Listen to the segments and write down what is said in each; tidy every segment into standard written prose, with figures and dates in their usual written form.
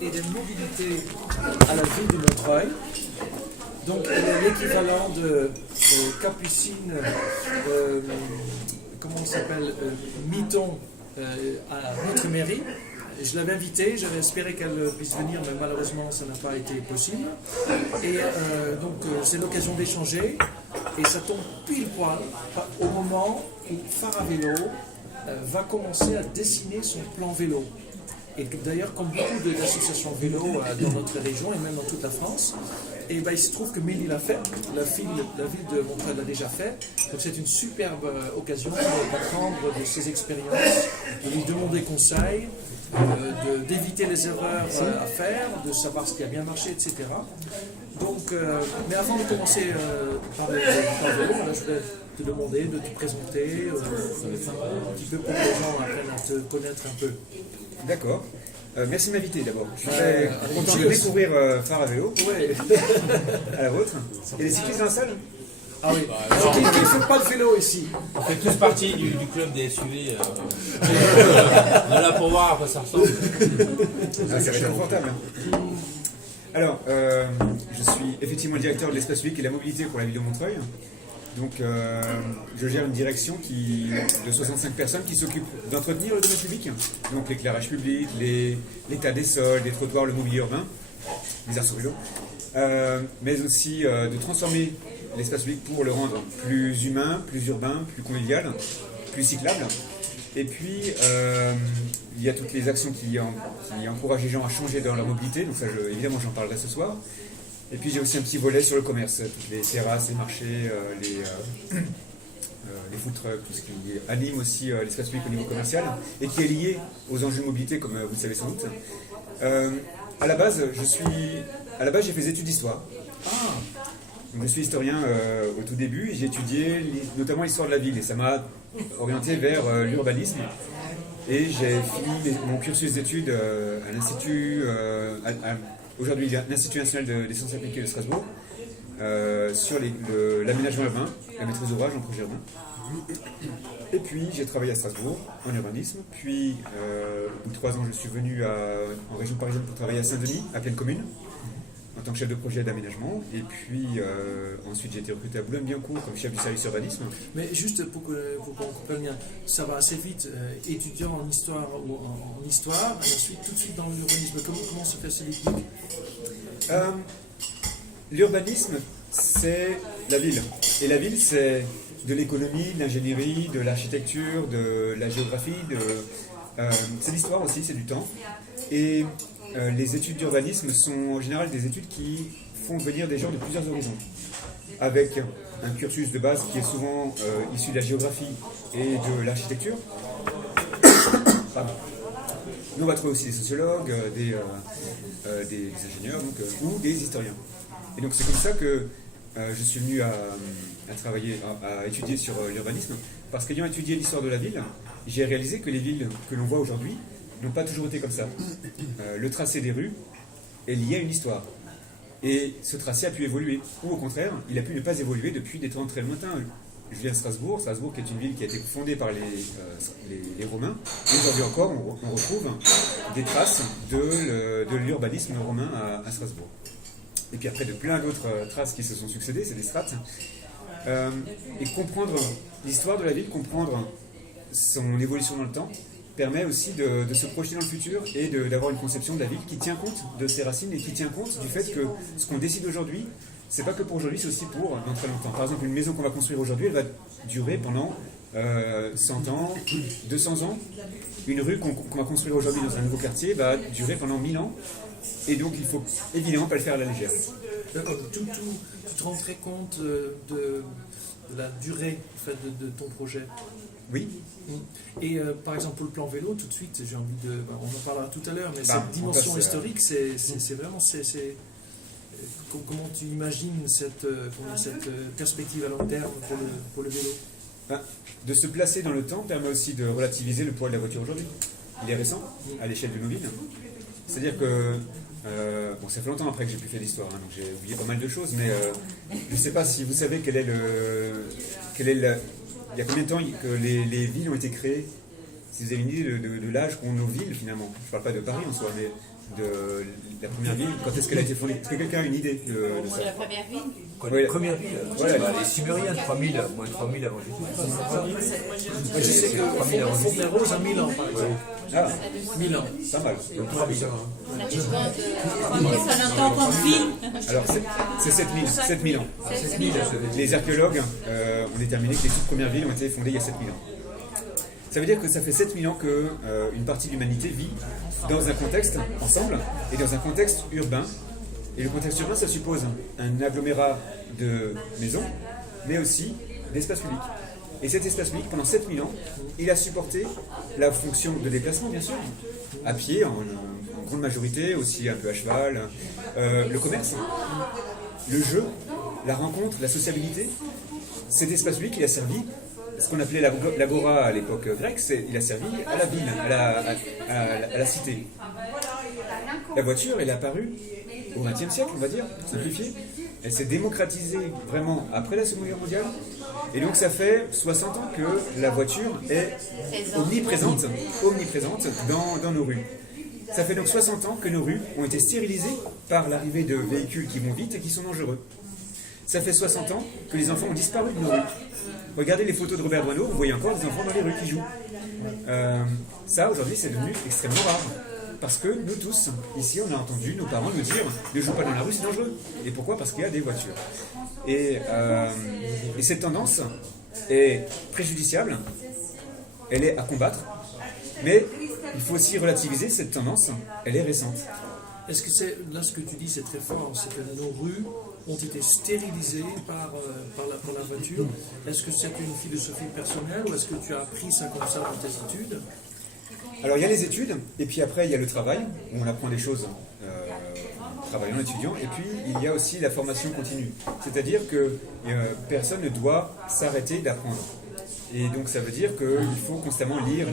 et de mobilité à la ville de Montreuil. Donc, elle est l'équivalent de Capucine, comment on s'appelle, Miton à notre mairie. Je l'avais invitée, j'avais espéré qu'elle puisse venir, mais malheureusement ça n'a pas été possible. Et donc c'est l'occasion d'échanger, et ça tombe pile poil au moment où Phare à vélo va commencer à dessiner son plan vélo. Et d'ailleurs, comme beaucoup d'associations vélo dans notre région et même dans toute la France, et ben, il se trouve que Mélie l'a fait, la ville de Montreuil l'a déjà fait. Donc c'est une superbe occasion d'apprendre de ses expériences, de lui demander conseil, d'éviter les erreurs à faire, de savoir ce qui a bien marché, etc. Donc, mais avant de commencer par le vélo, voilà, je voulais te demander de te présenter un petit peu pour que les gens apprennent à te connaître un peu. D'accord. Merci de m'inviter d'abord. Je suis très content de découvrir Phare à vélo. Ouais. À la vôtre. Et les cyclistes dans la salle? Ah oui. Donc, il ne fait pas de vélo ici. On fait tous partie du club des SUV. On est là pour voir à quoi ça ressemble. Ah, c'est très confortable. Alors, je suis effectivement le directeur de l'espace public et de la mobilité pour la ville de Montreuil. Donc, je gère une direction de 65 personnes qui s'occupent d'entretenir le domaine public. Donc, l'éclairage public, l'état des sols, des trottoirs, le mobilier urbain, les aires sur vélo. Mais aussi de transformer l'espace public pour le rendre plus humain, plus urbain, plus convivial, plus cyclable. Et puis, il y a toutes les actions qui encouragent les gens à changer dans leur mobilité. Donc ça, évidemment, j'en parlerai ce soir. Et puis, j'ai aussi un petit volet sur le commerce, toutes les terrasses, les marchés, les food trucks, tout ce qui anime aussi l'espace public au niveau commercial et qui est lié aux enjeux de mobilité, comme vous le savez sans doute. À la base, j'ai fait des études d'histoire. Donc, je suis historien au tout début et j'ai étudié notamment l'histoire de la ville et ça m'a orienté vers l'urbanisme. Et j'ai fini mon cursus d'études à l'Institut, aujourd'hui l'Institut national des sciences appliquées de Strasbourg, sur l'aménagement urbain, la maîtrise d'ouvrage en projet urbain. Et puis j'ai travaillé à Strasbourg en urbanisme, puis au bout de 3 ans je suis venu en région parisienne pour travailler à Saint-Denis, à Pleine Commune, en tant que chef de projet d'aménagement, et puis ensuite j'ai été recruté à Boulogne-Billancourt comme chef du service urbanisme. Mais juste pour qu'on comprenne bien, ça va assez vite, étudiant en histoire ou en histoire, et ensuite tout de suite dans l'urbanisme. Comment se fait ce déclic? L'urbanisme, c'est la ville. Et la ville, c'est de l'économie, de l'ingénierie, de l'architecture, de la géographie, c'est l'histoire aussi, c'est du temps. Et les études d'urbanisme sont en général des études qui font venir des gens de plusieurs horizons, avec un cursus de base qui est souvent issu de la géographie et de l'architecture. Nous, on va trouver aussi des sociologues, des ingénieurs ou des historiens. Et donc c'est comme ça que je suis venu à travailler, à étudier sur l'urbanisme, parce qu'ayant étudié l'histoire de la ville, j'ai réalisé que les villes que l'on voit aujourd'hui n'ont pas toujours été comme ça. Le tracé des rues est lié à une histoire. Et ce tracé a pu évoluer. Ou au contraire, il a pu ne pas évoluer depuis des temps très lointains. Je viens de Strasbourg qui est une ville qui a été fondée par les Romains. Et aujourd'hui encore, on retrouve des traces de l'urbanisme romain à Strasbourg. Et puis après, de plein d'autres traces qui se sont succédées, c'est des strates. Et comprendre l'histoire de la ville, comprendre son évolution dans le temps, permet aussi de se projeter dans le futur et d'avoir une conception de la ville qui tient compte de ses racines et qui tient compte du fait que ce qu'on décide aujourd'hui, c'est pas que pour aujourd'hui, c'est aussi pour dans très longtemps. Par exemple, une maison qu'on va construire aujourd'hui, elle va durer pendant 100 ans, 200 ans. Une rue qu'on va construire aujourd'hui dans un nouveau quartier va durer pendant 1000 ans. Et donc, il faut évidemment pas le faire à la légère. D'accord, tu te rends très compte de la durée en fait, de ton projet. Oui. Et par exemple pour le plan vélo, tout de suite, j'ai envie de... on en parlera tout à l'heure, mais cette dimension historique, c'est vraiment... comment tu imagines cette perspective à long terme pour le vélo? De se placer dans le temps permet aussi de relativiser le poids de la voiture aujourd'hui. Il est récent, à l'échelle de nos villes. C'est-à-dire que... ça fait longtemps après que j'ai plus fait d'histoire, donc j'ai oublié pas mal de choses, mais je ne sais pas si vous savez il y a combien de temps que les villes ont été créées, si vous avez une idée de l'âge qu'ont nos villes finalement. Je ne parle pas de Paris en soi, mais de la première ville, quand est-ce qu'elle a été fondée? Est-ce que quelqu'un a une idée de ça? La première ville. Quoi, Ouais. la première ville, Ouais. les Sumériens, 3000, moins de 3000 avant Jésus. Je sais que Fontenay-Rose a 1000 ans, par exemple. Ah, 1000 ans. pas mal. Donc 3000 ans. La région de. Ça n'entend comme ville. Alors c'est 7000 ans. 7000, Les archéologues ont déterminé que les toutes premières villes ont été fondées il y a 7000 ans. Ça veut dire que ça fait 7000 ans qu'une partie de l'humanité vit dans un contexte ensemble et dans un contexte urbain. Et le contexte urbain, ça suppose un agglomérat de maisons, mais aussi d'espaces publics. Et cet espace public, pendant 7000 ans, il a supporté la fonction de déplacement, bien sûr, à pied, en grande majorité, aussi un peu à cheval, le commerce, le jeu, la rencontre, la sociabilité. Cet espace public, il a servi, ce qu'on appelait l'agora à l'époque grecque, il a servi à la ville, à la cité. La voiture, elle est apparue au XXe siècle, on va dire, simplifié. Elle s'est démocratisée vraiment après la Seconde Guerre mondiale. Et donc ça fait 60 ans que la voiture est omniprésente dans nos rues. Ça fait donc 60 ans que nos rues ont été stérilisées par l'arrivée de véhicules qui vont vite et qui sont dangereux. Ça fait 60 ans que les enfants ont disparu de nos rues. Regardez les photos de Robert Doisneau, vous voyez encore des enfants dans les rues qui jouent. Ça, aujourd'hui, c'est devenu extrêmement rare. Parce que nous tous, ici, on a entendu nos parents nous dire « ne joue pas dans la rue, c'est dangereux ». Et pourquoi? Parce qu'il y a des voitures. Et cette tendance est préjudiciable, elle est à combattre, mais il faut aussi relativiser cette tendance, elle est récente. Est-ce que là ce que tu dis c'est très fort, c'est que nos rues ont été stérilisées par la voiture. Est-ce que c'est une philosophie personnelle ou est-ce que tu as appris ça comme ça dans tes études? Alors il y a les études, et puis après il y a le travail, où on apprend des choses travaillant, étudiant, et puis il y a aussi la formation continue. C'est-à-dire que personne ne doit s'arrêter d'apprendre. Et donc ça veut dire qu'il faut constamment lire.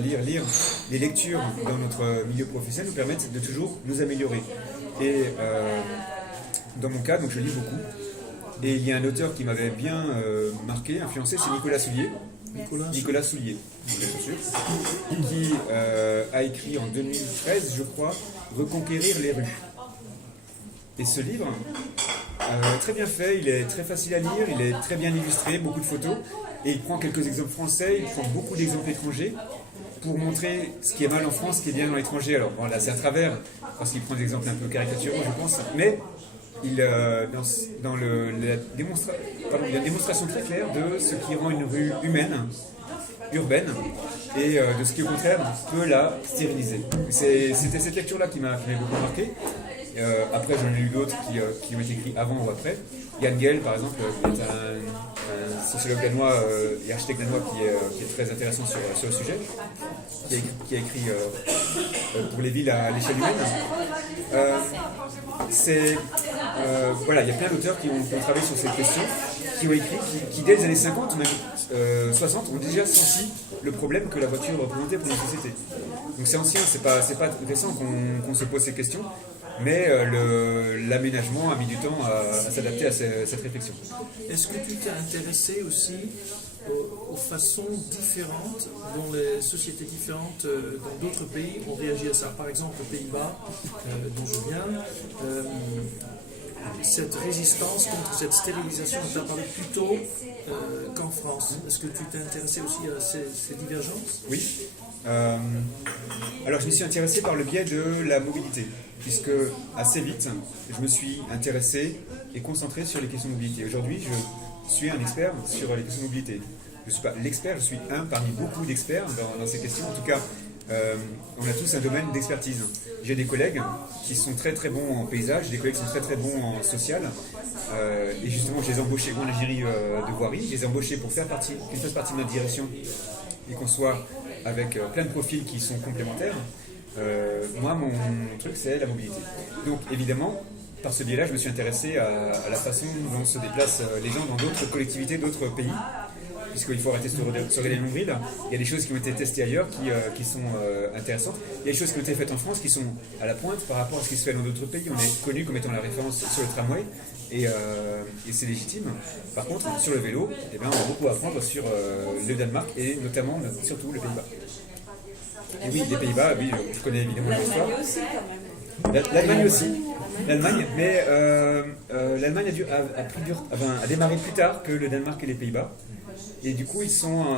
Les lectures dans notre milieu professionnel nous permettent de toujours nous améliorer. Et dans mon cas, donc je lis beaucoup. Et il y a un auteur qui m'avait bien marqué, influencé, c'est Nicolas Soulier. Nicolas Soulier, bien sûr, qui a écrit en 2013, je crois, Reconquérir les rues. Et ce livre, très bien fait, il est très facile à lire, il est très bien illustré, beaucoup de photos, et il prend quelques exemples français, il prend beaucoup d'exemples étrangers pour montrer ce qui est mal en France, ce qui est bien dans l'étranger. Alors bon, là c'est à travers, parce qu'il prend des exemples un peu caricaturaux, je pense, mais il a une démonstration très claire de ce qui rend une rue humaine, urbaine, et de ce qui au contraire peut la stériliser. C'était cette lecture-là qui m'a beaucoup marqué. Après, j'en ai lu d'autres qui ont été écrits avant ou après. Jan Gehl, par exemple, qui est un sociologue danois et architecte danois qui est très intéressant sur le sujet, qui a écrit pour les villes à l'échelle humaine. Voilà, il y a plein d'auteurs qui ont travaillé sur cette question, qui ont écrit, qui dès les années 50, même 60, ont déjà senti le problème que la voiture représentait pour la société. Donc c'est ancien, c'est pas récent qu'on se pose ces questions. Mais l'aménagement a mis du temps à s'adapter à cette réflexion. Est-ce que tu t'es intéressé aussi aux façons différentes dont les sociétés différentes dans d'autres pays ont réagi à ça? Par exemple, aux Pays-Bas, dont je viens, cette résistance contre cette stérilisation est apparue plus tôt qu'en France. Est-ce que tu t'es intéressé aussi à ces divergences? Oui. Alors je me suis intéressé par le biais de la mobilité, puisque assez vite, je me suis intéressé et concentré sur les questions de mobilité. Aujourd'hui, je suis un expert sur les questions de mobilité. Je ne suis pas l'expert, je suis un parmi beaucoup d'experts dans ces questions. En tout cas, on a tous un domaine d'expertise. J'ai des collègues qui sont très très bons en paysage, des collègues qui sont très très bons en social. Et justement, je les ai embauchés en Algérie de voirie. Je les ai embauchés pour qu'ils fassent partie de notre direction et qu'on soit avec plein de profils qui sont complémentaires. Moi, mon truc, c'est la mobilité. Donc, évidemment, par ce biais-là, je me suis intéressé à la façon dont se déplacent les gens dans d'autres collectivités, d'autres pays, puisqu'il faut arrêter de se regarder le nombril. Il y a des choses qui ont été testées ailleurs qui sont intéressantes. Il y a des choses qui ont été faites en France qui sont à la pointe par rapport à ce qui se fait dans d'autres pays. On est connu comme étant la référence sur le tramway, et c'est légitime. Par contre, sur le vélo, eh ben, on a beaucoup à apprendre sur le Danemark et notamment, surtout, les Pays-Bas. Et oui, les Pays-Bas, oui, je connais évidemment l'histoire. L'Allemagne aussi. L'Allemagne, mais l'Allemagne a démarré plus tard que le Danemark et les Pays-Bas. Et du coup, ils ont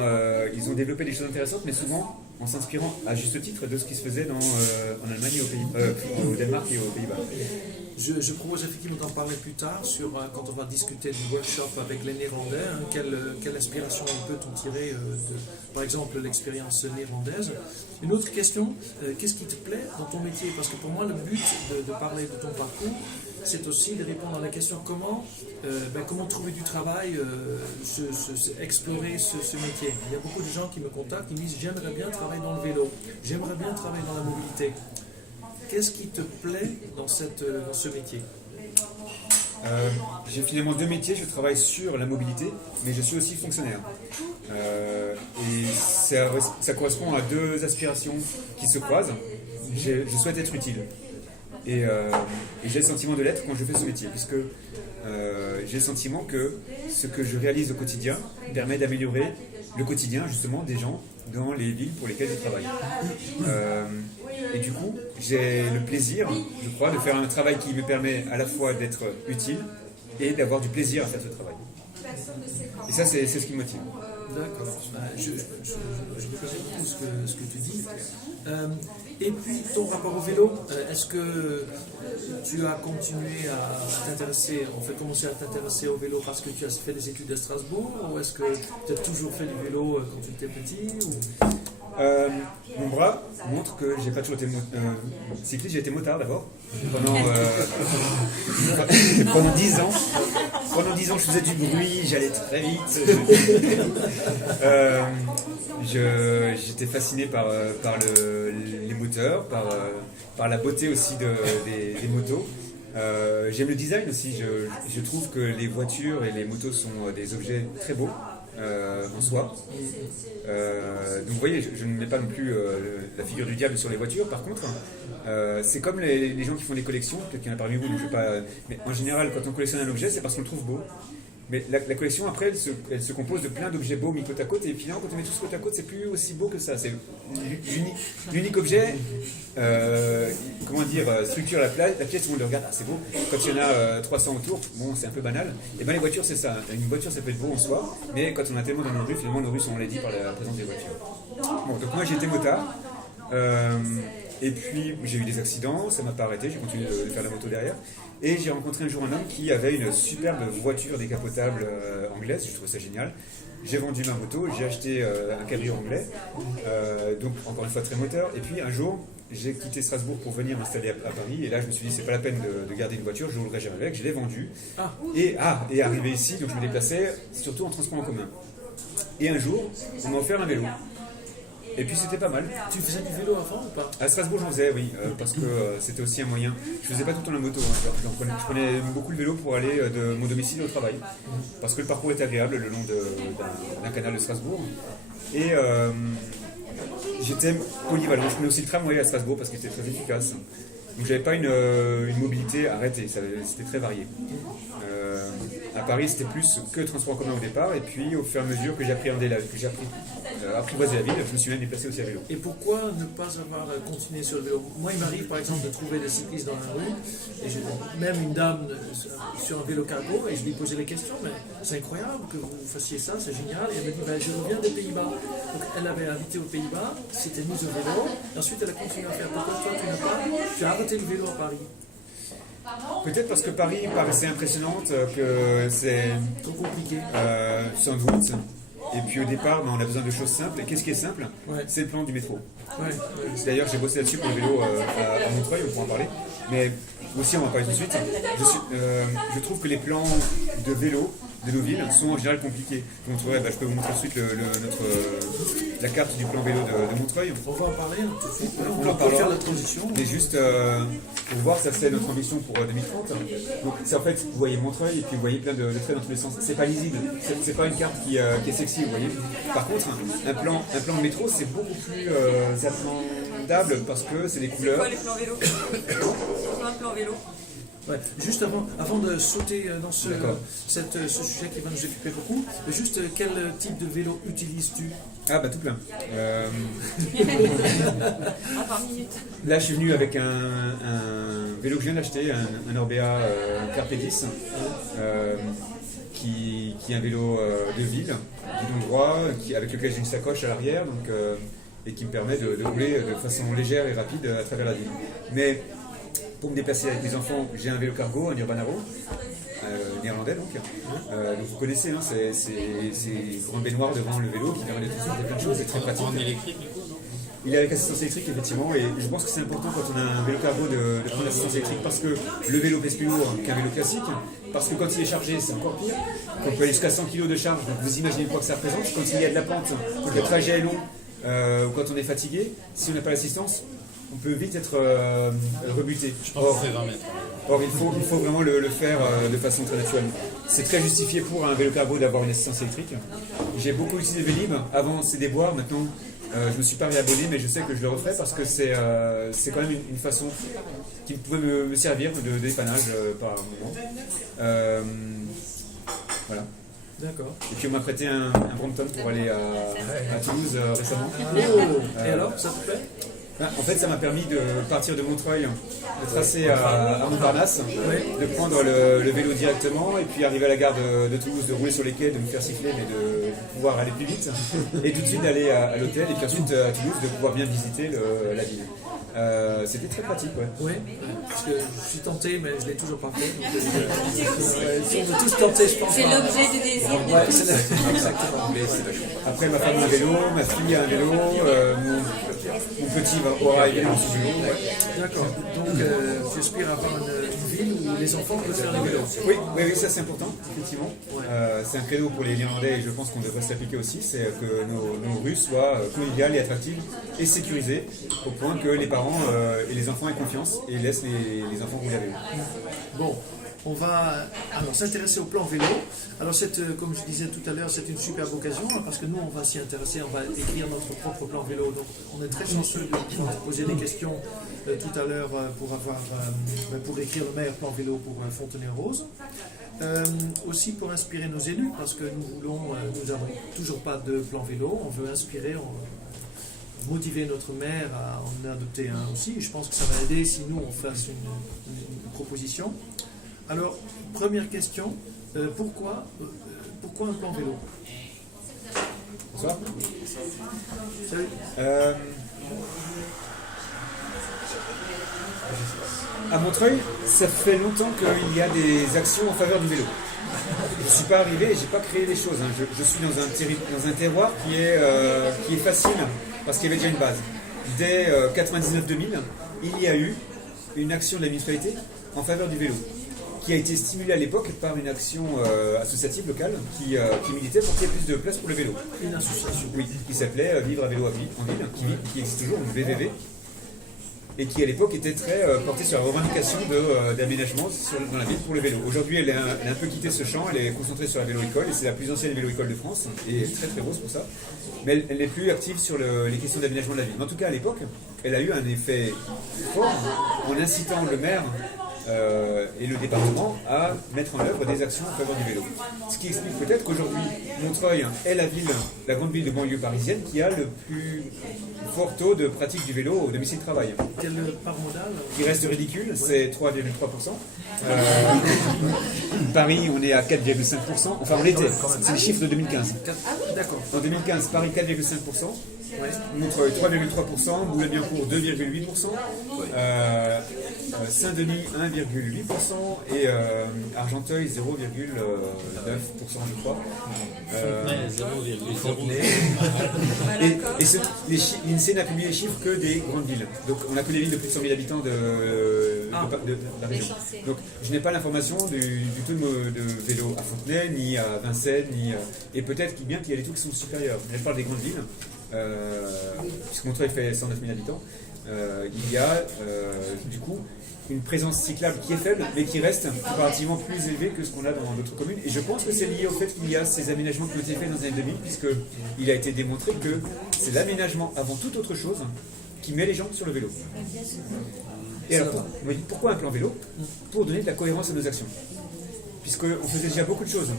développé des choses intéressantes, mais souvent en s'inspirant à juste titre de ce qui se faisait en Allemagne et au Danemark et aux Pays-Bas. Je propose effectivement d'en parler plus tard quand on va discuter du workshop avec les Néerlandais. Quelle inspiration peut-on tirer par exemple, l'expérience néerlandaise. Une autre question, qu'est-ce qui te plaît dans ton métier? Parce que pour moi, le but de parler de ton parcours, c'est aussi de répondre à la question comment trouver du travail, explorer ce métier. Il y a beaucoup de gens qui me contactent, qui me disent j'aimerais bien travailler dans le vélo, j'aimerais bien travailler dans la mobilité. Qu'est-ce qui te plaît dans ce métier? J'ai finalement deux métiers, je travaille sur la mobilité, mais je suis aussi fonctionnaire. Et ça correspond à deux aspirations qui se croisent. Je souhaite être utile. Et j'ai le sentiment de l'être quand je fais ce métier, puisque j'ai le sentiment que ce que je réalise au quotidien permet d'améliorer le quotidien justement des gens dans les villes pour lesquelles je travaille. Et du coup, j'ai le plaisir, je crois, de faire un travail qui me permet à la fois d'être utile et d'avoir du plaisir à faire ce travail. Et ça, c'est ce qui me motive. D'accord. Je reconnais beaucoup ce que tu dis. Et puis, ton rapport au vélo, est-ce que tu as continué à t'intéresser, commencé à t'intéresser au vélo parce que tu as fait des études à Strasbourg, ou est-ce que tu as toujours fait du vélo quand tu étais petit Mon bras montre que j'ai pas toujours été cycliste, j'ai été motard d'abord. Pendant 10 ans. Pendant 10 ans, je faisais du bruit, j'allais très vite. J'étais fasciné par les moteurs, par la beauté aussi des motos. J'aime le design aussi, je trouve que les voitures et les motos sont des objets très beaux en soi. Donc vous voyez, je ne mets pas non plus la figure du diable sur les voitures. Par contre, c'est comme les gens qui font des collections, peut-être qu'il y en a parmi vous, donc je sais pas, mais en général, quand on collectionne un objet, c'est parce qu'on le trouve beau. Mais la collection, après, elle se compose de plein d'objets beaux mis côte à côte, et finalement, quand on met tous côte à côte, c'est plus aussi beau que ça. C'est l'unique objet, structure la pièce, tout le monde le regarde, ah c'est beau. Quand il y en a 300 autour, bon, c'est un peu banal. Et bien les voitures, c'est ça. Une voiture, ça peut être beau en soi, mais quand on a tellement dans nos rues, finalement, nos rues sont enlaidies par la présence des voitures. Bon, donc moi, j'ai été motard. Et puis j'ai eu des accidents, ça m'a pas arrêté, j'ai continué de faire la moto derrière. Et j'ai rencontré un jour un homme qui avait une superbe voiture décapotable anglaise, je trouvais ça génial. J'ai vendu ma moto, j'ai acheté un cabrio anglais, donc encore une fois très moteur. Et puis un jour, j'ai quitté Strasbourg pour venir m'installer à Paris. Et là, je me suis dit, c'est pas la peine de garder une voiture, je roulerai jamais avec. Je l'ai vendue. Et arrivé ici, donc je me déplaçais surtout en transport en commun. Et un jour, on m'a offert un vélo. Et puis c'était pas mal. Tu faisais du vélo avant ou pas? À Strasbourg j'en faisais, oui, parce que c'était aussi un moyen. Je faisais pas tout le temps la moto, hein. Je prenais beaucoup le vélo pour aller de mon domicile au travail. Parce que le parcours est agréable le long d'un canal de Strasbourg. Et j'étais polyvalent. Je prenais aussi le tramway à Strasbourg parce qu'il était très efficace. Donc j'avais pas une mobilité arrêtée, c'était très varié. À Paris, c'était plus que transport en commun au départ, et puis au fur et à mesure que j'ai apprivoisé la ville, je me suis même déplacé aussi à vélo. Et pourquoi ne pas avoir continué sur le vélo? Moi, il m'arrive par exemple de trouver des cyclistes dans la rue, et même une dame sur un vélo cargo, et je lui posais la question, mais c'est incroyable que vous fassiez ça, c'est génial. Et elle me dit, je reviens des Pays-Bas. Donc elle avait habité aux Pays-Bas, s'était mise au vélo, et ensuite elle a continué à faire. Pourquoi toi tu as arrêté le vélo à Paris? Peut-être parce que Paris paraissait impressionnante, que c'est trop compliqué. Sans doute. Et puis au départ, on a besoin de choses simples. Et qu'est-ce qui est simple? C'est le plan du métro. D'ailleurs, j'ai bossé là-dessus pour le vélo à Montreuil, on pourra en parler. Mais aussi, on va en parler tout de suite. Je trouve que les plans de vélo de nos villes sont en général compliqués. Je peux vous montrer tout de suite la carte du plan vélo de Montreuil. On va en parler tout de suite. On va faire la transition. Mais juste pour voir, ça c'est notre ambition pour 2030. Donc c'est en fait, vous voyez Montreuil et puis vous voyez plein de traits dans tous les sens. C'est pas lisible, c'est pas une carte qui est sexy, vous voyez. Par contre, un plan de métro, c'est beaucoup plus appréhendable parce que c'est des couleurs. C'est quoi les plans vélo? C'est un plan vélo. Ouais, juste avant de sauter dans ce sujet qui va nous occuper beaucoup, juste quel type de vélo utilises-tu? Ah bah tout plein. Par minute. Là je suis venu avec un vélo que je viens d'acheter, un Orbea Carpe 10, qui est un vélo de ville, guidon droit, avec lequel j'ai une sacoche à l'arrière, donc, et qui me permet de rouler de façon légère et rapide à travers la ville. Mais pour me déplacer avec mes enfants, j'ai un vélo cargo, un Urbanaro, néerlandais donc. Donc vous connaissez, hein, ces grandes baignoires devant le vélo qui permet de transporter plein de choses, c'est très pratique. En électrique, du coup, non? Il est avec assistance électrique effectivement, et je pense que c'est important quand on a un vélo cargo de prendre l'assistance électrique, parce que le vélo pèse plus lourd qu'un vélo classique, parce que quand il est chargé c'est encore pire, on peut aller jusqu'à 100 kg de charge, donc vous imaginez quoi que ça représente, quand il y a de la pente, quand le trajet est long, ou quand on est fatigué, si on n'a pas l'assistance, on peut vite être rebuté. Je pense que c'est 20 mètres. Or, il faut vraiment le faire de façon très naturelle. C'est très justifié pour un vélo cargo d'avoir une assistance électrique. J'ai beaucoup utilisé Vélib. Avant, c'est des boires. Maintenant, je ne me suis pas réabonné, mais je sais que je le referai parce que c'est quand même une façon qui pouvait me servir de dépannage par moment. Voilà. D'accord. Et puis, on m'a prêté un Brompton pour aller à Toulouse récemment. Et alors, ça te plaît? En fait, ça m'a permis de partir de Montreuil, de tracer à Montparnasse, de prendre le vélo directement et puis arriver à la gare de Toulouse, de rouler sur les quais, de me faire siffler mais de pouvoir aller plus vite et tout de suite d'aller à l'hôtel et puis ensuite à Toulouse de pouvoir bien visiter la ville. C'était très pratique, ouais. Oui, parce que je suis tenté, mais je ne l'ai toujours pas fait. Donc, si on veut tous tenter, je pense. C'est l'objet du désir. Ouais, exactement. Après, ma femme a un vélo, ma fille a un vélo, mon petit aura également son vélo. D'accord. Donc, tu aspires à avoir une ville où les enfants peuvent faire du vélo. Oui, ça c'est important, effectivement. C'est un credo pour les Irlandais et je pense qu'on devrait se l'appliquer aussi, c'est que nos rues soient conviviales et attractives et sécurisées au point que les parents et les enfants aient confiance et laissent les enfants rouler à vélo. Bon, on va alors s'intéresser au plan vélo. Alors, comme je disais tout à l'heure, c'est une superbe occasion hein, parce que nous, on va s'y intéresser, on va écrire notre propre plan vélo. Donc, on est très chanceux de pouvoir poser des questions tout à l'heure pour écrire le meilleur plan vélo pour Fontenay-Rose. Aussi pour inspirer nos élus, parce que nous n'avons toujours pas de plan vélo, on veut inspirer, motiver notre maire à en adopter un aussi. Je pense que ça va aider si nous on fasse une proposition. Alors, première question, pourquoi un plan vélo? Bonsoir. Salut. À Montreuil, ça fait longtemps qu'il y a des actions en faveur du vélo. Je ne suis pas arrivé et je n'ai pas créé les choses. Hein. Je suis dans un terroir qui est facile parce qu'il y avait déjà une base. Dès 99-2000, il y a eu une action de la municipalité en faveur du vélo qui a été stimulée à l'époque par une action associative locale qui militait pour qu'il y ait plus de place pour le vélo. Une association. Oui, qui s'appelait Vivre à vélo en ville, qui existe toujours, une VVV. Et qui à l'époque était très portée sur la revendication d'aménagement dans la ville pour le vélo. Aujourd'hui, elle a un peu quitté ce champ, elle est concentrée sur la vélo-école, et c'est la plus ancienne vélo-école de France, et très très grosse pour ça. Mais elle n'est plus active sur les questions d'aménagement de la ville. Mais en tout cas, à l'époque, elle a eu un effet fort en incitant le maire et le département à mettre en œuvre des actions en faveur du vélo. Ce qui explique peut-être qu'aujourd'hui, Montreuil est la grande ville de banlieue parisienne qui a le plus fort taux de pratique du vélo au domicile de travail. Quelle part modale? Qui reste ridicule, c'est 3,3%. Paris, on est à 4,5%. Enfin, on était. C'est les chiffres de 2015. D'accord. En 2015, Paris 4,5%. Montreuil 3,3%, Boulogne-Billancourt 2,8%, Saint-Denis 1,8% et Argenteuil 0,9% je crois. Et l'INSEE n'a publié les chiffres que des grandes villes. Donc on n'a que les villes de plus de 100 000 habitants de la région. Donc je n'ai pas l'information du taux de vélo à Fontenay, ni à Vincennes, et peut-être bien qu'il y a des taux qui sont supérieurs. Mais elle parle des grandes villes. Puisque Montreuil fait 109 000 habitants, il y a du coup une présence cyclable qui est faible, mais qui reste comparativement plus élevée que ce qu'on a dans d'autres communes. Et je pense que c'est lié au fait qu'il y a ces aménagements qui ont été faits dans les années 2000, puisqu'il a été démontré que c'est l'aménagement avant toute autre chose qui met les gens sur le vélo. Et alors, pourquoi un plan vélo? Pour donner de la cohérence à nos actions. Puisqu'on faisait déjà beaucoup de choses.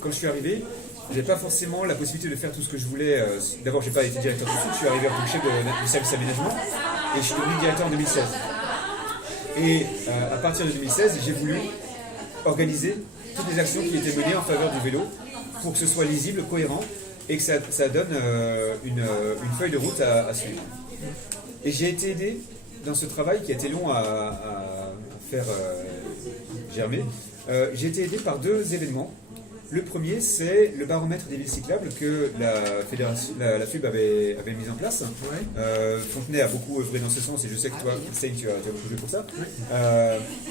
Quand je suis arrivé, j'avais pas forcément la possibilité de faire tout ce que je voulais. D'abord, j'ai pas été directeur tout de suite, je suis arrivé en tant que chef du service aménagement et je suis devenu directeur en 2016. Et à partir de 2016, j'ai voulu organiser toutes les actions qui étaient menées en faveur du vélo pour que ce soit lisible, cohérent et que ça donne une feuille de route à suivre. Et j'ai été aidé dans ce travail qui a été long à faire germer. J'ai été aidé par 2 événements. Le premier, c'est le baromètre des villes cyclables que la FUB avait mis en place. Fontenay a beaucoup œuvré dans ce sens et je sais que toi, Stein, tu as beaucoup joué pour ça.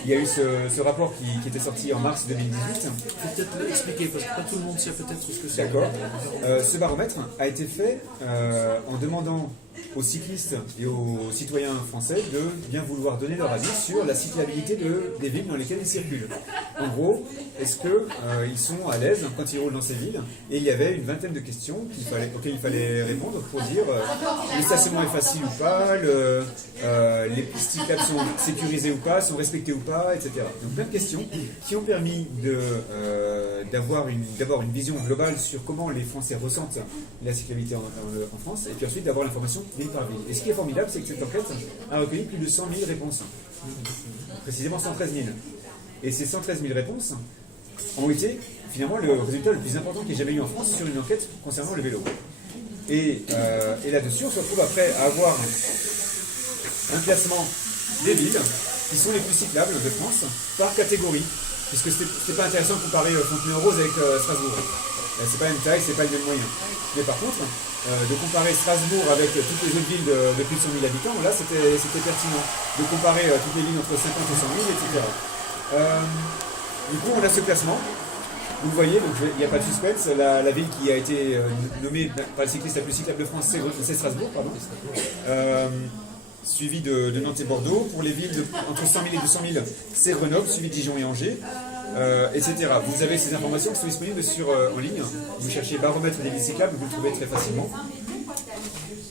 Il y a eu ce rapport qui était sorti en mars 2018. Il faut peut-être l'expliquer parce que pas tout le monde sait peut-être ce que c'est. D'accord. Ce baromètre a été fait en demandant aux cyclistes et aux citoyens français de bien vouloir donner leur avis sur la cyclabilité des villes dans lesquelles ils circulent. En gros, est-ce qu'ils sont à l'aise quand ils roulent dans ces villes? Et il y avait une vingtaine de questions auxquelles il fallait répondre pour dire le stationnement est facile ou pas, les pistes cyclables sont sécurisées ou pas, sont respectées ou pas, etc. Donc plein de questions qui ont permis d'abord une vision globale sur comment les Français ressentent la cyclabilité en France, et puis ensuite d'avoir l'information ville par ville. Et ce qui est formidable, c'est que cette enquête a recueilli plus de 100 000 réponses. Précisément 113 000. Et ces 113 000 réponses ont été finalement le résultat le plus important qu'il y ait jamais eu en France sur une enquête concernant le vélo. Et là-dessus, on se retrouve après à avoir un classement des villes qui sont les plus cyclables de France par catégorie. Puisque c'était pas intéressant de comparer Fontenay-aux-Roses avec Strasbourg. C'est pas la même taille, c'est pas le même moyen. Mais par contre, de comparer Strasbourg avec toutes les autres villes de plus de 100 000 habitants, là c'était pertinent. De comparer toutes les villes entre 50 et 100 000, etc. Du coup, on a ce classement. Vous voyez, donc il n'y a pas de suspense. La ville qui a été nommée par le cycliste la plus cyclable de France, c'est Strasbourg, pardon. Suivi de Nantes et Bordeaux. Pour les villes entre 100 000 et 200 000, c'est Grenoble, suivi de Dijon et Angers, etc. Vous avez ces informations qui sont disponibles en ligne. Vous cherchez baromètre des villes cyclables, vous le trouvez très facilement.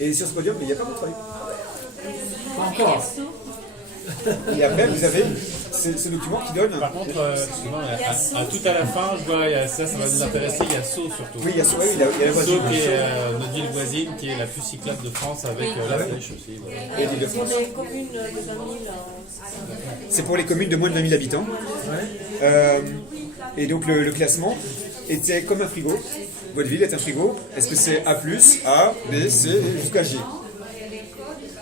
Et sur ce podium, il n'y a pas Montreuil. Pas encore. Et après, vous avez ce document qui donne... Par contre, tout à la fin, je vois, ça va nous intéresser, il y a Sceaux surtout. Oui, il y a la voisine. Sceaux qui est notre ville voisine, qui est la plus cyclable de France avec la Flèche aussi. Et l'Île-de-France. Pour les communes de 20 000, C'est pour les communes de moins de 20 000 habitants. Et donc le classement était comme un frigo. Votre ville est un frigo. Est-ce que c'est A+, A, B, C, jusqu'à G?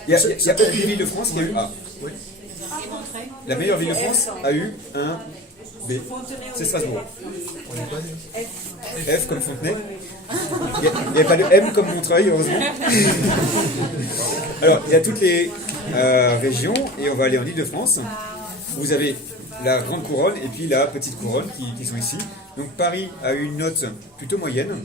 Il y a aucune ville de France qui a eu A. La meilleure ville de France a eu un B. C'est Strasbourg. F comme Fontenay. Il n'y a pas de M comme Montreuil, heureusement. Alors, il y a toutes les régions, et on va aller en Île-de-France. Vous avez la grande couronne et puis la petite couronne qui sont ici. Donc Paris a eu une note plutôt moyenne.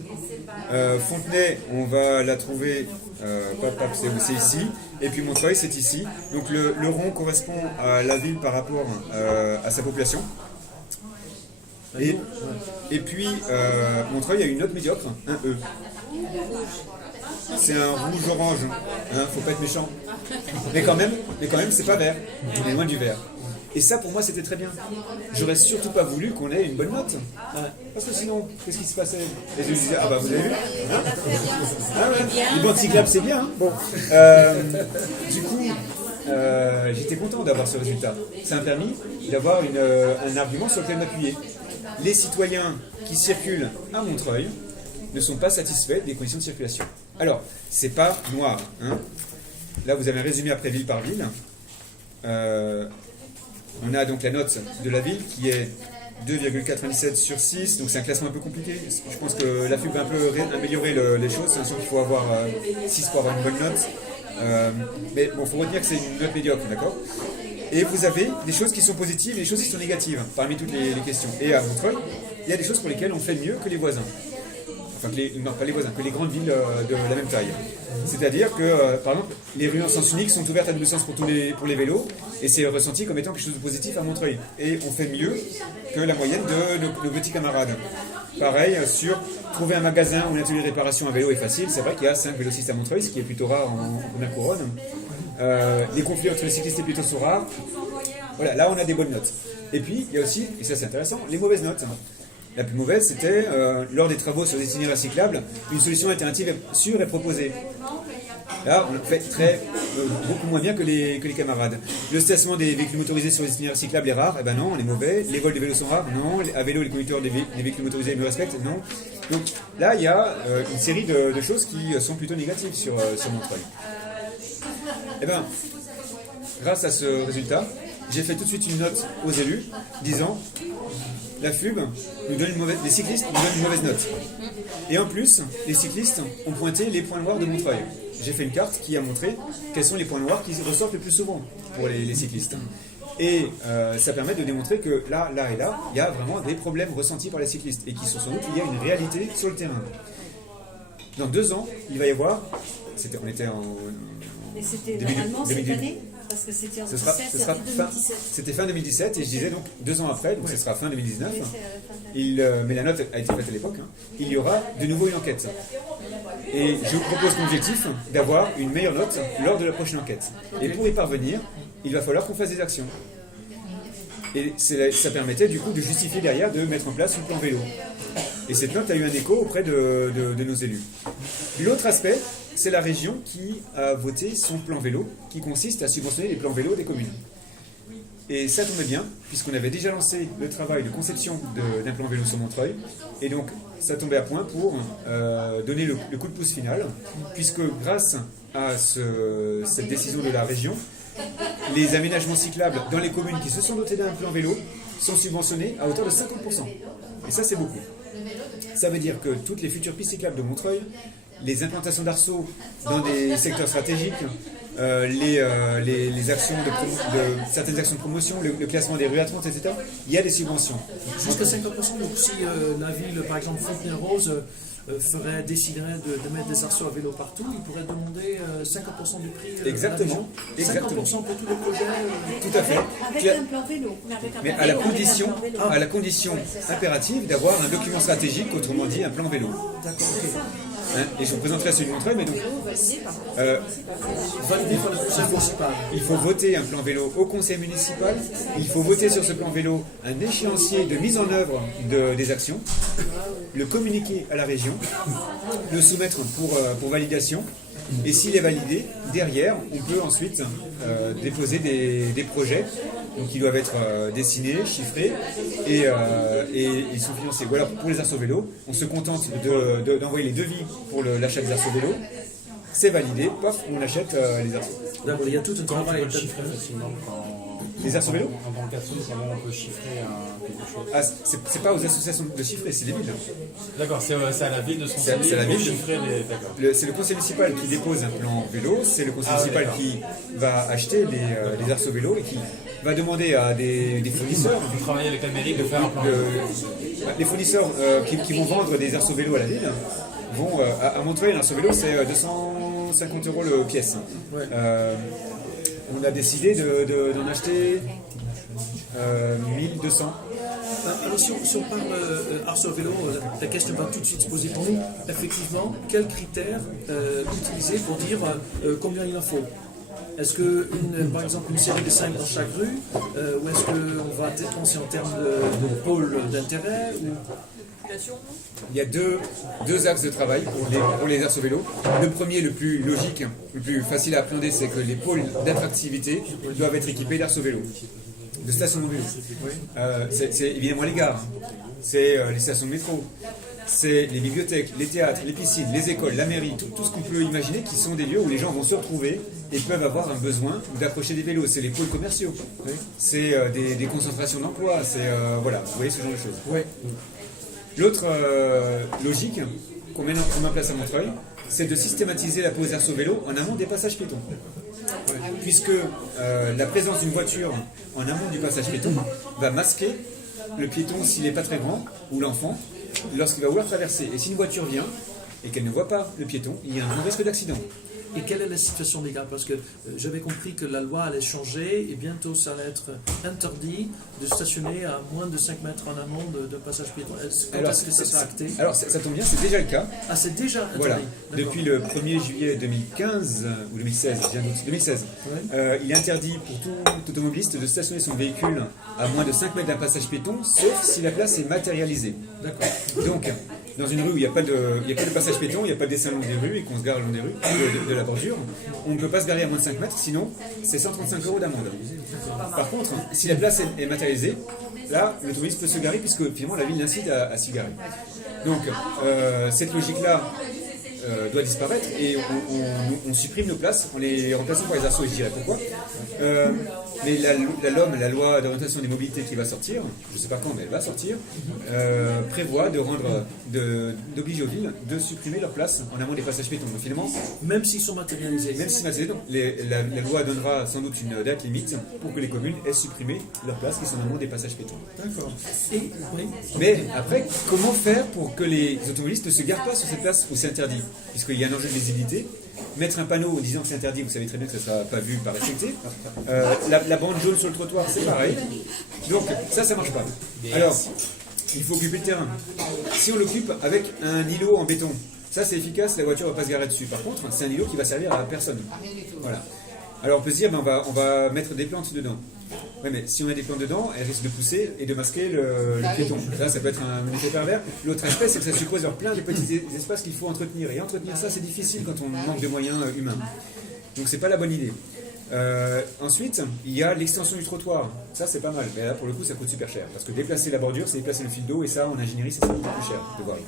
Fontenay, on va la trouver, c'est ici. Et puis Montreuil, c'est ici. Donc le rond correspond à la ville par rapport à sa population. Et puis Montreuil a une note médiocre, un E. C'est un rouge-orange, faut pas être méchant. Mais quand même, c'est pas vert. On est loin du vert. Et ça, pour moi, c'était très bien. J'aurais surtout pas voulu qu'on ait une bonne note. Parce que sinon, qu'est-ce qui se passait? Et je me disais, ah bah vous avez vu les bandes cyclables, c'est bien. Bon. Du coup, j'étais content d'avoir ce résultat. Ça m'a permis d'avoir un argument sur lequel m'appuyer. Les citoyens qui circulent à Montreuil ne sont pas satisfaits des conditions de circulation. Alors, c'est pas noir. Là, vous avez un résumé après ville par ville. On a donc la note de la ville qui est 2,97 sur 6, donc c'est un classement un peu compliqué. Je pense que la FUB va un peu améliorer les choses, c'est sûr qu'il faut avoir 6 pour avoir une bonne note. Mais bon, il faut retenir que c'est une note médiocre, d'accord? Et vous avez des choses qui sont positives et des choses qui sont négatives parmi toutes les questions. Et à Montreuil, il y a des choses pour lesquelles on fait mieux que les voisins. Enfin, non, pas les voisins, que les grandes villes de la même taille. C'est-à-dire que, par exemple, les rues en sens unique sont ouvertes à double sens pour les vélos, et c'est ressenti comme étant quelque chose de positif à Montreuil. Et on fait mieux que la moyenne de nos petits camarades. Pareil, sur trouver un magasin ou un atelier de réparation à vélo est facile, c'est vrai qu'il y a 5 vélocistes à Montreuil, ce qui est plutôt rare en couronne. Les conflits entre les cyclistes et piétons sont rares. Voilà, là on a des bonnes notes. Et puis, il y a aussi, et ça c'est intéressant, les mauvaises notes. La plus mauvaise, c'était, lors des travaux sur des itinéraires cyclables, une solution alternative sûre est proposée. Là, on le fait beaucoup moins bien que les camarades. Le stationnement des véhicules motorisés sur les itinéraires cyclables est rare, eh ben non, on est mauvais. Les vols de vélos sont rares, non. À vélo, les conducteurs des véhicules motorisés me respectent, non. Donc là, il y a une série de choses qui sont plutôt négatives sur Montreuil. Eh ben, grâce à ce résultat, j'ai fait tout de suite une note aux élus disant la FUB nous donne les cyclistes nous donnent une mauvaise note. Et en plus, les cyclistes ont pointé les points noirs de Montreuil. J'ai fait une carte qui a montré quels sont les points noirs qui ressortent le plus souvent pour les cyclistes. Et ça permet de démontrer que là et là, il y a vraiment des problèmes ressentis par les cyclistes et qui sont sans doute liés à une réalité sur le terrain. Dans 2 ans, il va y avoir, on était en... Et c'était normalement cette année? Parce que c'était en 2017. C'était fin 2017 et je disais donc 2 ans après, donc ce sera fin 2019. Mais la note a été faite à l'époque. Il y aura de nouveau une enquête. Et je vous propose comme objectif d'avoir une meilleure note lors de la prochaine enquête. Et pour y parvenir, il va falloir qu'on fasse des actions. Et ça permettait du coup de justifier derrière de mettre en place un plan vélo. Et cette note a eu un écho auprès de nos élus. L'autre aspect, c'est la région qui a voté son plan vélo, qui consiste à subventionner les plans vélo des communes. Et ça tombait bien, puisqu'on avait déjà lancé le travail de conception d'un plan vélo sur Montreuil. Et donc, ça tombait à point pour donner le coup de pouce final, puisque grâce à cette décision de la région, les aménagements cyclables dans les communes qui se sont dotées d'un plan vélo sont subventionnés à hauteur de 50%. Et ça, c'est beaucoup. Ça veut dire que toutes les futures pistes cyclables de Montreuil, les implantations d'arceaux dans des secteurs stratégiques, les actions certaines actions de promotion, le classement des rues à 30, etc., il y a des subventions. Jusqu'à 50%, donc si la ville, par exemple Fontenay-Rose, déciderait de mettre des arceaux à vélo partout, il pourrait demander 50% du prix. Exactement. À la région. 50% pour tous les projets. Tout à fait. Avec un plan vélo. Mais à la condition impérative d'avoir un document stratégique, autrement dit un plan vélo. D'accord, ok. Et je vous présenterai celui de Montreuil, mais donc Validé par le conseil municipal. il faut voter un plan vélo au conseil municipal, il faut voter sur ce plan vélo un échéancier de mise en œuvre des actions, le communiquer à la région, le soumettre pour validation, et s'il est validé, derrière, on peut ensuite déposer des projets. Donc ils doivent être dessinés, chiffrés et ils sont financés. Voilà, pour les arceaux vélos, on se contente d'envoyer les devis pour l'achat des arceaux vélos. C'est validé, paf, on achète les arceaux. D'accord, il y a tout un Comment on travail. peut le chiffrer facilement Les arceaux vélos en tant qu'asso, comment on peut chiffrer quelque chose? Ah, c'est pas aux associations de chiffrer, c'est les villes. D'accord, c'est à la ville de son C'est la ville. chiffrer les... D'accord. C'est le conseil municipal qui dépose un plan vélo, c'est le conseil municipal qui va acheter les arceaux vélos et qui va demander à des fournisseurs. Vous travaillez avec la mairie de faire un plan. Les fournisseurs qui vont vendre des arceaux vélos à la ville vont à Montreuil, un arceau vélo c'est 250 € le pièce. Ouais. On a décidé d'en acheter 1200. Alors si on parle arceau vélo, la question va tout de suite se poser pour nous. Effectivement, quels critères utiliser pour dire combien il en faut? Est-ce que, par exemple, une série de 5 dans chaque rue, ou est-ce qu'on va penser en termes de pôle d'intérêt Il y a deux axes de travail pour les arceaux vélos. Le premier, le plus logique, le plus facile à appréhender, c'est que les pôles d'attractivité doivent être équipés d'arceaux vélos, de stations de vélo. C'est évidemment les gares, c'est les stations de métro, c'est les bibliothèques, les théâtres, les piscines, les écoles, la mairie, tout ce qu'on peut imaginer qui sont des lieux où les gens vont se retrouver et peuvent avoir un besoin d'accrocher des vélos. C'est les pôles commerciaux, c'est des concentrations d'emploi, c'est voilà, vous voyez ce genre de choses. Ouais. L'autre logique qu'on met en place à Montreuil, c'est de systématiser la pose d'arceaux vélo en amont des passages piétons. Puisque la présence d'une voiture en amont du passage piéton va masquer le piéton s'il n'est pas très grand, ou l'enfant, lorsqu'il va vouloir traverser. Et si une voiture vient et qu'elle ne voit pas le piéton, il y a un grand risque d'accident. Et quelle est la situation légale? Parce que j'avais compris que la loi allait changer et bientôt ça allait être interdit de stationner à moins de 5 mètres en amont d'un passage piéton. Est-ce que ça sera acté? Alors ça tombe bien, c'est déjà le cas. Ah, c'est déjà interdit. Voilà. D'accord. Depuis le 1er juillet 2015 ou 2016, 2016, Ouais. il est interdit pour tout automobiliste de stationner son véhicule à moins de 5 mètres d'un passage piéton, sauf si la place est matérialisée. D'accord. Donc, dans une rue où il n'y a pas de passage piéton, il n'y a pas de dessin le long des rues et qu'on se gare le long des rues, de la bordure, on ne peut pas se garer à moins de 5 mètres, sinon c'est 135 € d'amende. Par contre, si la place est matérialisée, là, l'automobiliste peut se garer puisque finalement la ville l'incite à s'y garer. Donc, cette logique-là doit disparaître et on supprime nos places en les remplaçant par les arceaux. Et je dirais pourquoi. Mais la loi d'orientation des mobilités qui va sortir, je ne sais pas quand, mais elle va sortir, prévoit d'obliger aux villes de supprimer leurs places en amont des passages piétons. Donc finalement, Même s'ils sont matérialisés. même si matérialisés, donc, la loi donnera sans doute une date limite pour que les communes aient supprimé leurs places qui sont en amont des passages piétons. D'accord. Et, oui. Mais après, comment faire pour que les automobilistes ne se garent pas sur cette place où c'est interdit? Puisqu'il y a un enjeu de visibilité. Mettre un panneau disant que c'est interdit, vous savez très bien que ça ne sera pas vu, pas respecté. La bande jaune sur le trottoir, c'est pareil. Donc ça ne marche pas. Alors, il faut occuper le terrain. Si on l'occupe avec un îlot en béton, ça c'est efficace, la voiture ne va pas se garer dessus. Par contre, c'est un îlot qui va servir à personne. Voilà. Alors on peut se dire, on va mettre des plantes dedans. Oui, mais si on met des plantes dedans, elles risquent de pousser et de masquer le piéton. Ça peut être un effet pervers. L'autre aspect, c'est que ça suppose plein de petits espaces qu'il faut entretenir. Et entretenir ça, c'est difficile quand on manque de moyens humains. Donc c'est pas la bonne idée. Ensuite, il y a l'extension du trottoir. Ça, c'est pas mal. Mais là, pour le coup, ça coûte super cher. Parce que déplacer la bordure, c'est déplacer le fil d'eau. Et ça, en ingénierie, c'est beaucoup plus cher de voir.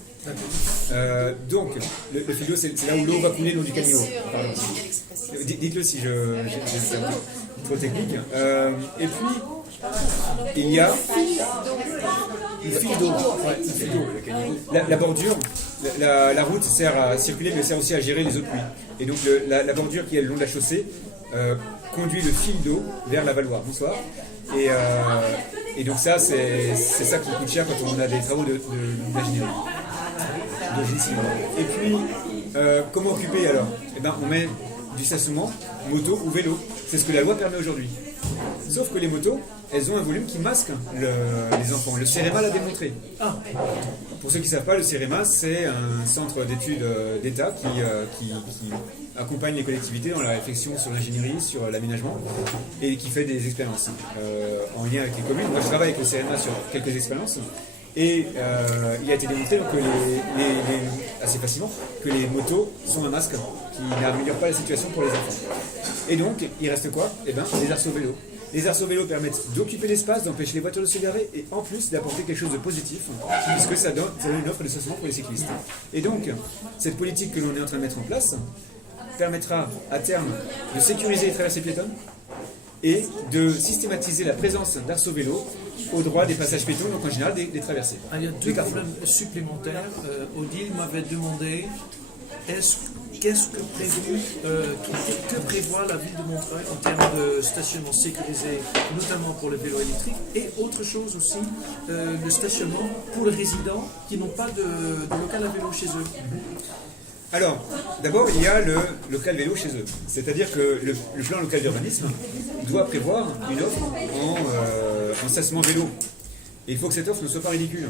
Donc, le fil d'eau, c'est là où l'eau va couler le long du camion. Dites-le si c'est trop technique. Et puis, il y a le fil d'eau. La bordure, la route sert à circuler, mais sert aussi à gérer les eaux de pluie. Et donc, la bordure qui est le long de la chaussée conduit le fil d'eau vers la Valoire. Bonsoir. Et donc ça, c'est ça qui coûte cher quand on a des travaux d'ingénierie. Et puis, comment occuper alors? Eh ben, on met du stationnement, moto ou vélo. C'est ce que la loi permet aujourd'hui. Sauf que les motos, elles ont un volume qui masque les enfants. Le CEREMA l'a démontré. Pour ceux qui ne savent pas, le CEREMA, c'est un centre d'études d'État qui accompagne les collectivités dans la réflexion sur l'ingénierie, sur l'aménagement, et qui fait des expériences en lien avec les communes. Moi, je travaille avec le CEREMA sur quelques expériences. Et il a été démontré donc, assez facilement que les motos sont un masque qui n'améliore pas la situation pour les enfants. Et donc, il reste quoi? Eh bien, les arceaux vélos. Les arceaux vélos permettent d'occuper l'espace, d'empêcher les voitures de se garer et en plus d'apporter quelque chose de positif, puisque ça donne une offre de stationnement pour les cyclistes. Et donc, cette politique que l'on est en train de mettre en place permettra à terme de sécuriser les traversées piétonnes et de systématiser la présence d'arceaux vélos au droit des passages piétons, donc en général des traversées. Il y a deux problèmes supplémentaires. Odile m'avait demandé qu'est-ce que prévoit la ville de Montreuil en termes de stationnement sécurisé, notamment pour les vélos électriques, et autre chose aussi, le stationnement pour les résidents qui n'ont pas de local à vélo chez eux. Alors, d'abord, il y a le local vélo chez eux. C'est-à-dire que le plan local d'urbanisme doit prévoir une offre en stationnement vélo. Et il faut que cette offre ne soit pas ridicule.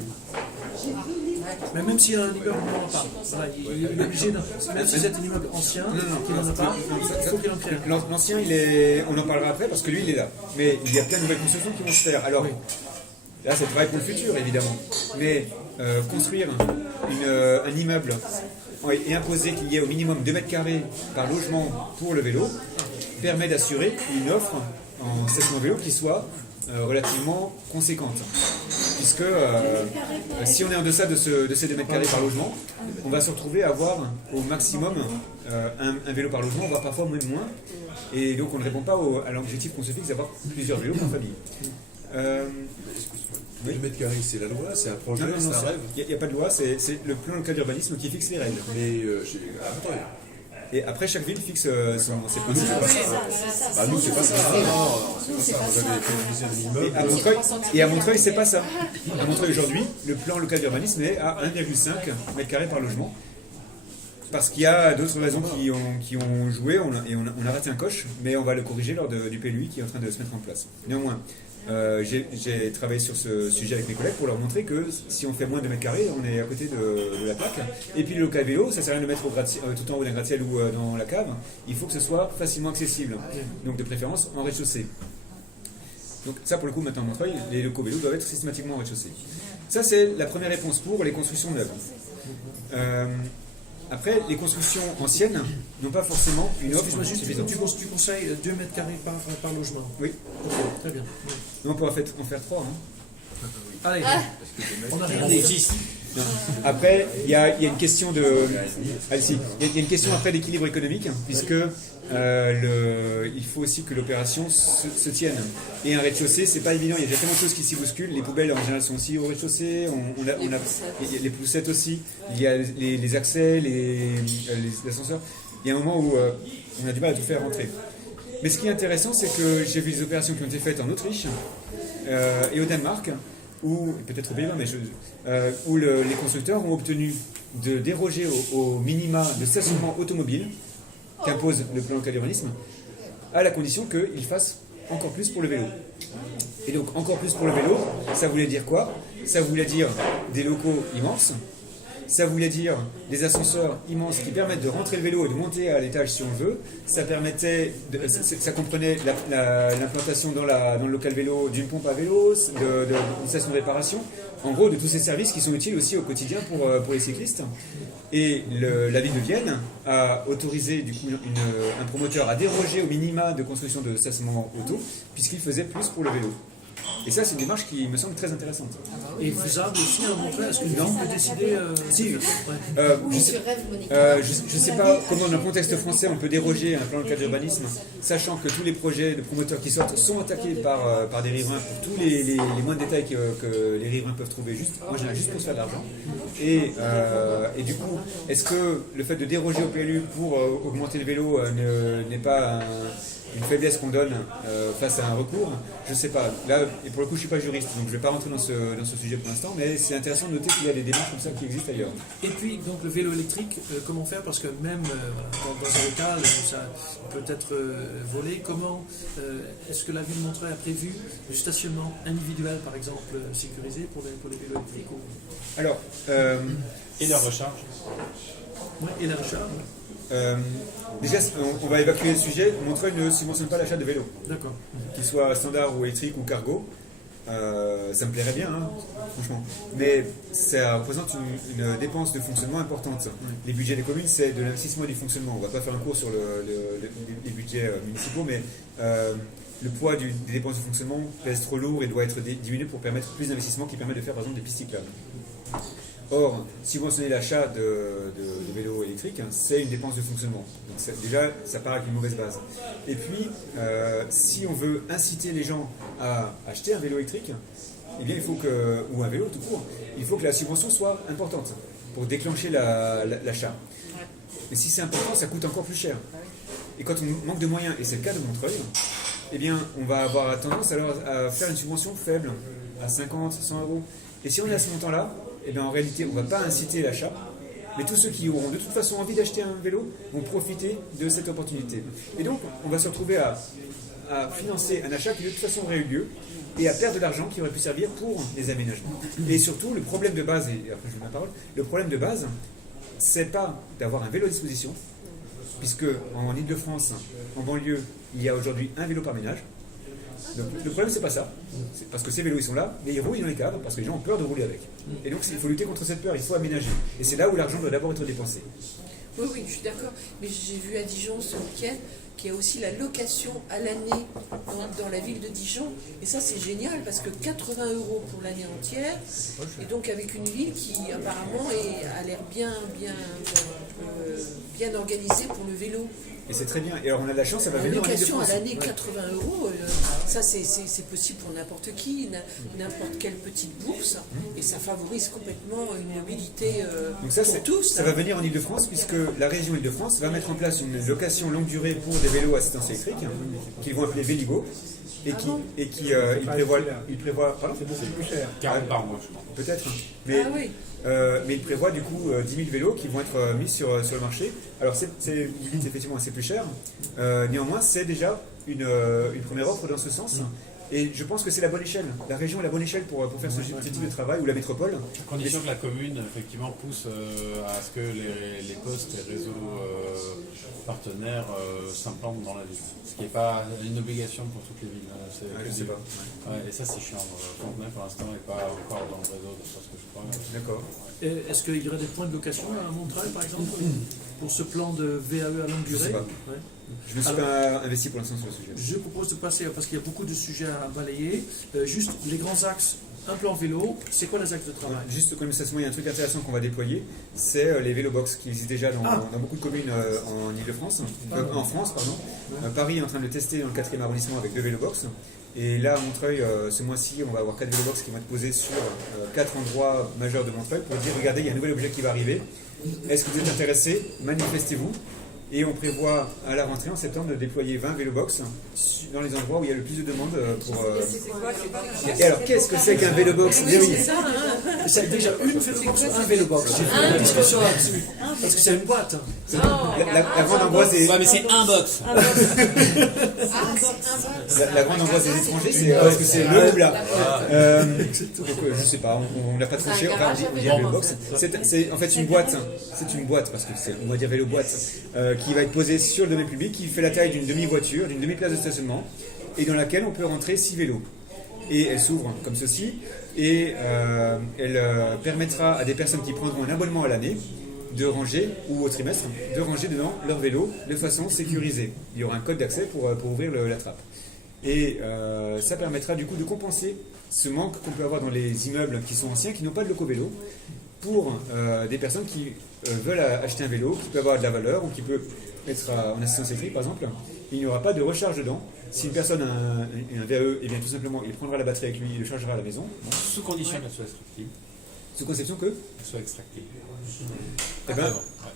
Mais même s'il y a un immeuble qui n'en a pas, voilà, il est obligé, même si c'est un immeuble ancien qui n'en a pas, il faut qu'il en crée. L'ancien, on en parlera après parce que lui, il est là. Mais il y a plein de nouvelles constructions qui vont se faire. Alors, là, c'est travail pour le futur, évidemment. Mais construire un immeuble et imposer qu'il y ait au minimum 2 mètres carrés par logement pour le vélo permet d'assurer une offre en stationnement vélo qui soit relativement conséquente. Puisque si on est en deçà de ces 2 mètres carrés par logement, on va se retrouver à avoir au maximum un vélo par logement, voire parfois même moins. Et donc on ne répond pas à l'objectif qu'on se fixe d'avoir plusieurs vélos par famille. Oui. 2 mètres carrés, c'est la loi, c'est un projet, non, c'est un rêve. Il n'y a pas de loi, c'est le plan local d'urbanisme qui fixe les règles. Mais et après, chaque ville fixe ses principes. Nous, c'est pas ça. Non, c'est pas ça. Vous avez fait une immeuble. Et à Montreuil, c'est pas ça. À Montreuil, aujourd'hui, le plan local d'urbanisme est à 1,5 m² par logement. Parce qu'il y a d'autres raisons qui ont joué, on a raté un coche, mais on va le corriger lors du PLUI qui est en train de se mettre en place. Néanmoins, j'ai travaillé sur ce sujet avec mes collègues pour leur montrer que si on fait moins de mètres carrés, on est à côté de la plaque. Et puis le local vélo, ça sert à rien de le mettre tout en haut d'un gratte-ciel ou dans la cave. Il faut que ce soit facilement accessible, donc de préférence en rez-de-chaussée. Donc ça, pour le coup, maintenant à Montreuil, les locaux vélos doivent être systématiquement en rez-de-chaussée. Ça, c'est la première réponse pour les constructions neuves. Après, les constructions anciennes n'ont pas forcément une offre suffisante. Tu conseilles 2 mètres carrés par logement? Oui. Ok, très bien. On pourra en faire 3. Hein. Allez, on a rien existe. Après, il y a une question de. Il y a une question après d'équilibre économique, puisque il faut aussi que l'opération se tienne. Et un rez-de-chaussée, c'est pas évident. Il y a déjà tellement de choses qui s'y bousculent. Les poubelles en général sont aussi au rez-de-chaussée. Il y a les poussettes aussi. Il y a les accès, les ascenseurs. Il y a un moment où on a du mal à tout faire rentrer. Mais ce qui est intéressant, c'est que j'ai vu des opérations qui ont été faites en Autriche et au Danemark, ou peut-être au Pays-Bas, où les constructeurs ont obtenu de déroger au minima de stationnement automobile qu'impose le plan local d'urbanisme, à la condition qu'ils fassent encore plus pour le vélo. Et donc encore plus pour le vélo, ça voulait dire quoi? Ça voulait dire des locaux immenses, ça voulait dire des ascenseurs immenses qui permettent de rentrer le vélo et de monter à l'étage si on veut. Ça comprenait l'implantation dans le local vélo d'une pompe à vélo, d'une station de réparation, en gros de tous ces services qui sont utiles aussi au quotidien pour les cyclistes. Et la ville de Vienne a autorisé du coup un promoteur à déroger au minima de construction de stationnement auto, puisqu'il faisait plus pour le vélo. Et ça, c'est une démarche qui me semble très intéressante. Et faisable aussi à montrer, est-ce que vous peut décider Si, ouais. je ne sais pas comment, dans le contexte français, on peut déroger à un plan local d'urbanisme, sachant que tous les projets de promoteurs qui sortent sont attaqués par des riverains pour tous les moindres détails que les riverains peuvent trouver, en général juste pour se faire de l'argent. Et du coup, est-ce que le fait de déroger au PLU pour augmenter le vélo n'est pas une faiblesse qu'on donne face à un recours? Je ne sais pas. Là, et pour le coup, je ne suis pas juriste, donc je ne vais pas rentrer dans ce sujet pour l'instant, mais c'est intéressant de noter qu'il y a des démarches comme ça qui existent ailleurs. Et puis, donc le vélo électrique, comment faire? Parce que même dans un local, ça peut être volé. Comment est-ce que la ville de Montreuil a prévu du stationnement individuel, par exemple, sécurisé pour les vélos électriques Alors, Et la recharge? Oui, et la recharge. Déjà, on va évacuer le sujet. Montreuil ne subventionne pas l'achat de vélos, D'accord. qu'ils soient standard ou électrique ou cargo. Ça me plairait bien, hein, franchement. Mais ça représente une dépense de fonctionnement importante. Les budgets des communes, c'est de l'investissement et du fonctionnement. On ne va pas faire un cours sur les budgets municipaux, mais le poids des dépenses de fonctionnement pèse trop lourd et doit être diminué pour permettre plus d'investissements qui permettent de faire, par exemple, des pistes cyclables. Or, subventionner l'achat de vélos électriques, c'est une dépense de fonctionnement. Donc déjà, ça part avec une mauvaise base. Et puis, si on veut inciter les gens à acheter un vélo électrique, eh bien, ou un vélo tout court, il faut que la subvention soit importante pour déclencher l'achat. Mais si c'est important, ça coûte encore plus cher. Et quand on manque de moyens, et c'est le cas de Montreuil, eh bien, on va avoir tendance alors à faire une subvention faible, à 50, 100 euros. Et si on est à ce montant-là, eh bien, en réalité, on ne va pas inciter l'achat, mais tous ceux qui auront de toute façon envie d'acheter un vélo vont profiter de cette opportunité. Et donc, on va se retrouver à financer un achat qui de toute façon aurait eu lieu et à perdre de l'argent qui aurait pu servir pour les aménagements. Et surtout, le problème de base, et après je vous donne la parole, le problème de base, c'est pas d'avoir un vélo à disposition, puisque en Ile-de-France, en banlieue, il y a aujourd'hui un vélo par ménage. Donc, le problème, c'est pas ça. C'est parce que ces vélos, ils sont là, mais ils roulent dans les cadres parce que les gens ont peur de rouler avec. Et donc, il faut lutter contre cette peur, il faut aménager. Et c'est là où l'argent doit d'abord être dépensé. Oui, je suis d'accord. Mais j'ai vu à Dijon ce week-end qu'il y a aussi la location à l'année dans la ville de Dijon. Et ça, c'est génial parce que 80 € pour l'année entière. Et donc, avec une ville qui, apparemment, a l'air bien organisée pour le vélo. Et c'est très bien. Et alors, on a de la chance, ça va venir en Ile-de-France. Ile-de-France. À l'année, 80 €, ça, c'est possible pour n'importe qui, n'importe quelle petite bourse. Et ça favorise complètement une mobilité Donc ça, pour tous. ça va venir en Ile-de-France, puisque la région Ile-de-France va mettre en place une location longue durée pour des vélos à assistance électrique, qu'ils vont appeler Véligo. et qui il prévoit pardon, C'est plus cher. 40 par mois, je crois. peut-être, mais Ah oui. mais il prévoit du coup 10 000 vélos qui vont être mis sur le marché. Alors vous dites effectivement c'est plus cher, néanmoins c'est déjà une première offre dans ce sens. Et je pense que c'est la bonne échelle. La région est la bonne échelle pour faire ce type de travail, ou la métropole. À condition que la commune, effectivement, pousse à ce que les postes et réseaux partenaires s'implantent dans la ville. Ce qui n'est pas une obligation pour toutes les villes. Je sais pas. Ouais, et ça, c'est chiant. Fontenay, pour l'instant, n'est pas encore dans le réseau, de ce que je crois. D'accord. Et est-ce qu'il y aurait des points de location à Montreuil, par exemple, pour ce plan de VAE à longue Je sais durée? pas. Ouais. Je ne me suis pas investi pour l'instant sur le sujet. Je propose de passer, parce qu'il y a beaucoup de sujets à balayer, juste les grands axes, un plan vélo, c'est quoi les axes de travail? Juste comme ça, il y a un truc intéressant qu'on va déployer, c'est les vélobox qui existent déjà dans beaucoup de communes en Ile-de-France, en France, pardon. Paris est en train de le tester dans le 4e arrondissement avec 2 vélobox. Et là, à Montreuil, ce mois-ci, on va avoir 4 vélobox qui vont être posés sur 4 endroits majeurs de Montreuil pour dire, regardez, il y a un nouvel objet qui va arriver. Est-ce que vous êtes intéressés? Manifestez-vous. Et on prévoit à la rentrée en septembre de déployer 20 vélobox dans les endroits où il y a le plus de demandes pour. Et alors, qu'est-ce que c'est qu'un vélobox? C'est déjà une vélobox ou un vélobox? J'ai fait la discussion là-dessus. Parce que c'est une boîte. La grande angoisse des. Ouais, mais c'est un box. La grande angoisse des étrangers, c'est est-ce que c'est le ou là donc, je sais pas, on n'a pas tranché, enfin on dit vélobox. C'est en fait une boîte, c'est une boîte, parce que c'est, on va dire vélo-boîte, qui va être posée sur le domaine public, qui fait la taille d'une demi-voiture, d'une demi-place de stationnement, et dans laquelle on peut rentrer 6 vélos. Et elle s'ouvre comme ceci, et elle permettra à des personnes qui prendront un abonnement à l'année de ranger, ou au trimestre, de ranger dedans leur vélo de façon sécurisée. Il y aura un code d'accès pour ouvrir la trappe. Et ça permettra du coup de compenser ce manque qu'on peut avoir dans les immeubles qui sont anciens, qui n'ont pas de locaux vélo, pour des personnes qui veulent acheter un vélo, qui peut avoir de la valeur, ou qui peut être en assistance électrique par exemple. Il n'y aura pas de recharge dedans. Si une personne a un VAE, et bien tout simplement il prendra la batterie avec lui, il le chargera à la maison. Bon. Sous condition qu'elle soit extractive. Sous conception que Qu'elle soit extractive.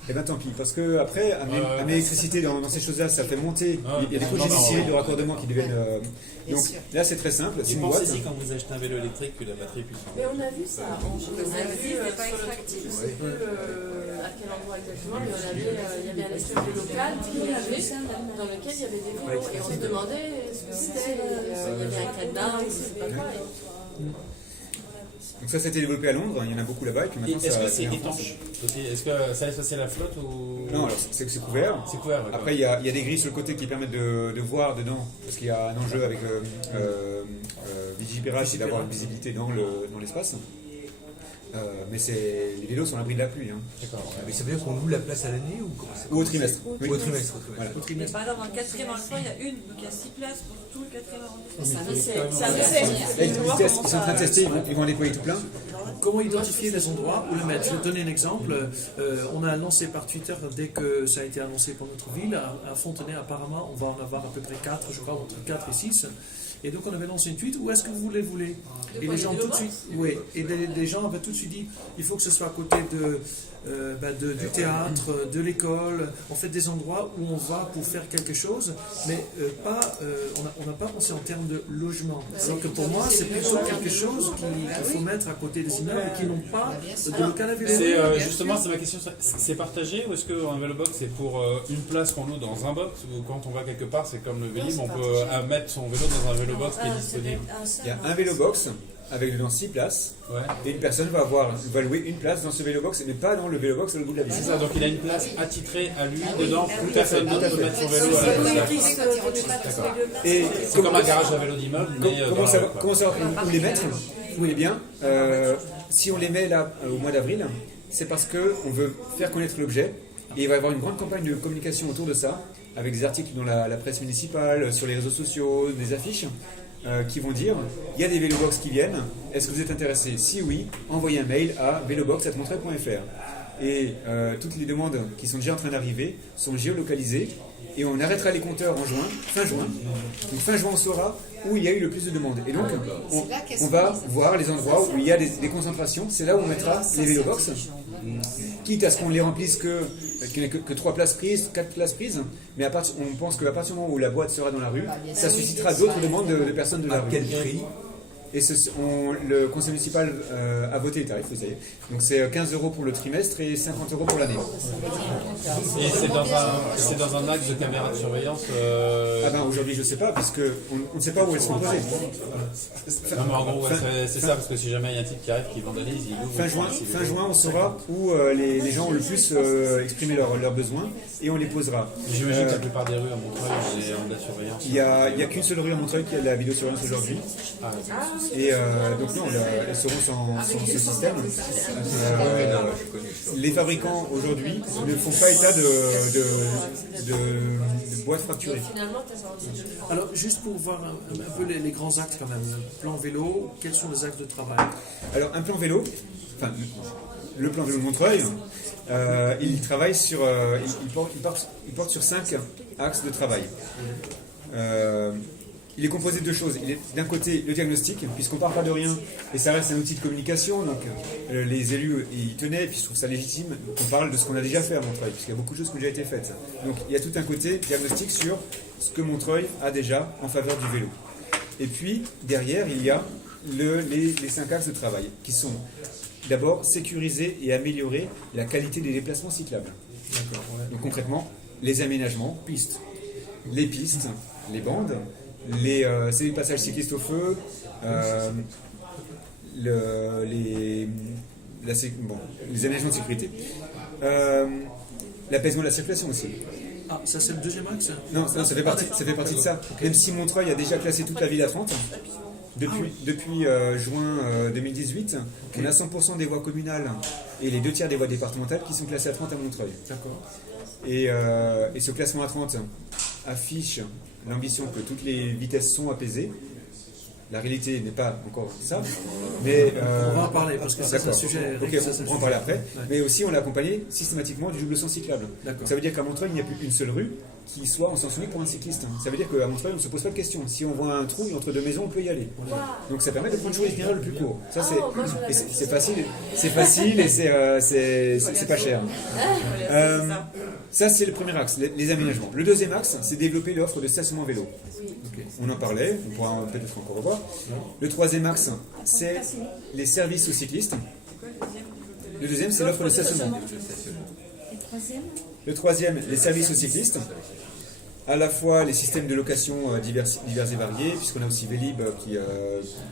Eh ben tant pis, parce que après, amener l'électricité dans ces choses-là, ça fait monter. Il y a des coûts logiciels de raccordement qui deviennent. Donc là, c'est très simple. C'est Et une boîte. pensez-y quand vous achetez un vélo électrique que la batterie puisse Mais on a vu ça. On a vu c'est pas sur le extractif. truc, je sais plus à quel endroit exactement, mais il y avait un espace de local dans lequel il y avait des vélos. Et on se demandait ce que c'était. Il y avait un cadenas, je sais pas quoi. Donc ça, c'était développé à Londres. Il y en a beaucoup là-bas. Et puis maintenant, Est-ce que ça c'est vient en France. étanche aussi? Est-ce que ça laisse passer la flotte ou... Non, alors c'est couvert. C'est couvert. D'accord. Après, il y a des grilles sur le côté qui permettent de voir dedans, parce qu'il y a un enjeu avec Vigipirage, c'est d'avoir une visibilité dans l'espace. Mais les vélos sont à l'abri de la pluie. Hein. D'accord. Mais ça veut dire qu'on loue la place à l'année ou comment c'est? Ou au trimestre. Ou au trimestre. Voilà. Mais par exemple, dans le 4e arrondissement, il y a une, donc il y a 6 places pour tout le 4e arrondissement. Ça me Là, ils sont en train de tester, ils vont en déployer tout plein. Comment identifier les endroits où le mettre? Je vais te donner un exemple. On a lancé par Twitter, dès que ça a été annoncé pour notre ville, à Fontenay, apparemment, on va en avoir à peu près 4, je crois, entre 4 et 6. Et donc on avait lancé une tweet, où est-ce que vous les voulez? Et les gens tout de suite, oui, et les gens avaient tout de suite dit, il faut que ce soit à côté du théâtre, de l'école, en fait des endroits où on va pour faire quelque chose, mais on n'a pas pensé en termes de logement. Alors que pour moi, c'est plutôt quelque chose qu'il faut mettre à côté des immeubles qui n'ont pas de local à vélo. Justement, c'est ma question. C'est partagé ou est-ce qu'un vélo box c'est pour une place qu'on loue dans un box ou quand on va quelque part, c'est comme le Vélib, on peut mettre son vélo dans un vélo box qui est disponible? Il y a un vélo box avec dedans 6 places, et une personne va louer une place dans ce vélo box, mais pas dans le vélo box à l'autre bout de la ville. C'est ça, donc il a une place attitrée à lui dedans, où personne d'autre peut mettre son vélo à la place. Et C'est comme un garage à vélo d'immeuble, mais comment savoir où les mettre? Eh bien, si on les met là au mois d'avril, c'est parce qu'on veut faire connaître l'objet, et il va y avoir une grande campagne de communication autour de ça, avec des articles dans la presse municipale, sur les réseaux sociaux, des affiches, qui vont dire, il y a des vélobox qui viennent, est-ce que vous êtes intéressé? Si oui, envoyez un mail à vélobox@montreuil.fr. Et toutes les demandes qui sont déjà en train d'arriver sont géolocalisées, et on arrêtera les compteurs en fin juin. Donc fin juin, on saura où il y a eu le plus de demandes. Et donc, on va voir les endroits où il y a des concentrations, c'est là où on mettra les vélobox, quitte à ce qu'on les remplisse que qu'il n'y a que 3 places prises, 4 places prises, mais on pense qu'à partir du moment où la boîte sera dans la rue, ça suscitera d'autres demandes de personnes de la À rue. quel prix? Et le conseil municipal a voté les tarifs, vous savez. Donc c'est 15 € pour le trimestre et 50 € pour l'année. Et c'est dans un axe de caméra de surveillance. Ah ben aujourd'hui je ne sais pas, puisque on ne sait pas où elles seront posées. Non mais en gros ouais, c'est ça, parce que si jamais il y a un type qui arrive qui vandalise, il ouvre. Fin juin, on saura où les gens ont le plus exprimé leurs besoins et on les posera. J'imagine que la plupart des rues à Montreuil ont de la surveillance. Il n'y a qu'une seule rue à Montreuil qui a de la vidéosurveillance aujourd'hui. Et donc non, elles seront sans ce système. Les fabricants aujourd'hui ne font pas état de boîtes fracturées. Finalement, tu as sorti de France. Alors, juste pour voir un peu les grands axes quand même, plan vélo, quels sont les axes de travail? Alors un plan vélo, enfin le plan vélo de Montreuil, il travaille sur, il porte sur 5 axes de travail. Il est composé de 2 choses. Il est d'un côté le diagnostic, puisqu'on ne part pas de rien, et ça reste un outil de communication, donc les élus y tenaient, et puis je trouve ça légitime qu'on parle de ce qu'on a déjà fait à Montreuil, puisqu'il y a beaucoup de choses qui ont déjà été faites. Donc il y a tout un côté diagnostic sur ce que Montreuil a déjà en faveur du vélo. Et puis derrière, il y a les 5 axes de travail, qui sont d'abord sécuriser et améliorer la qualité des déplacements cyclables. Donc concrètement, les aménagements, les pistes, les bandes, les passages cyclistes au feu, les aménagements de sécurité, l'apaisement de la circulation aussi. Ah, ça c'est le deuxième axe? Non, ça fait partie de ça. Même si Montreuil a déjà classé toute la ville à 30, depuis juin 2018, on a 100% des voies communales et les 2/3 des voies départementales qui sont classées à 30 à Montreuil. D'accord. Et ce classement à 30 affiche l'ambition que toutes les vitesses sont apaisées. La réalité n'est pas encore ça, mais on va en parler parce que c'est un sujet. Ok, on va en parler après. Ouais. Mais aussi, on l'a accompagné systématiquement du double sens cyclable. D'accord. Ça veut dire qu'à Montreuil, il n'y a plus une seule rue qui soit en sens unique pour un cycliste. Ça veut dire qu'à Montreuil, on ne se pose pas de questions. Si on voit un trou entre 2 maisons, on peut y aller. Donc ça permet de prendre toujours l'itinéraire le plus court. Ça c'est facile et c'est pas cher. Ça c'est le premier axe, les aménagements. Le deuxième axe, c'est développer l'offre de stationnement vélo. On en parlait, on pourra peut-être encore revoir. Le troisième axe, c'est les services aux cyclistes. Le deuxième, c'est l'offre de stationnement. Le troisième, les services aux cyclistes. À la fois les systèmes de location divers et variés, puisqu'on a aussi Vélib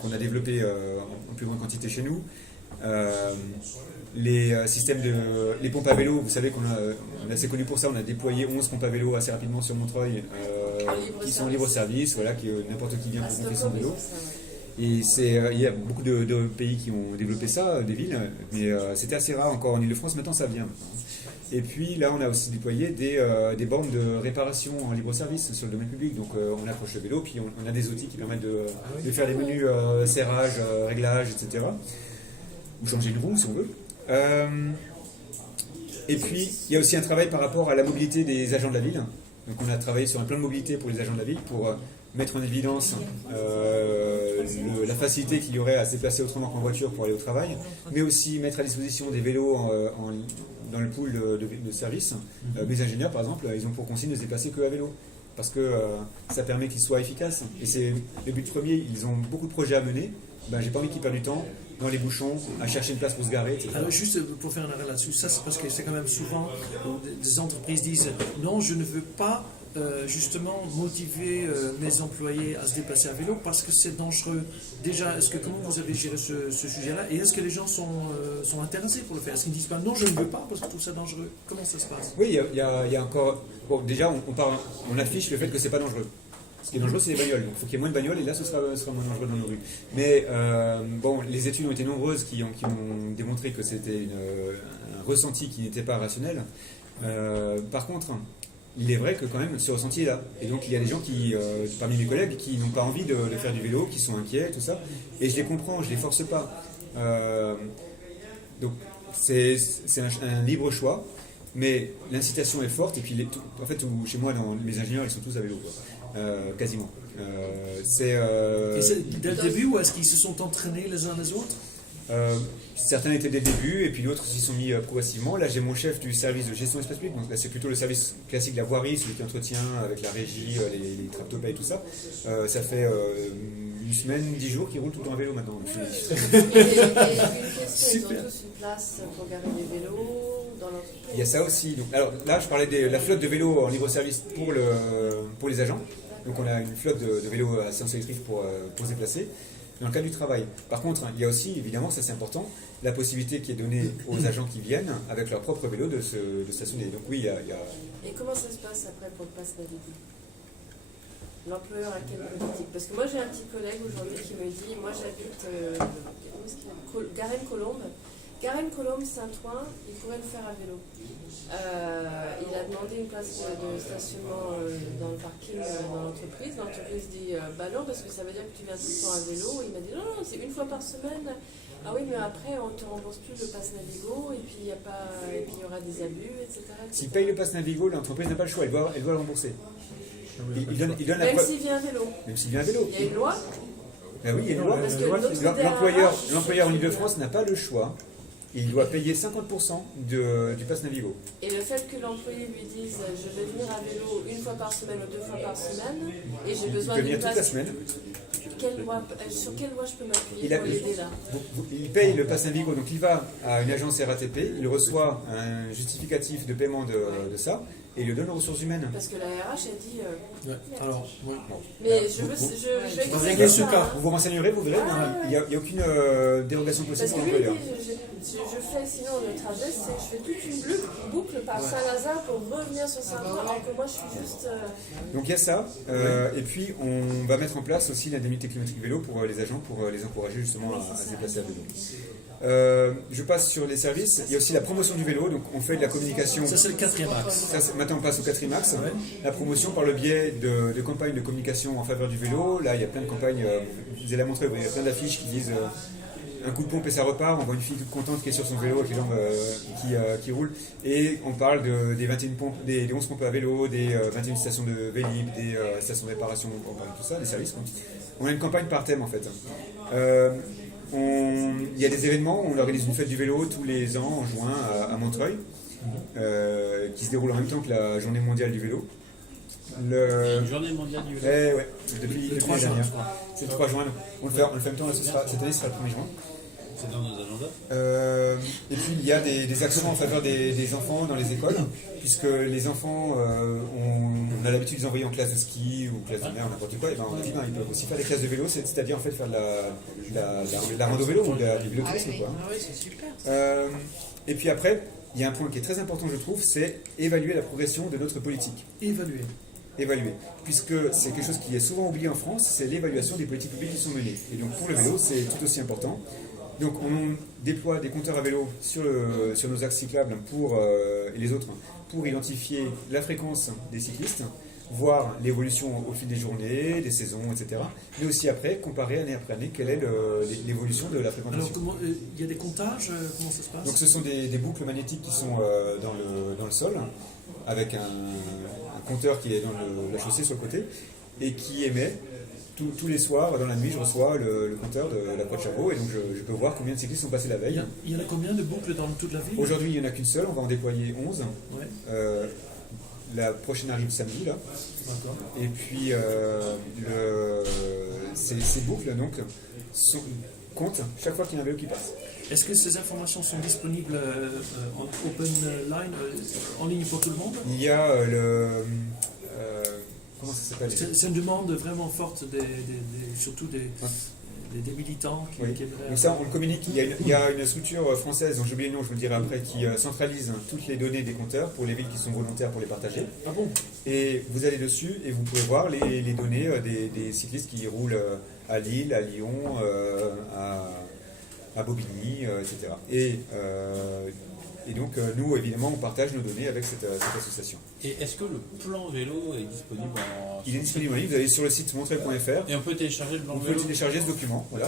qu'on a développé en plus grande quantité chez nous. Les systèmes les pompes à vélo, vous savez qu'on est assez connu pour ça, on a déployé 11 pompes à vélo assez rapidement sur Montreuil qui sont en libre service, voilà, n'importe qui vient pour pomper son vélo. Et il y a beaucoup de pays qui ont développé ça, des villes, mais c'était assez rare encore en Ile-de-France, maintenant ça vient. Et puis là on a aussi déployé des bornes de réparation en libre service sur le domaine public, donc on accroche le vélo, puis on a des outils qui permettent de faire des menus serrage, réglage, etc. Ou changer une roue si on veut. Et puis il y a aussi un travail par rapport à la mobilité des agents de la ville. Donc on a travaillé sur un plan de mobilité pour les agents de la ville pour mettre en évidence la facilité qu'il y aurait à se déplacer autrement qu'en voiture pour aller au travail, mais aussi mettre à disposition des vélos dans le pool de services. Les ingénieurs par exemple, ils ont pour consigne de se déplacer qu'à vélo, parce que ça permet qu'ils soient efficaces. Et c'est le but premier, ils ont beaucoup de projets à mener. J'ai pas envie qu'ils perdent du temps dans les bouchons, à chercher une place pour se garer, etc. Alors juste pour faire un arrêt là-dessus, ça c'est parce que c'est quand même souvent des entreprises disent non, je ne veux pas justement motiver mes employés à se déplacer à vélo parce que c'est dangereux. Déjà, comment vous avez géré ce sujet-là et est-ce que les gens sont intéressés pour le faire? Est-ce qu'ils ne disent pas non, je ne veux pas parce que je trouve ça dangereux? Comment ça se passe? Oui, il y a encore... Bon, déjà, on affiche le fait que c'est pas dangereux. Ce qui est dangereux, c'est les bagnoles. Donc, il faut qu'il y ait moins de bagnoles et là, ce sera moins dangereux dans nos rues. Mais les études ont été nombreuses qui ont démontré que c'était un ressenti qui n'était pas rationnel. Par contre, il est vrai que quand même ce ressenti est là. Et donc il y a des gens parmi mes collègues qui n'ont pas envie de faire du vélo, qui sont inquiets, tout ça. Et je les comprends, je les force pas. Donc c'est un libre choix, mais l'incitation est forte. Et puis en fait, chez moi, mes ingénieurs, ils sont tous à vélo, quoi. Quasiment. Et c'est dès le début ou est-ce qu'ils se sont entraînés les uns les autres? Certains étaient dès le début, et puis d'autres s'y sont mis progressivement. Là, j'ai mon chef du service de gestion d'espace public, donc là, c'est plutôt le service classique de la voirie, celui qui entretient avec la régie, les tractopelles et tout ça. Ça fait une semaine, 10 jours qu'il roule tout le temps à vélo maintenant. Donc, Et une question, ils ont tous une place pour garer des vélos dans l'entreprise. il y a ça aussi. Donc, alors là, je parlais de la flotte de vélos en libre service pour les agents. Donc on a une flotte de vélos à séance électrique pour se déplacer. Dans le cadre du travail. Par contre, il y a aussi, évidemment, ça c'est important, la possibilité qui est donnée aux agents qui viennent avec leur propre vélo de stationner. Donc oui, il y a... Et comment ça se passe après pour le pass Navigo? L'employeur a quelle politique? Parce que moi j'ai un petit collègue aujourd'hui qui me dit, moi j'habite Garenne-Colombe. Garenne-Colombe, Saint-Ouen, il pourrait le faire à vélo. Il a demandé une place de stationnement dans le parking dans l'entreprise. L'entreprise dit bah non, parce que ça veut dire que tu viens tout le temps à vélo. Il m'a dit non, c'est une fois par semaine. Ah oui, mais après on ne te rembourse plus le pass Navigo et puis il y aura des abus, etc. S'il paye le pass Navigo, l'entreprise n'a pas le choix, elle doit le rembourser. Il donne la Même preuve. s'il vient à vélo. Même s'il vient à vélo. Il y a une loi. Ben oui, il y a une loi. Parce que notre L'employeur en Ile-de-France n'a pas le choix. Il doit payer 50% du pass Navigo. Et le fait que l'employé lui dise je vais venir à vélo une fois par semaine ou 2 fois par semaine et j'ai besoin Il peut d'une venir toute la place, semaine. sur quelle loi je peux m'appuyer Il pour l'aider là? Il paye le pass Navigo, donc il va à une agence RATP, il reçoit un justificatif de paiement de ça, et il le donne aux ressources humaines. Parce que la RH a dit. Ouais. Alors, oui. Mais je vais Vous réglez ce cas. Vous vous renseignerez, vous verrez, il n'y a aucune dérogation possible Parce pour que lui, il l'employeur. dit je fais sinon le trajet, c'est que je fais toute une boucle par Saint-Lazare pour revenir sur Saint-Ouen, alors que moi je suis juste. Donc il y a ça, et puis on va mettre en place aussi l'indemnité climatique vélo pour les agents, pour les encourager justement à se déplacer à vélo. Je passe sur les services, il y a aussi la promotion du vélo, donc on fait de la communication. Ça, c'est le 4e axe. Maintenant on passe au 4e axe, la promotion par le biais de campagnes de communication en faveur du vélo. Là il y a plein de campagnes, je vous ai la montré, il y a plein d'affiches qui disent un coup de pompe et ça repart, on voit une fille toute contente qui est sur son vélo avec les jambes qui roulent, et on parle des 21 pompes, des 11 pompes à vélo, des 21 stations de Vélib, des stations de réparation, on parle de tout ça, des services. On a une campagne par thème en fait. Il y a des événements, on organise une fête du vélo tous les ans en juin à Montreuil, qui se déroule en même temps que la journée mondiale du vélo. Une journée mondiale du vélo. Depuis le 3 l'année juin, dernière. je crois. C'est le 3 juin. On le fait en même temps, cette année ce sera le 1er juin. C'est dans nos agendas. Et puis il y a des actions en faveur des enfants dans les écoles, puisque les enfants, on a l'habitude de les envoyer en classe de ski ou classe de mer, n'importe quoi, et ben on a dit ils peuvent aussi faire des classes de vélo, c'est-à-dire en fait faire de la rando vélo ou du vélotourisme. Quoi. Ah oui, c'est super. Et puis après, il y a un point qui est très important je trouve, c'est évaluer la progression de notre politique. Évaluer, puisque c'est quelque chose qui est souvent oublié en France, c'est l'évaluation des politiques publiques qui sont menées. Et donc pour le vélo, c'est tout aussi important. Donc on déploie des compteurs à vélo sur nos axes cyclables et les autres pour identifier la fréquence des cyclistes, voir l'évolution au fil des journées, des saisons, etc. Mais aussi après, comparer année après année quelle est l'évolution de la fréquentation. Alors, il y a des comptages, comment ça se passe? Donc ce sont des boucles magnétiques qui sont dans le sol, avec un compteur qui est dans la chaussée sur le côté, et qui émet tous les soirs, dans la nuit, je reçois le compteur de la Croix de Chabot, et donc je peux voir combien de cyclistes sont passés la veille. Il y en a combien de boucles dans toute la ville? Aujourd'hui, il n'y en a qu'une seule, on va en déployer 11. Ouais. La prochaine arrive samedi, là. D'accord. Et puis, ces boucles, donc, comptent chaque fois qu'il y a un vélo qui passe. Est-ce que ces informations sont disponibles en open line, en ligne pour tout le monde? Il y a comment ça s'appelle? C'est une demande vraiment forte, surtout des militants qui aimeraient... Donc ça, on communique. Il y a une structure française, dont j'ai oublié le nom, je vous le dirai après, qui centralise toutes les données des compteurs pour les villes qui sont volontaires pour les partager. Ah bon? Et vous allez dessus et vous pouvez voir les données des cyclistes qui roulent à Lille, à Lyon, à Bobigny, etc. Et donc, nous, évidemment, on partage nos données avec cette association. Et est-ce que le plan vélo est disponible Il est disponible en ligne, vous allez sur le site montreuil.fr. Et on peut télécharger le plan On peut vélo. télécharger ce document. Voilà.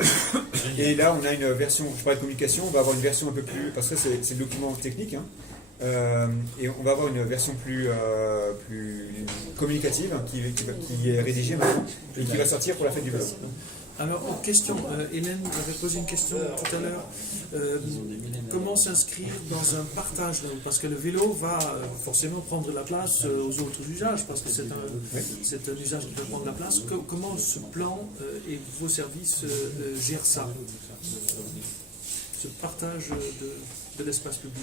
Et là, on a une version, je parlais de communication, on va avoir une version un peu plus, parce que c'est le document technique, et on va avoir une version plus communicative qui est rédigée maintenant et qui va sortir pour la fête du vélo. Alors, question, Hélène avait posé une question tout à l'heure. Comment s'inscrire dans un partage là, parce que le vélo va forcément prendre la place aux autres usages, parce que c'est un usage qui va prendre la place. Comment ce plan et vos services gèrent ça, ce partage de l'espace public?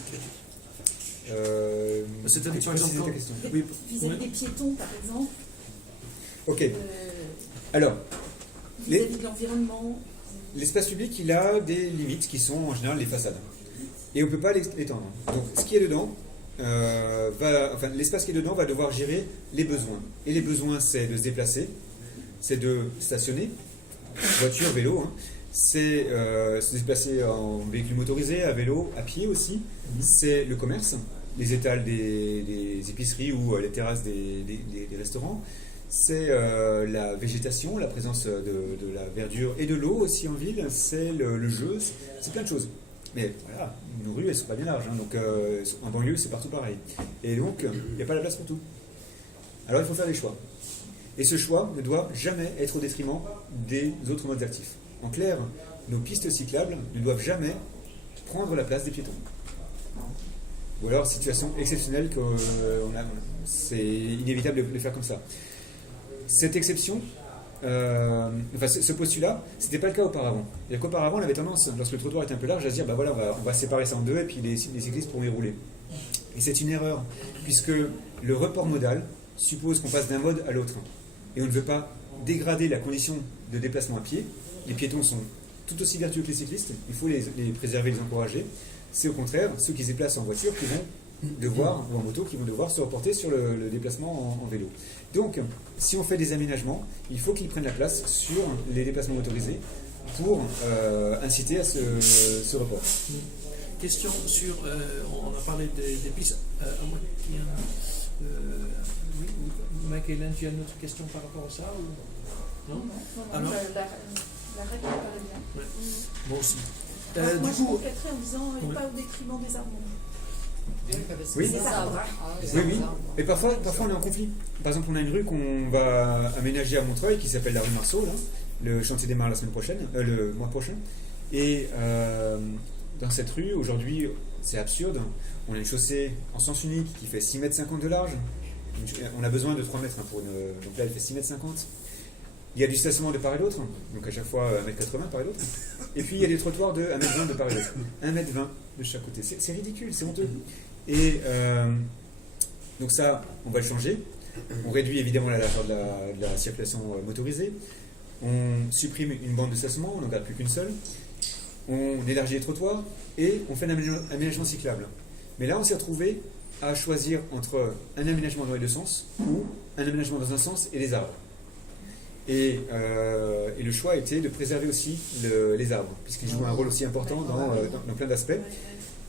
C'est-à-dire, par exemple, vis-à-vis des piétons, par exemple. Ok. Alors, vis-à-vis de l'environnement. L'espace public, il a des limites qui sont en général les façades. Et on ne peut pas l'étendre. Donc, ce qui est dedans, l'espace qui est dedans va devoir gérer les besoins. Et les besoins, c'est de se déplacer, c'est de stationner, voiture, vélo, c'est se déplacer en véhicule motorisé, à vélo, à pied aussi, c'est le commerce, les étals des épiceries ou les terrasses des restaurants, c'est la végétation, la présence de la verdure et de l'eau aussi en ville, c'est le jeu, c'est plein de choses. Mais voilà, nos rues, elles ne sont pas bien larges, donc en banlieue, c'est partout pareil. Et donc, il n'y a pas la place pour tout. Alors, il faut faire des choix. Et ce choix ne doit jamais être au détriment des autres modes actifs. En clair, nos pistes cyclables ne doivent jamais prendre la place des piétons. Ou alors, situation exceptionnelle, c'est inévitable de le faire comme ça. Cette exception, ce postulat, ce n'était pas le cas auparavant. C'est-à-dire qu'auparavant, on avait tendance, lorsque le trottoir était un peu large, à se dire, on va séparer ça en deux et puis les cyclistes pourront y rouler. Et c'est une erreur, puisque le report modal suppose qu'on passe d'un mode à l'autre. Et on ne veut pas dégrader la condition de déplacement à pied. Les piétons sont tout aussi vertueux que les cyclistes, il faut les préserver, les encourager. C'est au contraire ceux qui se déplacent en voiture qui vont devoir, ou en moto, qui vont devoir se reporter sur le déplacement en vélo. Donc, si on fait des aménagements, il faut qu'ils prennent la place sur les déplacements motorisés pour inciter à ce report. Question sur, on a parlé des pistes, oui, Mike et Hélène, tu as une autre question par rapport à ça ou... Non. Alors, la règle paraît bien. Ouais. Moi aussi. Moi, Du je coup, compléterais en disant pas au détriment des arbres. Oui, Des arbres. oui. Et parfois, on est en conflit. Par exemple, on a une rue qu'on va aménager à Montreuil qui s'appelle la rue Marceau. Là. Le chantier démarre la semaine prochaine, le mois prochain. Et dans cette rue, aujourd'hui, c'est absurde. On a une chaussée en sens unique qui fait 6,50 m de large. On a besoin de 3 mètres pour une... Donc là, elle fait 6,50 m. Il y a du stationnement de part et d'autre, donc à chaque fois 1,80 m par et d'autre. Et puis il y a des trottoirs de 1,20 m de part et d'autre. 1,20 m de chaque côté. C'est ridicule, c'est honteux. Et donc ça, on va le changer. On réduit évidemment la largeur de la circulation motorisée. On supprime une bande de stationnement, on n'en garde plus qu'une seule. On élargit les trottoirs et on fait un aménagement cyclable. Mais là, on s'est retrouvé à choisir entre un aménagement dans les deux sens ou un aménagement dans un sens et les arbres. Et le choix était de préserver aussi les arbres, puisqu'ils jouent un rôle aussi important dans plein d'aspects.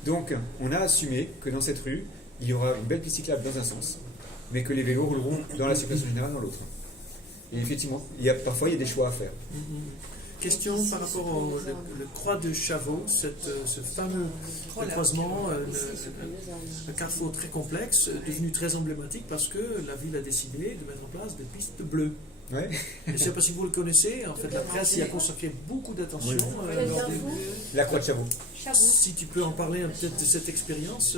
Donc, on a assumé que dans cette rue, il y aura une belle piste cyclable dans un sens, mais que les vélos rouleront dans la circulation générale dans l'autre. Et effectivement, parfois, il y a des choix à faire. Question par rapport au le Croix de Chavaux, ce fameux croisement, un carrefour très complexe, devenu très emblématique parce que la ville a décidé de mettre en place des pistes bleues. Ouais. Je ne sais pas si vous le connaissez, en fait la presse y a consacré beaucoup d'attention. La Croix de Chavaux. Si tu peux en parler peut-être de cette expérience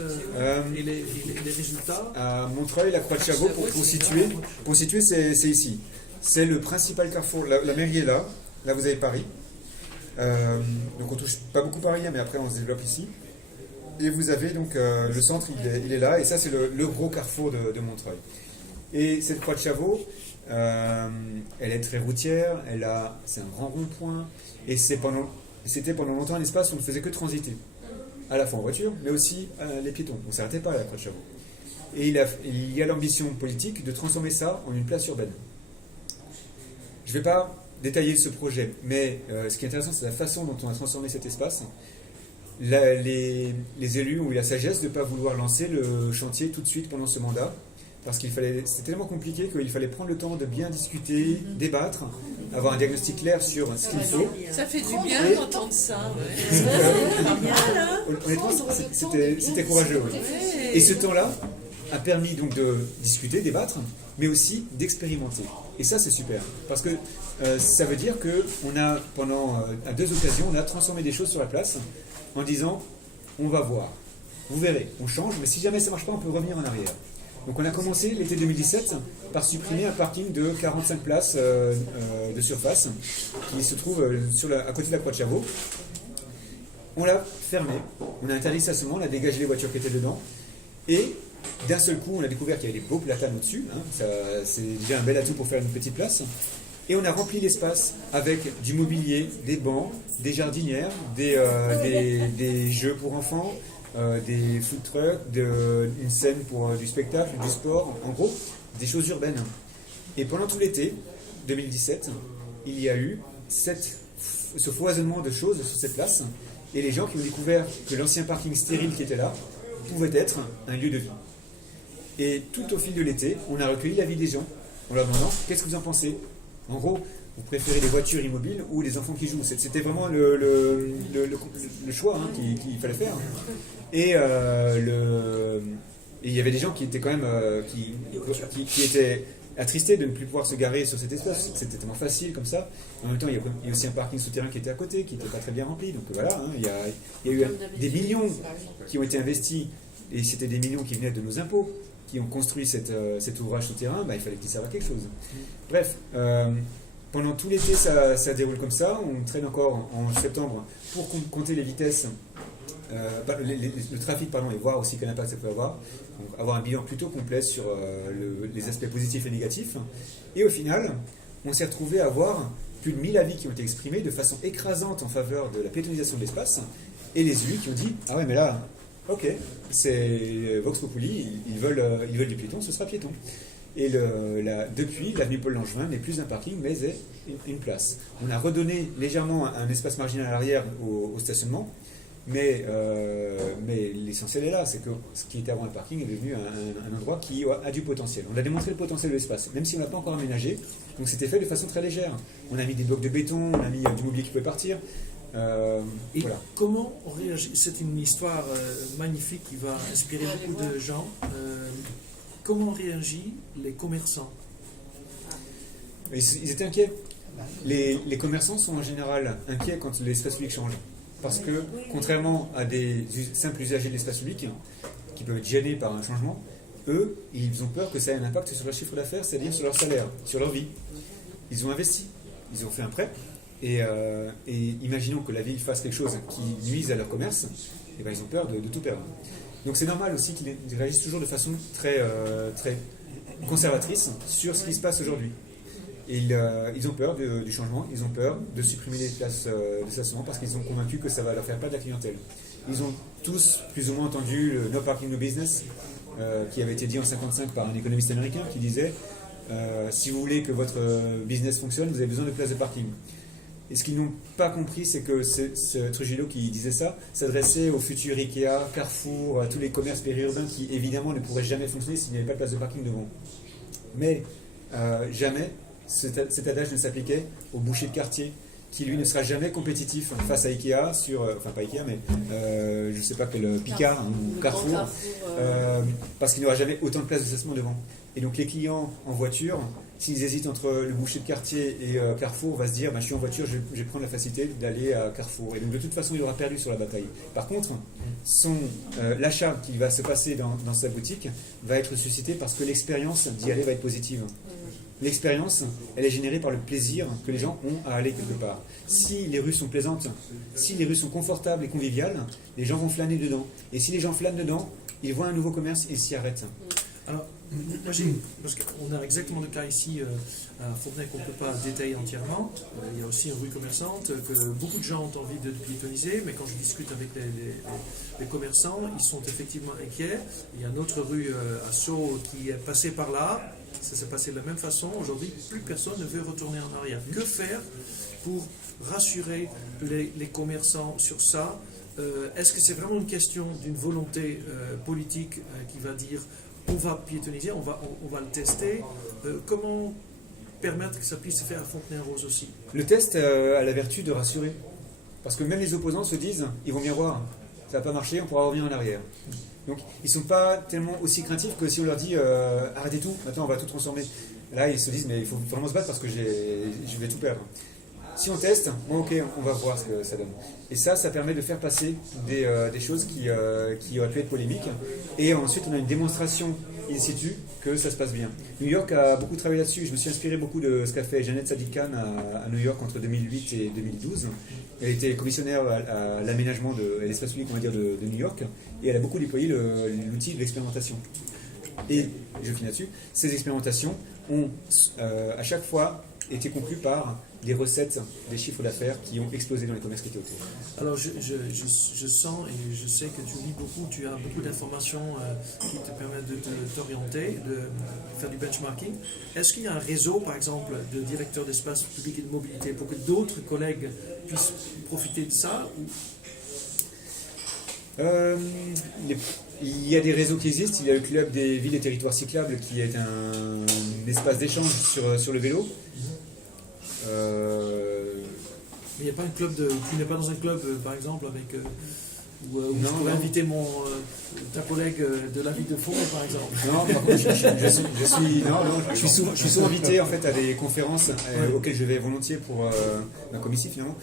et les résultats. À Montreuil, la Croix de Chavaux, pour situer, c'est ici. C'est le principal carrefour. La mairie est là. Là, vous avez Paris. Donc, on touche pas beaucoup Paris, mais après, on se développe ici. Et vous avez donc le centre, il est là. Et ça, c'est le gros carrefour de Montreuil. Et cette Croix de Chavaux, elle est très routière. C'est un grand rond-point. Et c'était pendant longtemps un espace où on ne faisait que transiter. À la fois en voiture, mais aussi les piétons. On ne s'arrêtait pas à la Croix de Chavaux. Et il y a l'ambition politique de transformer ça en une place urbaine. Je ne vais pas détailler ce projet, mais ce qui est intéressant, c'est la façon dont on a transformé cet espace. Les élus ont eu la sagesse de ne pas vouloir lancer le chantier tout de suite pendant ce mandat, parce c'était tellement compliqué qu'il fallait prendre le temps de bien discuter, débattre, avoir un diagnostic clair sur ce qu'il faut. Ça fait du bien d'entendre ça. Honnêtement, c'était courageux. Oui. Et ce temps-là, a permis donc de discuter, débattre, mais aussi d'expérimenter. Et ça, c'est super. Parce que ça veut dire qu'on a, pendant à 2 occasions, on a transformé des choses sur la place en disant, on va voir. Vous verrez, on change, mais si jamais ça ne marche pas, on peut revenir en arrière. Donc on a commencé l'été 2017 par supprimer un parking de 45 places de surface qui se trouve à côté de la Croix de Chavaux. On l'a fermé, on a interdit le stationnement, on a dégagé les voitures qui étaient dedans, et d'un seul coup on a découvert qu'il y avait des beaux platanes au-dessus, c'est déjà un bel atout pour faire une petite place, et on a rempli l'espace avec du mobilier, des bancs, des jardinières, des jeux pour enfants, des food trucks, une scène pour du spectacle, du sport, en gros, des choses urbaines. Et pendant tout l'été 2017, il y a eu ce foisonnement de choses sur cette place, et les gens qui ont découvert que l'ancien parking stérile qui était là pouvait être un lieu de vie. Et tout au fil de l'été, on a recueilli l'avis des gens en leur demandant qu'est-ce que vous en pensez. En gros, vous préférez les voitures immobiles ou les enfants qui jouent. C'était vraiment le choix qu'il fallait faire. Et il y avait des gens qui étaient quand même qui étaient attristés de ne plus pouvoir se garer sur cet espace. C'était tellement facile comme ça. En même temps, il y a aussi un parking souterrain qui était à côté, qui n'était pas très bien rempli. Donc voilà, il y a eu des millions qui ont été investis, et c'était des millions qui venaient de nos impôts, qui ont construit cet ouvrage souterrain. Il fallait qu'il serve à quelque chose. Bref, pendant tout l'été, ça déroule comme ça. On traîne encore en septembre pour compter les vitesses, le trafic, et voir aussi quel impact ça peut avoir. Donc, avoir un bilan plutôt complet sur les aspects positifs et négatifs. Et au final, on s'est retrouvé à avoir plus de 1000 avis qui ont été exprimés de façon écrasante en faveur de la piétonisation de l'espace, et les élus qui ont dit « Ah ouais, mais là, ok, c'est Vox Populi, ils veulent du piéton, ce sera piéton. » Et depuis, l'avenue Paul Langevin n'est plus un parking, mais est une place. On a redonné légèrement un espace marginal à l'arrière au stationnement, mais l'essentiel est là, c'est que ce qui était avant un parking est devenu un endroit qui a du potentiel. On a démontré le potentiel de l'espace, même si on ne l'a pas encore aménagé. Donc c'était fait de façon très légère. On a mis des blocs de béton, on a mis du mobilier qui pouvait partir. Et voilà. Comment on réagit? C'est une histoire magnifique qui va inspirer beaucoup de gens. Comment réagissent les commerçants? Ils étaient inquiets. Les commerçants sont en général inquiets quand l'espace public change. Parce que, contrairement à des simples usagers de l'espace public, qui peuvent être gênés par un changement, eux, ils ont peur que ça ait un impact sur leur chiffre d'affaires, c'est-à-dire sur leur salaire, sur leur vie. Ils ont investi, ils ont fait un prêt, et imaginons que la ville fasse quelque chose qui nuise à leur commerce, et ils ont peur de tout perdre. Donc c'est normal aussi qu'ils réagissent toujours de façon très conservatrice sur ce qui se passe aujourd'hui. Ils ont peur du changement, ils ont peur de supprimer les places de stationnement parce qu'ils sont convaincus que ça va leur faire perdre de la clientèle. Ils ont tous plus ou moins entendu le No Parking No Business qui avait été dit en 1955 par un économiste américain qui disait si vous voulez que votre business fonctionne, vous avez besoin de places de parking. Et ce qu'ils n'ont pas compris, c'est que ce Trujillo qui disait ça s'adressait au futur Ikea, Carrefour, à tous les commerces périurbains qui évidemment ne pourraient jamais fonctionner s'il n'y avait pas de place de parking devant. Mais jamais cet adage ne s'appliquait au boucher de quartier, qui lui ne sera jamais compétitif face à Ikea enfin pas Ikea, mais je ne sais pas quel Picard ou Carrefour, parce qu'il n'y aura jamais autant de places de stationnement devant. Et donc les clients en voiture, s'ils hésitent entre le boucher de quartier et Carrefour, va se dire je suis en voiture, je vais prendre la facilité d'aller à Carrefour. Et donc de toute façon, il aura perdu sur la bataille. Par contre, l'achat qui va se passer dans sa boutique va être suscité parce que l'expérience d'y aller va être positive. L'expérience, elle est générée par le plaisir que les gens ont à aller quelque part. Si les rues sont plaisantes, si les rues sont confortables et conviviales, les gens vont flâner dedans. Et si les gens flânent dedans, ils voient un nouveau commerce, ils s'y arrêtent. Alors, moi parce qu'on a exactement le cas ici à Fontenay qu'on ne peut pas détailler entièrement. Il y a aussi une rue commerçante que beaucoup de gens ont envie de piétoniser, mais quand je discute avec les commerçants, ils sont effectivement inquiets. Il y a une autre rue à Sceaux qui est passée par là. Ça s'est passé de la même façon. Aujourd'hui, plus personne ne veut retourner en arrière. Que faire pour rassurer les commerçants sur ça? Est-ce que c'est vraiment une question d'une volonté politique qui va dire on va piétoniser, on va le tester? Comment permettre que ça puisse se faire à Fontenay-Rose aussi? Le test a la vertu de rassurer. Parce que même les opposants se disent, ils vont bien voir, ça va pas marcher, on pourra revenir en arrière. Donc ils sont pas tellement aussi craintifs que si on leur dit arrêtez tout, maintenant on va tout transformer. Là ils se disent mais il faut vraiment se battre parce que je vais tout perdre. Si on teste, bon ok, on va voir ce que ça donne. Et ça permet de faire passer des choses qui auraient pu être polémiques. Et ensuite, on a une démonstration in situ que ça se passe bien. New York a beaucoup travaillé là-dessus. Je me suis inspiré beaucoup de ce qu'a fait Janet Sadiq Khan à New York entre 2008 et 2012. Elle était commissionnaire à l'aménagement de l'espace public, on va dire, de New York. Et elle a beaucoup déployé l'outil de l'expérimentation. Et, je finis là-dessus, ces expérimentations ont à chaque fois été conclues par des recettes, des chiffres d'affaires qui ont explosé dans les commerces qui étaient autour. Alors je sens et je sais que tu lis beaucoup, tu as beaucoup d'informations qui te permettent de t'orienter, de faire du benchmarking. Est-ce qu'il y a un réseau, par exemple, de directeurs d'espace public et de mobilité pour que d'autres collègues puissent profiter de ça Il y a des réseaux qui existent. Il y a le club des villes et territoires cyclables qui est un espace d'échange sur le vélo. Mais il n'y a pas un club tu n'es pas dans un club, par exemple, avec où je pourrais inviter ta collègue de la ville de Faux, par exemple. Non, par contre, je suis souvent invité en fait à des conférences auxquelles je vais volontiers comme ici finalement,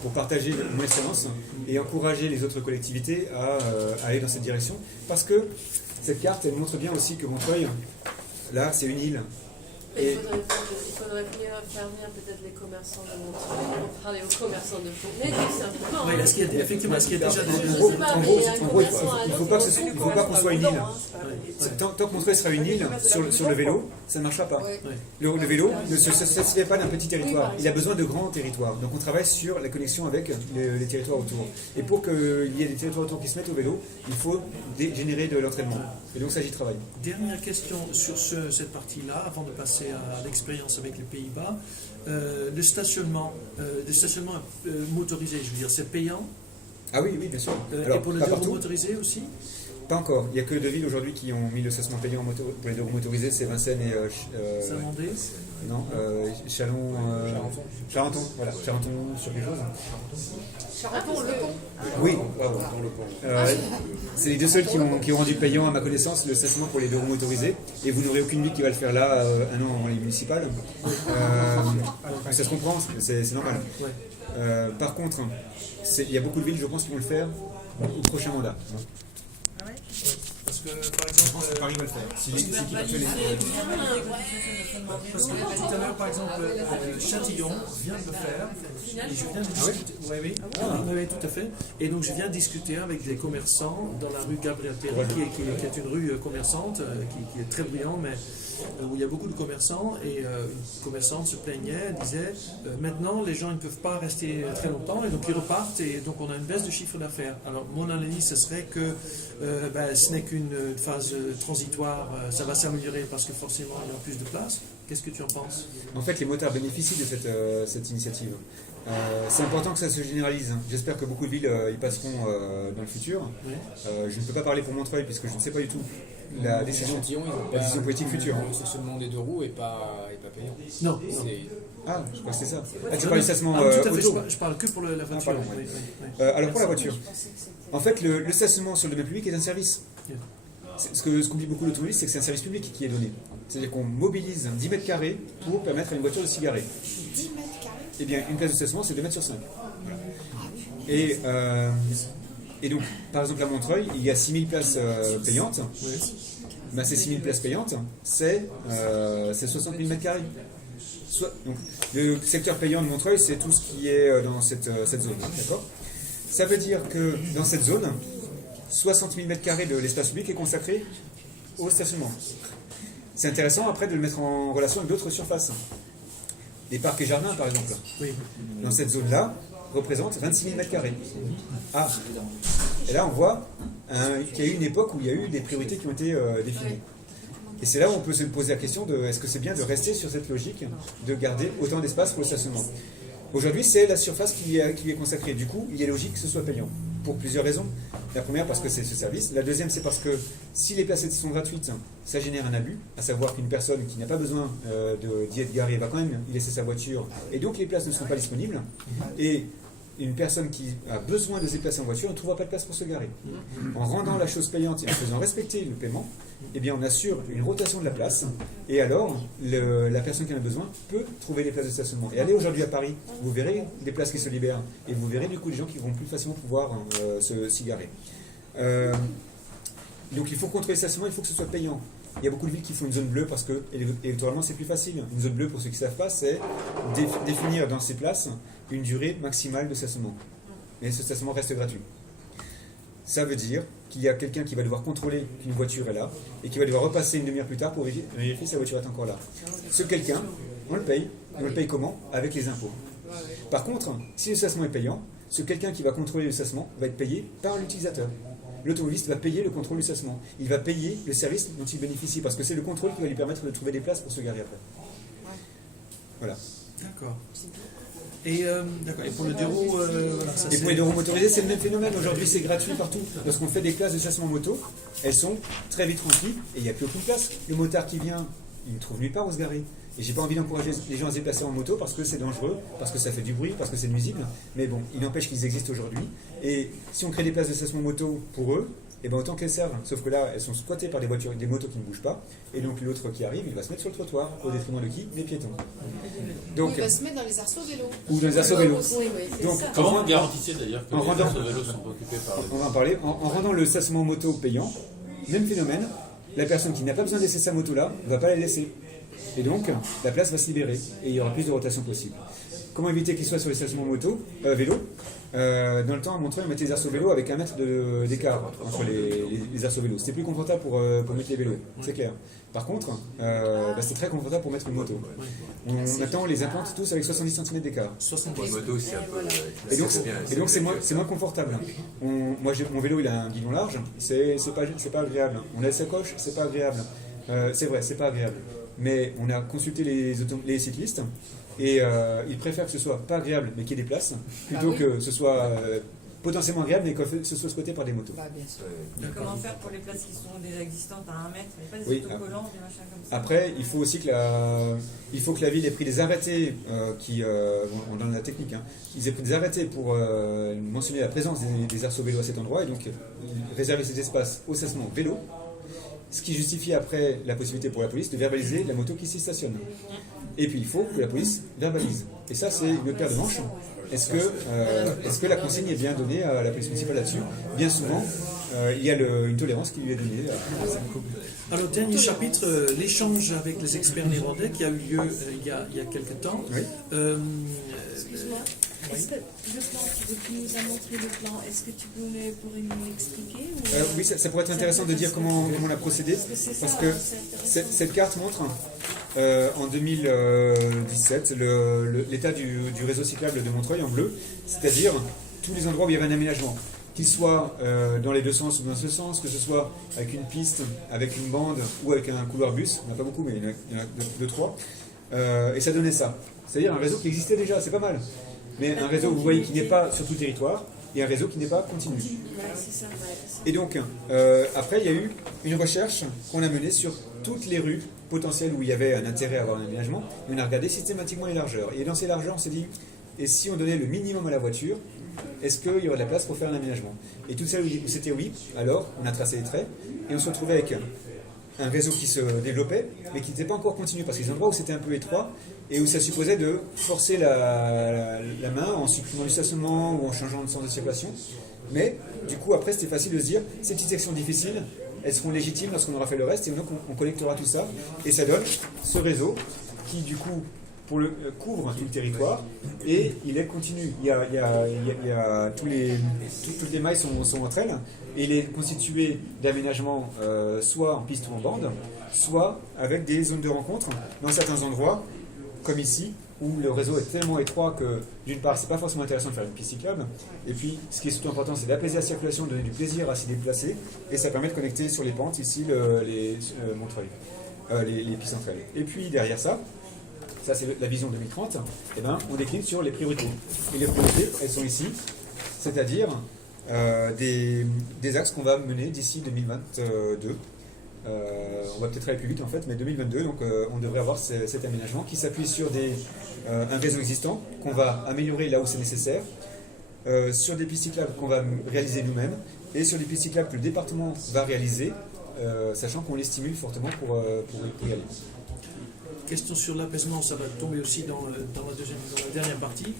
pour partager mon expérience et encourager les autres collectivités à aller dans cette direction, parce que cette carte elle montre bien aussi que Montreuil, là, c'est une île. Il faudrait faire venir peut-être les commerçants de Montreuil pour parler aux commerçants de Fournet, tout simplement. Oui, est-ce qu'il y a effectivement, est-ce qu'il y a déjà des... En gros, il ne faut pas qu'on soit une île. Tant que Montreuil sera une île sur le vélo, ça ne marchera pas. Le vélo ne se satisfait pas d'un petit territoire. Il a besoin de grands territoires. Donc on travaille sur la connexion avec les territoires autour. Et pour qu'il y ait des territoires autour qui se mettent au vélo, il faut générer de l'entraînement. Et donc ça, j'y travaille. Dernière question sur cette partie-là, avant de passer à l'expérience avec les Pays-Bas. Le stationnement motorisé, je veux dire, c'est payant? Ah oui, bien sûr. Et pour les deux roues motorisés aussi? Pas encore. Il n'y a que deux villes aujourd'hui qui ont mis le stationnement payant pour les deux roues motorisées, c'est Vincennes et... Saint-Mandé? Non, Chalon... Charenton, voilà. Charenton sur quelque chose. Charenton, le pont. Oui, c'est les deux seuls qui ont rendu payant, à ma connaissance, le stationnement pour les deux roues motorisées. Et vous n'aurez aucune ville qui va le faire là, un an avant les municipales. Ça se comprend, c'est normal. Par contre, il y a beaucoup de villes, je pense, qui vont le faire au prochain mandat. Parce que, par exemple, Paris va le faire. Parce que tout à l'heure, par exemple, Châtillon vient de le faire. Et je viens de discuter. Oui, tout à fait. Et donc, je viens de discuter avec des commerçants dans la rue Gabriel Péry, qui est une rue commerçante, qui est très bruyante, mais où il y a beaucoup de commerçants. Et une commerçante se plaignait, disait maintenant, les gens ne peuvent pas rester très longtemps, et donc ils repartent, et donc on a une baisse de chiffre d'affaires. Alors, mon analyse, ce serait que ce n'est qu'une phase transitoire, ça va s'améliorer parce que forcément il y aura plus de place. Qu'est-ce que tu en penses? En fait, les motards bénéficient de cette initiative. C'est important que ça se généralise. J'espère que beaucoup de villes y passeront dans le futur. Oui. Je ne peux pas parler pour Montreuil puisque je ne sais pas du tout la décision politique future. Le stationnement des deux roues n'est pas payant. Non. Ah, je crois que c'est ça. Tu parles du stationnement tout à fait, auto. je parle que pour la voiture. Pardon, Oui. Alors pour la voiture, en fait, le stationnement sur le domaine public est un service. Ce qu'oublie beaucoup l'automobile, c'est que c'est un service public qui est donné. C'est-à-dire qu'on mobilise 10 mètres carrés pour permettre à une voiture de s'y garer. 10 mètres carrés. Eh bien, une place de stationnement, c'est 2 mètres sur 5. Et donc, par exemple, à Montreuil, il y a 6000 places payantes. Ben, ces 6000 places payantes, c'est 60 000 mètres carrés. Donc, le secteur payant de Montreuil, c'est tout ce qui est dans cette zone. D'accord ? Ça veut dire que dans cette zone, 60 000 mètres carrés de l'espace public est consacré au stationnement. C'est intéressant après de le mettre en relation avec d'autres surfaces. Les parcs et jardins, par exemple. Oui. Dans cette zone-là, représente 26 000 mètres carrés. Ah. Et là, on voit qu'il y a eu une époque où il y a eu des priorités qui ont été définies. Et c'est là où on peut se poser la question de est-ce que c'est bien de rester sur cette logique de garder autant d'espace pour le stationnement. Aujourd'hui, c'est la surface qui lui est consacrée. Du coup, il est logique que ce soit payant. Pour plusieurs raisons. La première, parce que c'est ce service. La deuxième, c'est parce que si les places sont gratuites, ça génère un abus. À savoir qu'une personne qui n'a pas besoin d'y être garée va quand même y laisser sa voiture. Et donc, les places ne sont pas disponibles. Et une personne qui a besoin de se déplacer en voiture ne trouvera pas de place pour se garer. En rendant la chose payante et en faisant respecter le paiement, eh bien on assure une rotation de la place, et alors la personne qui en a besoin peut trouver des places de stationnement. Et allez aujourd'hui à Paris, vous verrez des places qui se libèrent, et vous verrez du coup des gens qui vont plus facilement pouvoir s'y garer. Donc il faut contrôler le stationnement, il faut que ce soit payant. Il y a beaucoup de villes qui font une zone bleue parce que, électoralement, c'est plus facile. Une zone bleue, pour ceux qui ne savent pas, c'est définir dans ces places une durée maximale de stationnement. Mais ce stationnement reste gratuit. Ça veut dire qu'il y a quelqu'un qui va devoir contrôler qu'une voiture est là et qui va devoir repasser une demi-heure plus tard pour vérifier si la voiture est encore là. Ce quelqu'un, on le paye. On le paye comment? Avec les impôts. Par contre, si le stationnement est payant, ce quelqu'un qui va contrôler le stationnement va être payé par l'utilisateur. L'automobiliste va payer le contrôle du stationnement. Il va payer le service dont il bénéficie, parce que c'est le contrôle qui va lui permettre de trouver des places pour se garer après. Voilà. D'accord. Et pour le 2 roues, voilà, ça, et pour les 2 roues motorisés, c'est le même phénomène. Aujourd'hui, c'est gratuit partout. Lorsqu'on fait des classes de stationnement moto, elles sont très vite remplies et il n'y a plus aucune place. Le motard qui vient, il ne trouve nulle part où se garer. Et j'ai pas envie d'encourager les gens à se déplacer en moto parce que c'est dangereux, parce que ça fait du bruit, parce que c'est nuisible. Mais bon, il n'empêche qu'ils existent aujourd'hui. Et si on crée des places de stationnement moto pour eux, et ben autant qu'elles servent. Sauf que là, elles sont squattées par des voitures, des motos qui ne bougent pas. Et donc l'autre qui arrive, il va se mettre sur le trottoir au détriment de qui? Des piétons. Donc, il va se mettre dans les arceaux vélos. Ou dans les arceaux vélos. Donc, Comment vous garantissez d'ailleurs que en les rendant- arceaux vélos sont occupés par on va en parler. En rendant le stationnement moto payant, même phénomène, la personne qui n'a pas besoin de laisser sa moto là ne va pas la laisser. Et donc, la place va se libérer et il y aura plus de rotation possible. Comment éviter qu'il soit sur les stationnements vélo? Dans le temps, à Montreuil, on mettait les arceaux vélos avec 1 mètre d'écart entre les arceaux vélos. C'était plus confortable pour mettre les vélos, c'est clair. Par contre, c'est très confortable pour mettre une moto. Maintenant, on les implante tous avec 70 cm d'écart. 70. moto, c'est un peu. Et donc c'est moins confortable. Moi, mon vélo, il a un guidon large, c'est pas agréable. On a les sacoches, c'est pas agréable. C'est vrai, c'est pas agréable. Mais on a consulté les cyclistes et ils préfèrent que ce soit pas agréable mais qu'il y ait des places plutôt que ce soit potentiellement agréable mais que ce soit squatté par des motos. Bien sûr. Comment faire pour les places qui sont déjà existantes à 1 mètre? Il n'y a pas des autocollants, des machins comme ça? Après, il faut aussi que la ville ait pris des arrêtés on donne la technique, ils aient pris des arrêtés pour mentionner la présence des arceaux vélos à cet endroit et donc réserver ces espaces au stationnement vélo. Ce qui justifie après la possibilité pour la police de verbaliser la moto qui s'y stationne. Et puis il faut que la police verbalise. Et ça, c'est une autre paire de manches. Est-ce que la consigne est bien donnée à la police municipale là-dessus? Bien souvent, il y a une tolérance qui lui est donnée. Alors, dernier chapitre, l'échange avec les experts néerlandais qui a eu lieu il y a quelques temps. Oui. Excuse-moi, est-ce que le plan, tu nous as montré le plan, est-ce que tu pourrais nous l'expliquer Oui, ça pourrait être intéressant de dire comment on a procédé. Parce que cette carte montre en 2017 l'état du réseau cyclable de Montreuil en bleu, c'est-à-dire tous les endroits où il y avait un aménagement. Qu'il soit dans les deux sens ou dans ce sens, que ce soit avec une piste, avec une bande ou avec un couloir bus, il n'y en a pas beaucoup mais il y en a 2-3, et ça donnait ça. C'est-à-dire un réseau qui existait déjà, c'est pas mal. Mais un réseau, vous voyez, qui n'est pas sur tout le territoire, et un réseau qui n'est pas continu. Et donc, après, il y a eu une recherche qu'on a menée sur toutes les rues potentielles où il y avait un intérêt à avoir un aménagement, et on a regardé systématiquement les largeurs. Et dans ces largeurs, on s'est dit, et si on donnait le minimum à la voiture, est-ce qu'il y aurait de la place pour faire un aménagement? Et tout ça, où c'était oui, alors on a tracé les traits, et on se retrouvait avec un réseau qui se développait, mais qui n'était pas encore continu, parce qu'il y a des endroits où c'était un peu étroit, et où ça supposait de forcer la main en supprimant du stationnement ou en changeant de sens de circulation. Mais du coup, après, c'était facile de se dire, ces petites sections difficiles, elles seront légitimes lorsqu'on aura fait le reste, et donc on connectera tout ça, et ça donne ce réseau qui, du coup, couvre tout le territoire, et il est continu. Toutes les mailles sont entre elles, et il est constitué d'aménagements soit en piste ou en bande, soit avec des zones de rencontre dans certains endroits, comme ici, où le réseau est tellement étroit que, d'une part, c'est pas forcément intéressant de faire une piste cyclable, et puis, ce qui est surtout important, c'est d'apaiser la circulation, de donner du plaisir à s'y déplacer, et ça permet de connecter sur les pentes, ici, Montreuil, les pistes entre elles. Et puis, derrière ça c'est la vision 2030, et on décline sur les priorités. Et les priorités, elles sont ici, c'est-à-dire des axes qu'on va mener d'ici 2022. On va peut-être aller plus vite en fait, mais 2022, donc on devrait avoir cet aménagement qui s'appuie sur un réseau existant qu'on va améliorer là où c'est nécessaire, sur des pistes cyclables qu'on va réaliser nous-mêmes et sur des pistes cyclables que le département va réaliser, sachant qu'on les stimule fortement pour y aller. Question sur l'apaisement, ça va tomber aussi dans la dernière partie.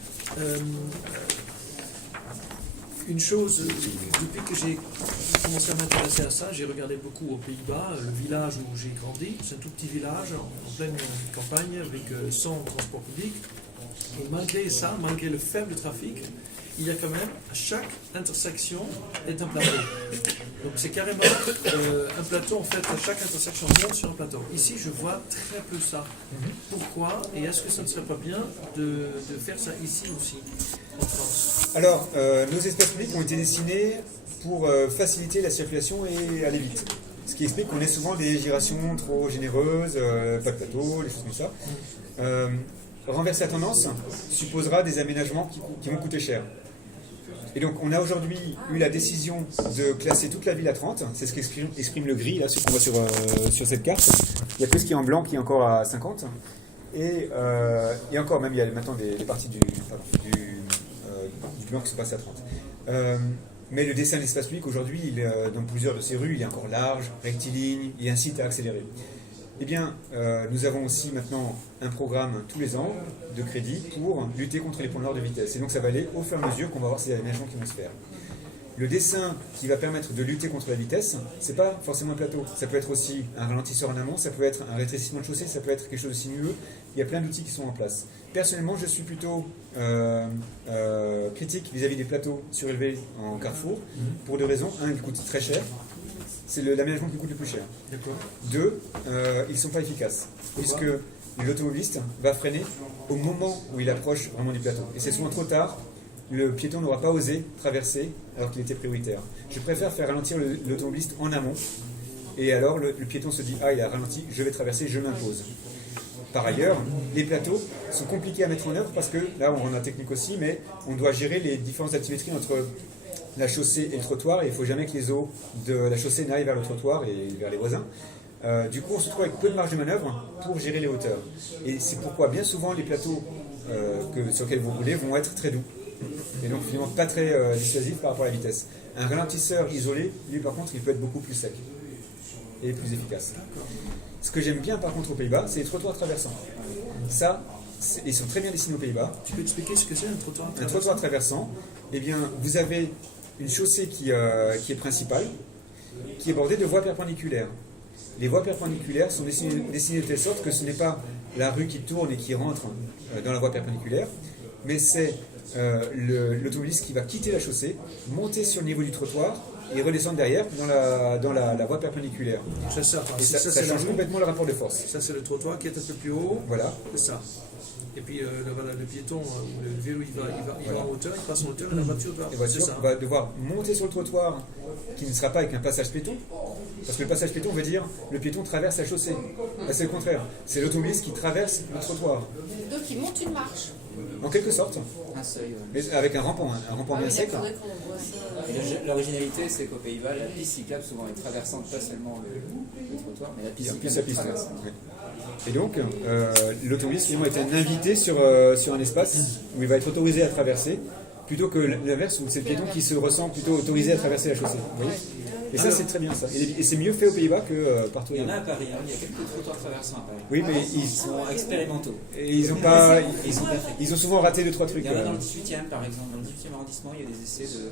Une chose, depuis que j'ai commencé à m'intéresser à ça, j'ai regardé beaucoup aux Pays-Bas, le village où j'ai grandi, c'est un tout petit village en pleine campagne avec 100 transports publics. Et malgré ça, malgré le faible trafic, il y a quand même, à chaque intersection est un plateau. Donc c'est carrément un plateau, en fait, à chaque intersection on monte sur un plateau. Ici, je vois très peu ça. Pourquoi? Et est-ce que ça ne serait pas bien de faire ça ici aussi, en France? Alors, nos espaces publics ont été dessinés pour faciliter la circulation et aller vite. Ce qui explique qu'on ait souvent des gyrations trop généreuses, pas de plateau, des choses comme ça. Renverser la tendance supposera des aménagements qui vont coûter cher. Et donc, on a aujourd'hui eu la décision de classer toute la ville à 30. C'est ce qu'exprime le gris, là, ce qu'on voit sur cette carte. Il n'y a que ce qui est en blanc qui est encore à 50. Et encore, même, il y a maintenant des parties du blanc qui sont passées à 30. Mais le dessin de l'espace public, aujourd'hui, dans plusieurs de ces rues, il est encore large, rectiligne, il incite à accélérer. Eh bien, nous avons aussi maintenant un programme tous les ans de crédit pour lutter contre les points noirs de vitesse. Et donc ça va aller au fur et à mesure qu'on va voir ces aménagements qui vont se faire. Le dessin qui va permettre de lutter contre la vitesse, c'est pas forcément un plateau. Ça peut être aussi un ralentisseur en amont, ça peut être un rétrécissement de chaussée, ça peut être quelque chose de sinueux. Il y a plein d'outils qui sont en place. Personnellement, je suis plutôt critique vis-à-vis des plateaux surélevés en carrefour, pour deux raisons. Un, ils coûtent très cher. C'est l'aménagement qui coûte le plus cher. D'accord. Deux, ils ne sont pas efficaces. Puisque l'automobiliste va freiner au moment où il approche vraiment du plateau. Et c'est souvent trop tard. Le piéton n'aura pas osé traverser alors qu'il était prioritaire. Je préfère faire ralentir l'automobiliste en amont. Et alors le piéton se dit « Ah, il a ralenti, je vais traverser, je m'impose ». Par ailleurs, les plateaux sont compliqués à mettre en œuvre parce que, là on rentre dans la technique aussi, mais on doit gérer les différences d'altimétrie entre la chaussée et le trottoir, et il ne faut jamais que les eaux de la chaussée n'aillent vers le trottoir et vers les voisins. Du coup, on se trouve avec peu de marge de manœuvre pour gérer les hauteurs. Et c'est pourquoi bien souvent les plateaux sur lesquels vous roulez vont être très doux. Et donc finalement pas très dissuasifs par rapport à la vitesse. Un ralentisseur isolé, lui par contre, il peut être beaucoup plus sec et plus efficace. Ce que j'aime bien par contre aux Pays-Bas, c'est les trottoirs traversants. Ça, ils sont très bien dessinés aux Pays-Bas. Tu peux expliquer ce que c'est un trottoir traversant? Un trottoir traversant, eh bien, vous avez une chaussée qui est principale, qui est bordée de voies perpendiculaires. Les voies perpendiculaires sont dessinées de telle sorte que ce n'est pas la rue qui tourne et qui rentre dans la voie perpendiculaire, mais c'est l'automobiliste qui va quitter la chaussée, monter sur le niveau du trottoir et redescendre derrière dans la voie perpendiculaire. C'est ça. Et ça change complètement le rapport de force. Ça, c'est le trottoir qui est un peu plus haut. Voilà. C'est ça. Et puis le piéton ou le vélo, il va en hauteur, il passe en hauteur et la voiture va. La voiture va devoir monter sur le trottoir qui ne sera pas avec un passage piéton. Parce que le passage piéton veut dire le piéton traverse la chaussée. Là, c'est le contraire. C'est l'automobiliste qui traverse le trottoir. Donc il monte une marche. En quelque sorte. Un seuil, ouais. Mais avec un rampant bien sec. L'originalité, c'est qu'aux Pays-Bas, la piste cyclable souvent est traversante, pas seulement le trottoir, mais la piste cyclable traverse. Ouais. Et donc, l'automobiliste finalement est un invité sur un espace où il va être autorisé à traverser, plutôt que l'inverse où c'est le piéton qui se ressent plutôt autorisé à traverser la chaussée. Vous voyez ? Et ça, c'est très bien ça. Et c'est mieux fait aux Pays-Bas que partout Il y en ailleurs. a à Paris, hein. Il y a quelques trottoirs traversants à Paris. Oui, mais ils sont expérimentaux. Et ils ont souvent raté 2-3 trucs. Il y en a dans le 18e par exemple. Dans le 18e arrondissement, il y a des essais de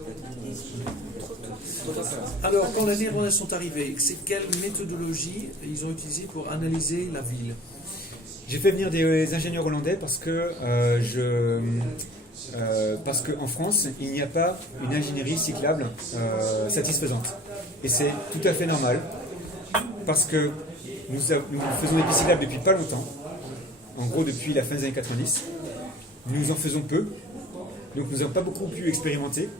trottoirs traversants. Alors, quand les Néerlandais sont arrivés, c'est quelle méthodologie ils ont utilisée pour analyser la ville? J'ai fait venir des ingénieurs hollandais parce que parce qu'en France, il n'y a pas une ingénierie cyclable satisfaisante. Et c'est tout à fait normal, parce que nous faisons des pistes cyclables depuis pas longtemps, en gros depuis la fin des années 90. Nous en faisons peu, donc nous n'avons pas beaucoup pu expérimenter.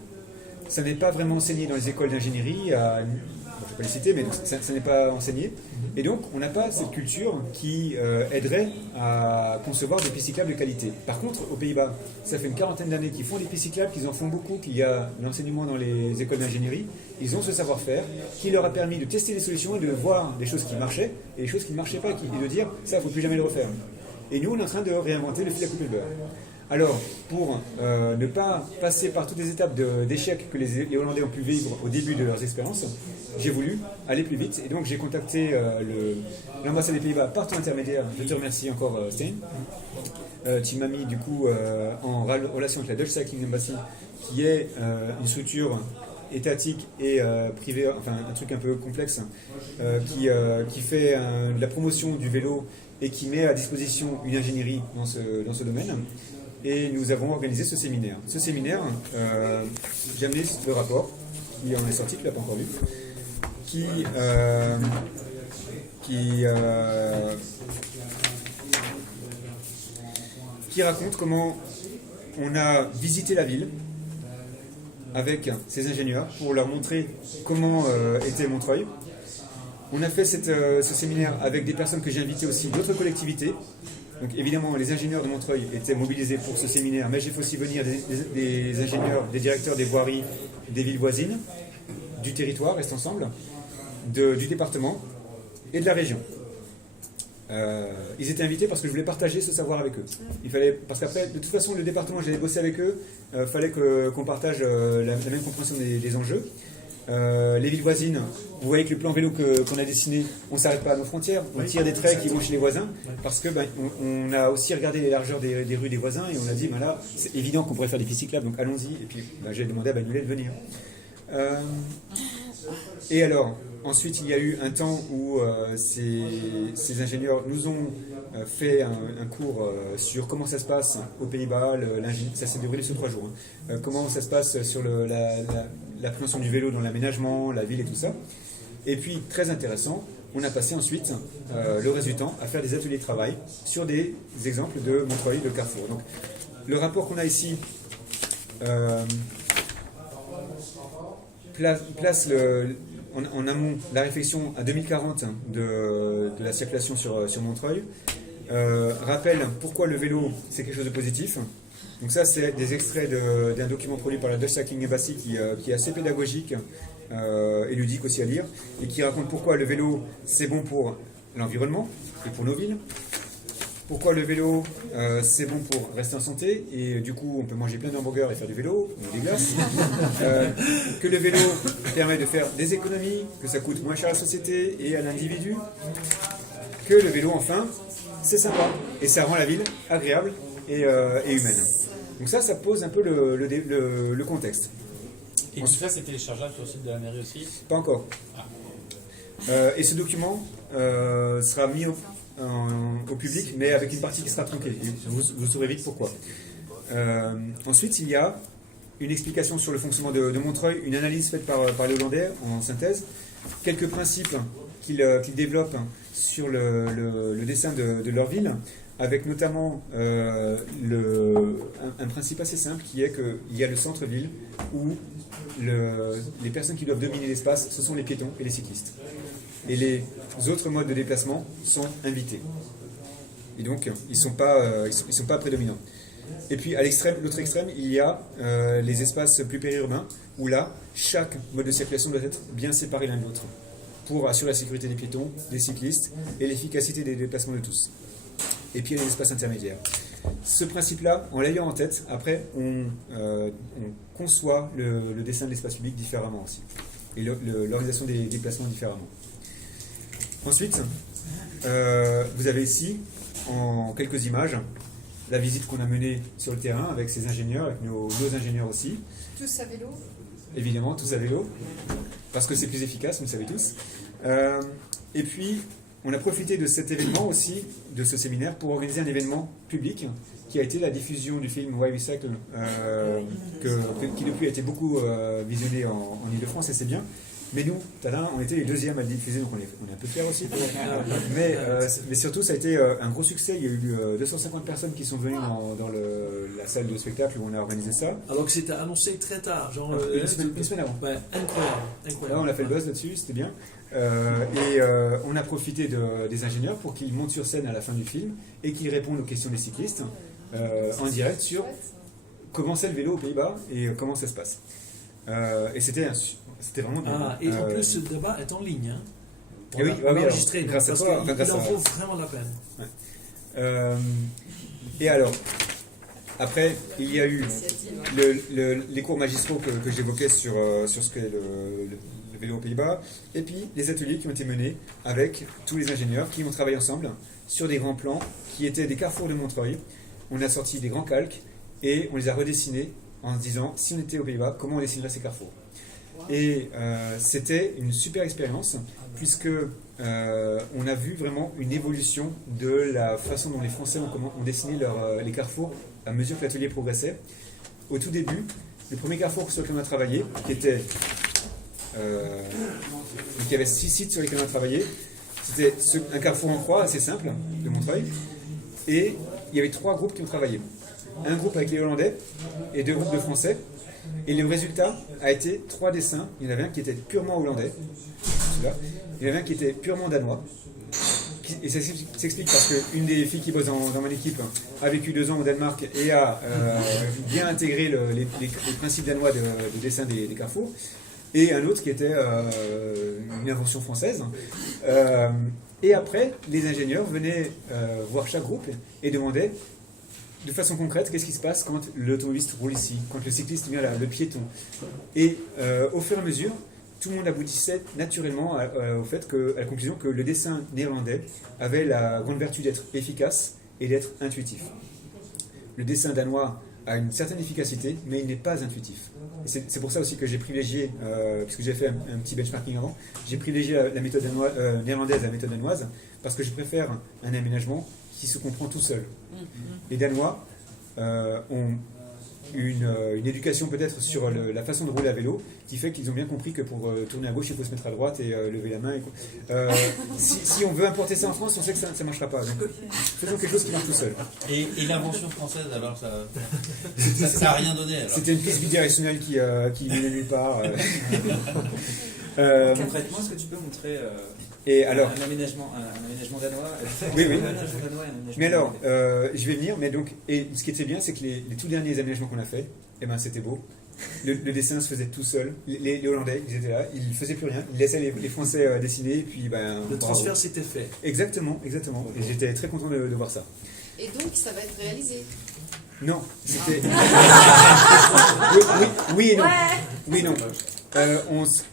Ça n'est pas vraiment enseigné dans les écoles d'ingénierie, je ne vais pas les citer, mais ça n'est pas enseigné. Et donc, on n'a pas cette culture qui aiderait à concevoir des pistes cyclables de qualité. Par contre, aux Pays-Bas, ça fait une quarantaine d'années qu'ils font des pistes cyclables, qu'ils en font beaucoup, qu'il y a l'enseignement dans les écoles d'ingénierie. Ils ont ce savoir-faire qui leur a permis de tester des solutions et de voir des choses qui marchaient et des choses qui ne marchaient pas et de dire, ça, il ne faut plus jamais le refaire. Et nous, on est en train de réinventer le fil à couper le beurre. Alors, pour ne pas passer par toutes les étapes d'échec que les Hollandais ont pu vivre au début de leurs expériences, j'ai voulu aller plus vite. Et donc, j'ai contacté l'ambassade des Pays-Bas par ton intermédiaire. Je te remercie encore, Stein. Tu m'as mis du coup en relation avec la Dutch Cycling Embassy, qui est une structure étatique et privée, enfin un truc un peu complexe, qui fait de la promotion du vélo et qui met à disposition une ingénierie dans ce domaine. Et nous avons organisé ce séminaire. Ce séminaire, j'ai amené le rapport, qui en est sorti, tu ne l'as pas encore vu, qui raconte comment on a visité la ville avec ces ingénieurs pour leur montrer comment était Montreuil. On a fait ce séminaire avec des personnes que j'ai invitées aussi d'autres collectivités. Donc évidemment, les ingénieurs de Montreuil étaient mobilisés pour ce séminaire, mais j'ai fait aussi venir des ingénieurs, des directeurs des voiries des villes voisines, du territoire, reste ensemble, du département et de la région. Ils étaient invités parce que je voulais partager ce savoir avec eux. Parce qu'après, de toute façon, le département, j'allais bosser avec eux, fallait qu'on partage la même compréhension des enjeux. Les villes voisines, vous voyez que le plan vélo qu'on a dessiné, on ne s'arrête pas à nos frontières, on tire des traits qui vont chez les voisins, parce que on a aussi regardé les largeurs des rues des voisins et on a dit, là, c'est évident qu'on pourrait faire des pistes cyclables, donc allons-y. Et puis j'ai demandé à Bagnolet de venir. Et alors, ensuite, il y a eu un temps où ces ingénieurs nous ont fait un cours sur comment ça se passe aux Pays-Bas. Ça s'est déroulé sur 3 jours. Comment ça se passe sur l'appréhension du vélo dans l'aménagement, la ville et tout ça. Et puis, très intéressant, on a passé ensuite le reste du temps à faire des ateliers de travail sur des exemples de Montreuil, de Carrefour. Donc, le rapport qu'on a ici place en amont la réflexion à 2040 de la circulation sur Montreuil, rappelle pourquoi le vélo c'est quelque chose de positif. Donc ça c'est des extraits d'un document produit par la Dutch Cycling Embassy qui est assez pédagogique et ludique aussi à lire, et qui raconte pourquoi le vélo c'est bon pour l'environnement et pour nos villes. Pourquoi le vélo, c'est bon pour rester en santé, et du coup on peut manger plein d'hamburgers et faire du vélo, ou des glaces. Que le vélo permet de faire des économies, que ça coûte moins cher à la société et à l'individu. Que le vélo, enfin, c'est sympa, et ça rend la ville agréable et humaine. Donc ça pose un peu le contexte. Et tout ça, c'est téléchargeable sur le site de la mairie aussi? Pas encore. Et ce document sera mis au public, mais avec une partie qui sera tronquée. Vous saurez vite pourquoi. Ensuite, il y a une explication sur le fonctionnement de Montreuil, une analyse faite par les Hollandais en synthèse, quelques principes qu'ils développent sur le dessin de leur ville, avec notamment un principe assez simple qui est qu'il y a le centre-ville où les personnes qui doivent dominer l'espace, ce sont les piétons et les cyclistes. Et les autres modes de déplacement sont invités. Et donc, ils ne sont pas prédominants. Et puis, à l'autre extrême, il y a les espaces plus périurbains, où là, chaque mode de circulation doit être bien séparé l'un de l'autre, pour assurer la sécurité des piétons, des cyclistes, et l'efficacité des déplacements de tous. Et puis, il y a les espaces intermédiaires. Ce principe-là, en l'ayant en tête, après, on conçoit le dessin de l'espace public différemment aussi, et l'organisation des déplacements différemment. Ensuite, vous avez ici, en quelques images, la visite qu'on a menée sur le terrain avec ces ingénieurs, avec nos ingénieurs aussi. Tous à vélo? Évidemment, tous à vélo, parce que c'est plus efficace, vous le savez tous. Et puis, on a profité de cet événement aussi, de ce séminaire, pour organiser un événement public qui a été la diffusion du film Why We Cycle, qui depuis a été beaucoup visionné en Ile-de-France, et c'est bien. Mais nous, on était les deuxièmes à le diffuser, donc on est un peu fiers aussi. Mais surtout, ça a été un gros succès. Il y a eu 250 personnes qui sont venues dans la salle de spectacle où on a organisé ça. Alors que c'était annoncé très tard, genre une semaine avant. Ouais, incroyable. Là, on a fait le buzz là-dessus, c'était bien. On a profité des ingénieurs pour qu'ils montent sur scène à la fin du film et qu'ils répondent aux questions des cyclistes en direct sur comment c'est le vélo aux Pays-Bas et comment ça se passe. Et c'était vraiment bien. Et en plus, ce débat est en ligne. Hein. On l'a enregistré, grâce à parce toi. qu'il en vaut vraiment la peine. Ouais. Et alors, après, il y a eu les cours magistraux que j'évoquais sur ce qu'est le vélo aux Pays-Bas, et puis les ateliers qui ont été menés avec tous les ingénieurs qui ont travaillé ensemble sur des grands plans qui étaient des carrefours de Montreuil. On a sorti des grands calques et on les a redessinés en se disant, si on était aux Pays-Bas, comment on dessinerait ces carrefours. Et c'était une super expérience, puisque on a vu vraiment une évolution de la façon dont les Français ont dessiné les carrefours à mesure que l'atelier progressait. Au tout début, le premier carrefour sur lequel on a travaillé, donc il y avait 6 sites sur lesquels on a travaillé, c'était un carrefour en croix assez simple de Montreuil, et il y avait 3 groupes qui ont travaillé. Un groupe avec les Hollandais et 2 groupes de Français. Et le résultat a été 3 dessins. Il y en avait un qui était purement hollandais, celui-là. Il y en avait un qui était purement danois. Et ça s'explique parce qu'une des filles qui bosse dans mon équipe a vécu 2 ans au Danemark et a bien intégré les principes danois de dessin des carrefours. Et un autre qui était une invention française. Et après, les ingénieurs venaient voir chaque groupe et demandaient de façon concrète, qu'est-ce qui se passe quand l'automobiliste roule ici, quand le cycliste vient là, le piéton. Et au fur et à mesure, tout le monde aboutissait naturellement au fait à la conclusion que le dessin néerlandais avait la grande vertu d'être efficace et d'être intuitif. Le dessin danois a une certaine efficacité, mais il n'est pas intuitif. Et c'est pour ça aussi que j'ai privilégié, puisque j'ai fait un petit benchmarking avant, j'ai privilégié la méthode néerlandaise à la méthode danoise, parce que je préfère un aménagement qui se comprend tout seul. Les Danois ont une éducation peut-être sur la façon de rouler à vélo qui fait qu'ils ont bien compris que pour tourner à gauche il faut se mettre à droite et lever la main. Si on veut importer ça en France, on sait que ça ne marchera pas. Donc faisons quelque chose qui marche tout seul. Et l'invention française, alors ça n'a rien donné alors. C'était une piste bidirectionnelle qui venait nulle part. Concrètement, est-ce que tu peux montrer un aménagement danois Oui, oui. Mais alors, je vais venir. Mais donc, et ce qui était bien, c'est que les tout derniers aménagements qu'on a fait, c'était beau. Le dessin se faisait tout seul. Les Hollandais, ils étaient là, ils ne faisaient plus rien. Ils laissaient les Français dessiner. Et puis, le transfert s'était fait. Exactement. Et j'étais très content de voir ça. Et donc, ça va être réalisé? Non, c'était. Oui et non. Oui et non.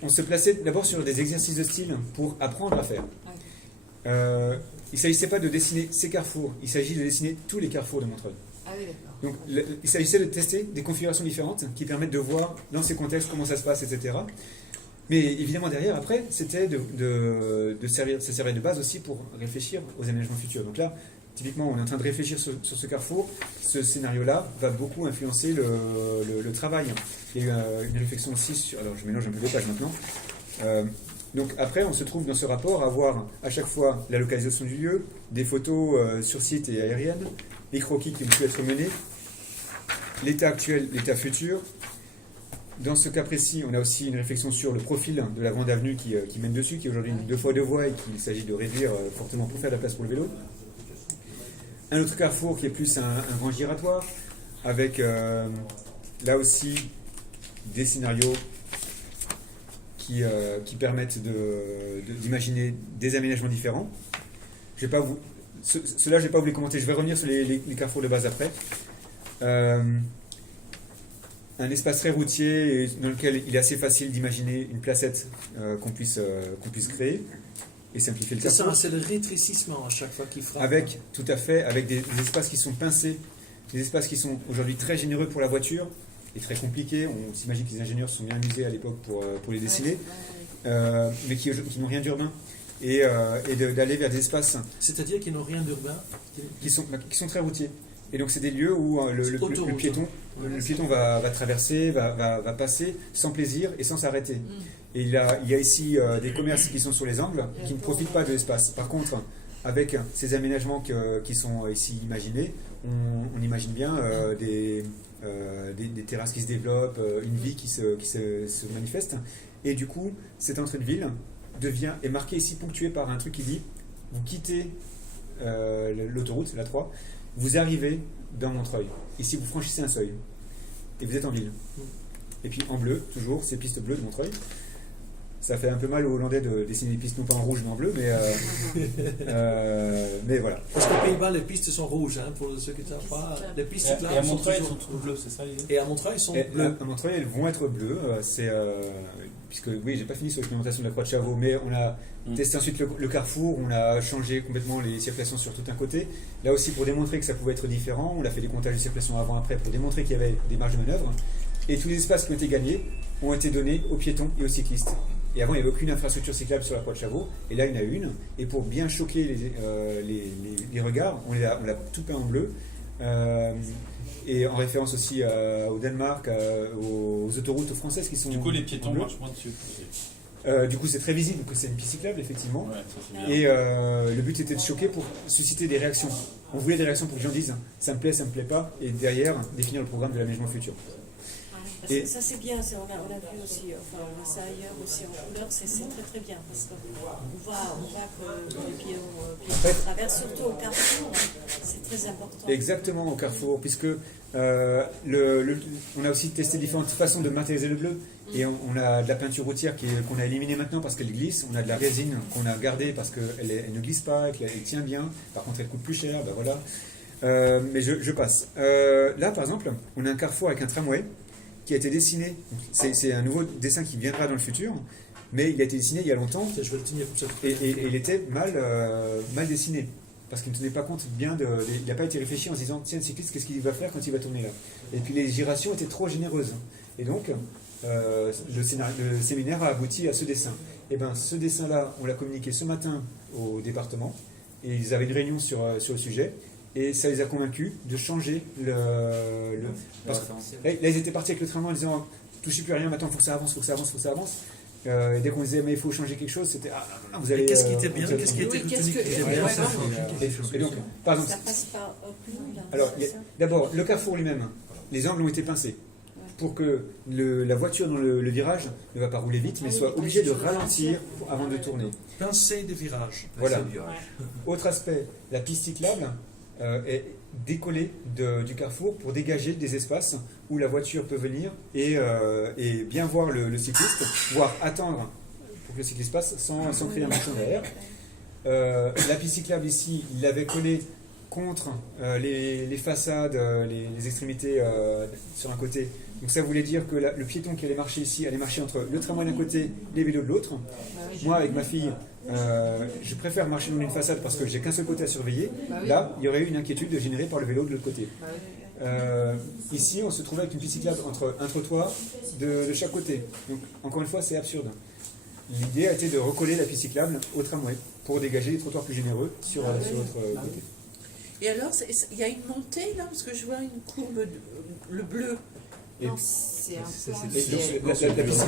On se plaçait d'abord sur des exercices de style pour apprendre à faire. Il ne s'agissait pas de dessiner ces carrefours, il s'agit de dessiner tous les carrefours de Montreuil. Ah oui, d'accord. Donc il s'agissait de tester des configurations différentes qui permettent de voir dans ces contextes comment ça se passe, etc. Mais évidemment derrière, après, c'était de se servir de base aussi pour réfléchir aux aménagements futurs. Donc là, typiquement, on est en train de réfléchir sur ce carrefour. Ce scénario-là va beaucoup influencer le travail. Il y a eu une réflexion aussi sur... Alors, je mélange un peu les pages maintenant. Donc après, on se trouve dans ce rapport à voir à chaque fois la localisation du lieu, des photos sur site et aériennes, les croquis qui ont pu être menés, l'état actuel, l'état futur. Dans ce cas précis, on a aussi une réflexion sur le profil de la grande avenue qui mène dessus, qui est aujourd'hui une 2 fois 2 voies et qu'il s'agit de réduire fortement pour faire de la place pour le vélo. Un autre carrefour qui est plus un grand giratoire, avec là aussi des scénarios qui permettent d'imaginer des aménagements différents. Cela, je ne vais pas vous les commenter, je vais revenir sur les carrefours de base après. Un espace très routier dans lequel il est assez facile d'imaginer une placette qu'on puisse créer et simplifier le carrefour. C'est le rétrécissement à chaque fois qu'il frappe. Tout à fait, avec des espaces qui sont pincés, des espaces qui sont aujourd'hui très généreux pour la voiture et très compliqués. On s'imagine que les ingénieurs se sont bien amusés à l'époque pour les dessiner, mais qui n'ont rien d'urbain. Et d'aller vers des espaces... C'est-à-dire qu'ils n'ont rien d'urbain qui sont très routiers. Et donc c'est des lieux où le piéton va traverser, va passer sans plaisir et sans s'arrêter. Et il y a ici des commerces qui sont sur les angles, qui ne profitent pas de l'espace. Par contre, avec ces aménagements qui sont ici imaginés, on imagine bien des terrasses qui se développent, une vie qui se manifeste. Et du coup, cette entrée de ville est marquée ici, ponctuée par un truc qui dit, vous quittez l'autoroute, la 3, vous arrivez dans Montreuil. Ici, vous franchissez un seuil. Et vous êtes en ville. Et puis en bleu, toujours, ces pistes bleues de Montreuil. Ça fait un peu mal aux Hollandais de dessiner les pistes non pas en rouge mais en bleu, mais voilà. Parce qu'aux Pays-Bas, les pistes sont rouges, hein, pour ceux qui ne savent pas. Les pistes Et cyclables à Montreuil, elles toujours- sont toutes bleues, c'est ça l'idée? Et à Montreuil, ils sont Et bleus. à Montreuil, elles vont être bleues. Puisque, oui, j'ai pas fini sur l'expérimentation de la Croix de Chavaux, mais on a testé ensuite le carrefour, on a changé complètement les circulations sur tout un côté. Là aussi, pour démontrer que ça pouvait être différent, on a fait des comptages de circulation avant-après pour démontrer qu'il y avait des marges de manœuvre. Et tous les espaces qui ont été gagnés ont été donnés aux piétons et aux cyclistes. Et avant, il n'y avait aucune infrastructure cyclable sur la Croix de Chavaux, et là, il y en a une. Et pour bien choquer les regards, on l'a tout peint en bleu. Et en référence aussi au Danemark, aux autoroutes françaises qui sont. Du coup, les en piétons bleu. marchent moins dessus. Du coup, c'est très visible que c'est une piste cyclable, effectivement. Ouais, ça c'est bien. Et le but était de choquer pour susciter des réactions. On voulait des réactions pour que les gens disent ça me plaît pas, et derrière définir le programme de l'aménagement futur. Parce que ça c'est bien, on a vu aussi, enfin on voit ça ailleurs aussi en couleur, c'est très très bien parce qu'on voit que les pieds traversent, surtout au carrefour, c'est très important. Exactement, au carrefour, puisque on a aussi testé différentes façons de matérialiser le bleu. Et on a de la peinture routière qu'on a éliminée maintenant parce qu'elle glisse. On a de la résine qu'on a gardée parce qu'elle ne glisse pas, qu'elle tient bien. Par contre, elle coûte plus cher, ben voilà. Mais je passe. Là, par exemple, on a un carrefour avec un tramway qui a été dessiné. C'est un nouveau dessin qui viendra dans le futur, mais il a été dessiné il y a longtemps. Je vais le tenir comme ça. Et il était mal dessiné. Parce qu'il ne tenait pas compte bien il n'a pas été réfléchi en se disant tiens, le cycliste, qu'est-ce qu'il va faire quand il va tourner là? Et puis les gyrations étaient trop généreuses. Et donc, le séminaire a abouti à ce dessin. Et bien, ce dessin-là, on l'a communiqué ce matin au département. Et ils avaient une réunion sur le sujet. Et ça les a convaincus de changer parce que là, ils étaient partis avec le tramway en disant touchez plus à rien, maintenant il faut que ça avance, Et dès qu'on disait mais il faut changer quelque chose, c'était vous allez. Qu'est-ce qui était bien, qu'est-ce qui était Oui, retenu, qui était ouais, bien, ouais, ça, Et donc, par exemple, Ça passe par plus là. alors, d'abord, le carrefour lui-même, les angles ont été pincés pour que la voiture dans le virage ne va pas rouler vite, mais soit obligée de ralentir avant de tourner. Pincer des virages. Voilà. Autre aspect, la piste cyclable est décollée du carrefour pour dégager des espaces où la voiture peut venir et bien voir le cycliste, voire attendre pour que le cycliste passe sans créer un bouchon derrière. La piste cyclable ici, il l'avait collée contre les façades, les extrémités sur un côté. Donc ça voulait dire que le piéton qui allait marcher ici allait marcher entre le tramway d'un côté, les vélos de l'autre. Moi, avec ma fille, je préfère marcher dans une façade parce que j'ai qu'un seul côté à surveiller. Là, il y aurait eu une inquiétude générée par le vélo de l'autre côté. Ici, on se trouvait avec une piste cyclable entre un trottoir de chaque côté. Donc, encore une fois, c'est absurde. L'idée a été de recoller la piste cyclable au tramway pour dégager des trottoirs plus généreux sur l'autre côté. Et alors, il y a une montée là, parce que je vois une courbe, le bleu. Non, c'est un plan. La piste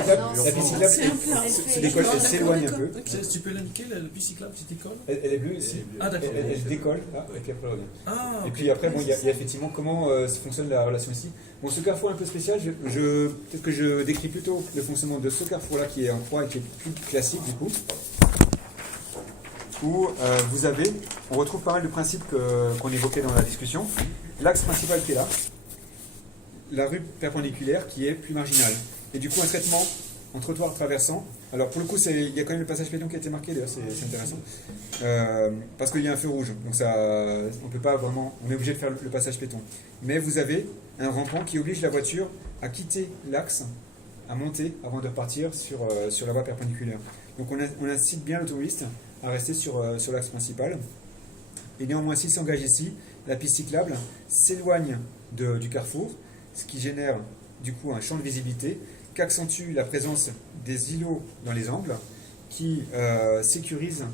cyclable se décolle, elle s'éloigne un peu. Tu peux l'indiquer, la piste cyclable qui décolle? Elle est bleue ici. Ah, d'accord. Elle décolle, et puis après elle revient. Ah, Et puis après, il y a effectivement comment fonctionne la relation ici. Bon, ce carrefour est un peu spécial, peut-être que je décris plutôt le fonctionnement de ce carrefour-là qui est en croix et qui est plus classique du coup. Où on retrouve pas mal de principes qu'on évoquait dans la discussion. L'axe principal qui est là, la rue perpendiculaire qui est plus marginale. Et du coup, un traitement en trottoir traversant. Alors pour le coup, il y a quand même le passage piéton qui a été marqué, d'ailleurs c'est intéressant. Parce qu'il y a un feu rouge, donc on peut pas vraiment, on est obligé de faire le passage piéton. Mais vous avez un rampant qui oblige la voiture à quitter l'axe, à monter avant de repartir sur la voie perpendiculaire. Donc on incite bien l'automobiliste à rester sur l'axe principal. Et néanmoins, s'il s'engage ici, la piste cyclable s'éloigne du carrefour, ce qui génère du coup un champ de visibilité qu'accentue la présence des îlots dans les angles qui sécurise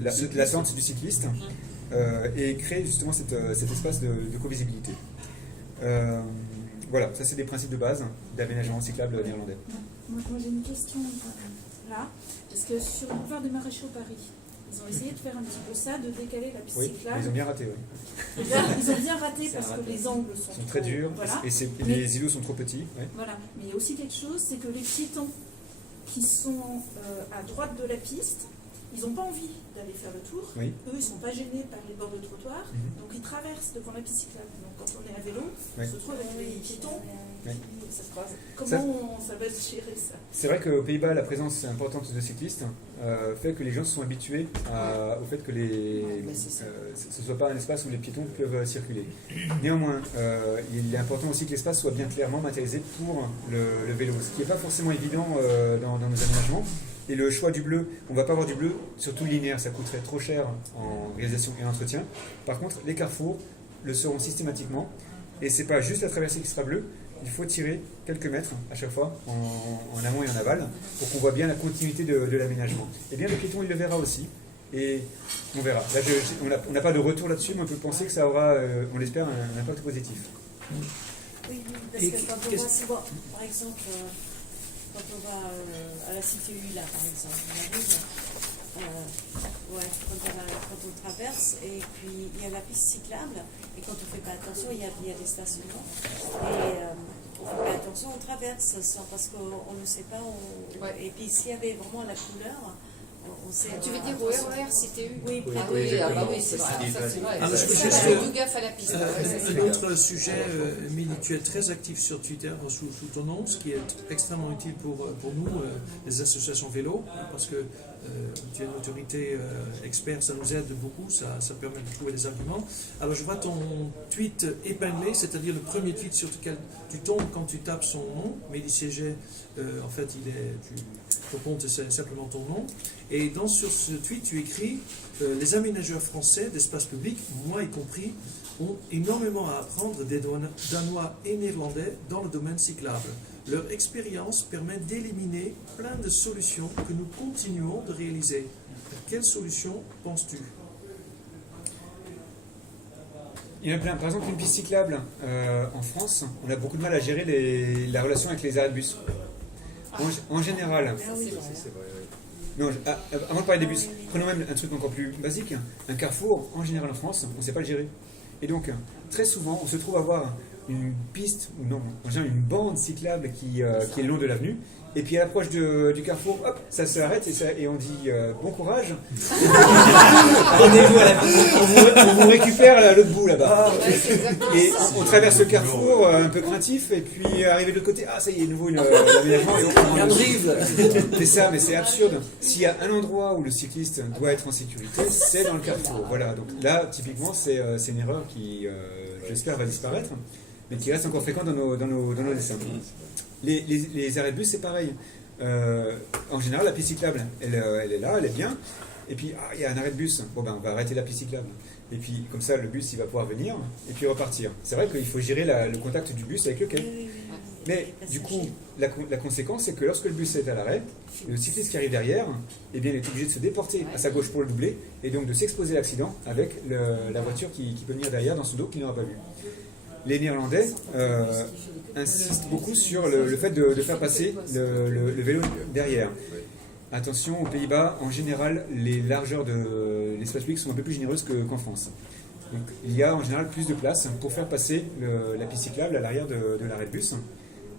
l'attente du cycliste et crée justement cet espace de co-visibilité. Voilà, ça c'est des principes de base d'aménagement cyclable néerlandais. Moi j'ai une question là, parce que sur le boulevard des Maréchaux Paris, ils ont essayé de faire un petit peu ça, de décaler la piste cyclable. Ils ont bien raté, oui. Ils ont bien raté parce que les angles sont très durs, voilà. et les îlots sont trop petits. Ouais. Voilà, mais il y a aussi quelque chose, c'est que les piétons qui sont à droite de la piste, ils n'ont pas envie d'aller faire le tour. Oui. Eux, ils ne sont pas gênés par les bords de trottoir, donc ils traversent devant la piste cyclable. Donc quand on est à vélo, on se trouve avec les piétons Oui. Comment ça va être géré ça? C'est vrai qu'aux Pays-Bas, la présence importante de cyclistes fait que les gens se sont habitués au fait que ce ne soit pas un espace où les piétons peuvent circuler. Néanmoins, il est important aussi que l'espace soit bien clairement matérialisé pour le vélo, ce qui n'est pas forcément évident dans nos aménagements. Et le choix du bleu, on ne va pas avoir du bleu, surtout linéaire, ça coûterait trop cher en réalisation et entretien. Par contre, les carrefours le seront systématiquement, et c'est pas juste la traversée qui sera bleue, il faut tirer quelques mètres à chaque fois, en amont et en aval, pour qu'on voit bien la continuité de l'aménagement. Et bien le piéton, il le verra aussi, et on verra. Là, on n'a pas de retour là-dessus, mais on peut penser que ça aura, on l'espère, un impact positif. Oui, parce que quand on voit souvent, par exemple, quand on va à la CTU, là, par exemple, on arrive, quand on traverse, et puis il y a la piste cyclable, et quand on ne fait pas attention, il y a des stationnements, et on ne fait pas attention, on traverse, parce qu'on ne sait pas, et puis s'il y avait vraiment la couleur, on sait... Tu veux dire au RER CTU? Oui, oui, c'est vrai, ça c'est vrai. Alors, je veux juste gaffe à la piste. un autre sujet, Émilie, tu es très actif sur Twitter sous ton nom, ce qui est extrêmement utile pour nous, les associations vélo, parce que tu es une autorité experte, ça nous aide beaucoup, ça permet de trouver des arguments. Alors je vois ton tweet épinglé, c'est-à-dire le premier tweet sur lequel tu tombes quand tu tapes son nom, Mélie Ségé, en fait ton compte c'est simplement ton nom, et sur ce tweet tu écris les aménageurs français d'espace public, moi y compris, ont énormément à apprendre des Danois et Néerlandais dans le domaine cyclable. Leur expérience permet d'éliminer plein de solutions que nous continuons de réaliser. Quelles solutions penses-tu? Il y en a plein. Par exemple, une piste cyclable en France, on a beaucoup de mal à gérer la relation avec les arrêts de bus. En général, non, avant de parler des bus, prenons même un truc encore plus basique. Un carrefour, en général en France, on ne sait pas le gérer. Et donc, très souvent, on se trouve à avoir une piste, ou non, en général une bande cyclable qui est le long de l'avenue, et puis à l'approche du carrefour, hop, ça s'arrête et on dit bon courage. Rendez-vous à la piste. On vous récupère l'autre bout là-bas. Et on traverse le carrefour un peu craintif, et puis arrivé de l'autre côté, ça y est, nouveau l'aménagement. Il y a une rive. C'est ça, mais c'est absurde. S'il y a un endroit où le cycliste doit être en sécurité, c'est dans le carrefour. Voilà, donc là, typiquement, c'est une erreur qui, j'espère, va disparaître, mais qui reste encore fréquente dans nos dessins. Les arrêts de bus, c'est pareil. En général, la piste cyclable, elle est là, elle est bien. Et puis, il y a un arrêt de bus. Bon, on va arrêter la piste cyclable. Et puis, comme ça, le bus, il va pouvoir venir et puis repartir. C'est vrai qu'il faut gérer le contact du bus avec le quai. Mais du coup, la conséquence, c'est que lorsque le bus est à l'arrêt, le cycliste qui arrive derrière, eh bien, il est obligé de se déporter à sa gauche pour le doubler et donc de s'exposer à l'accident avec la voiture qui peut venir derrière dans son dos qu'il n'aura pas vu. Les Néerlandais insistent beaucoup sur le fait de faire passer le vélo derrière. Attention, aux Pays-Bas, en général, les largeurs de l'espace public sont un peu plus généreuses qu'en France. Donc, il y a en général plus de place pour faire passer la piste cyclable à l'arrière de l'arrêt de bus.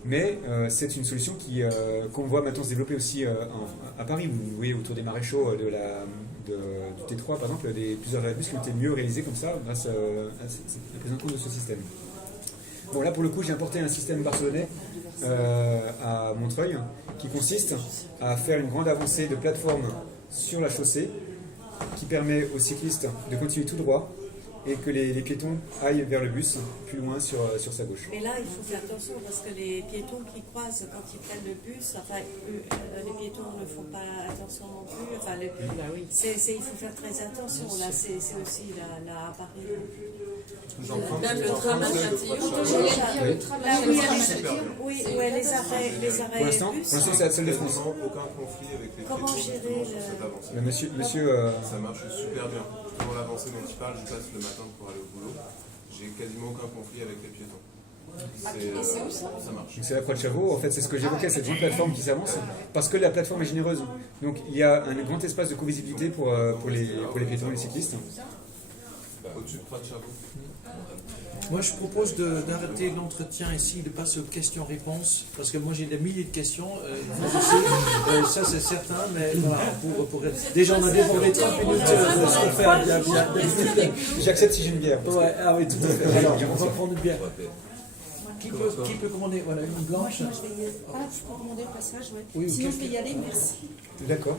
Mais c'est une solution qu'on voit maintenant se développer aussi à Paris. Vous voyez autour des maréchaux du T3, par exemple, plusieurs arrêts de bus qui ont été mieux réalisés comme ça grâce à la prise en compte de ce système. Bon, là, pour le coup, j'ai importé un système barcelonais à Montreuil qui consiste à faire une grande avancée de plateforme sur la chaussée qui permet aux cyclistes de continuer tout droit et que les piétons aillent vers le bus plus loin sur sa gauche. Mais là, il faut faire attention parce que les piétons qui croisent quand ils prennent le bus, les piétons ne font pas attention non plus. Enfin, il faut faire très attention. Là, c'est aussi la Paris. Même le tram à Châtillon. Oui, les arrêts Pour l'instant, c'est la seule de France. Aucun conflit avec les Comment gérer le... Monsieur, Ça marche super bien. Pour l'avancée dont tu parles, je passe le matin pour aller au boulot. J'ai quasiment aucun conflit avec les piétons. Ça marche. C'est la Croix de Chavaux, en fait, c'est ce que j'évoquais, cette grande plateforme qui s'avance, parce que la plateforme est généreuse. Donc il y a un grand espace de co-visibilité pour les piétons et les cyclistes. Au-dessus de Croix de Chavaux. Moi, je propose d'arrêter l'entretien ici, de passer aux questions-réponses, parce que moi, j'ai des milliers de questions, vous aussi, ça c'est certain, mais voilà, déjà, on a dévoré 30 minutes de ce qu'on fait. J'accepte si j'ai une bière. Ouais, oui, tout à fait. Alors, on va prendre une bière. Qui peut commander voilà, une blanche? Moi, je vais y aller. Ah, je peux commander au passage, ouais. Oui, Sinon, je vais y aller, merci. D'accord.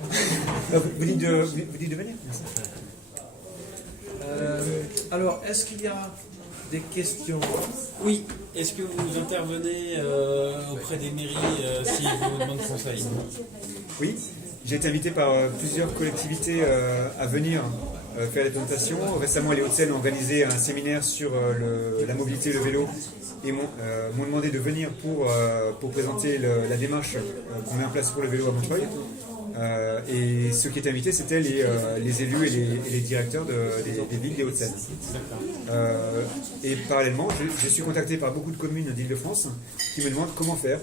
Vous dites de venir? Alors, est-ce qu'il y a des questions? Oui. Est-ce que vous intervenez auprès des mairies s'ils vous demandent conseil? Oui. J'ai été invité par plusieurs collectivités à venir faire des présentations. Récemment, les Hauts-de-Seine ont organisé un séminaire sur la mobilité et le vélo et m'ont demandé de venir pour présenter la démarche qu'on met en place pour le vélo à Montreuil. Et ceux qui étaient invités, c'était les élus et les directeurs des villes des Hauts-de-Seine. Et parallèlement, je suis contacté par beaucoup de communes d'Île-de-France qui me demandent comment faire.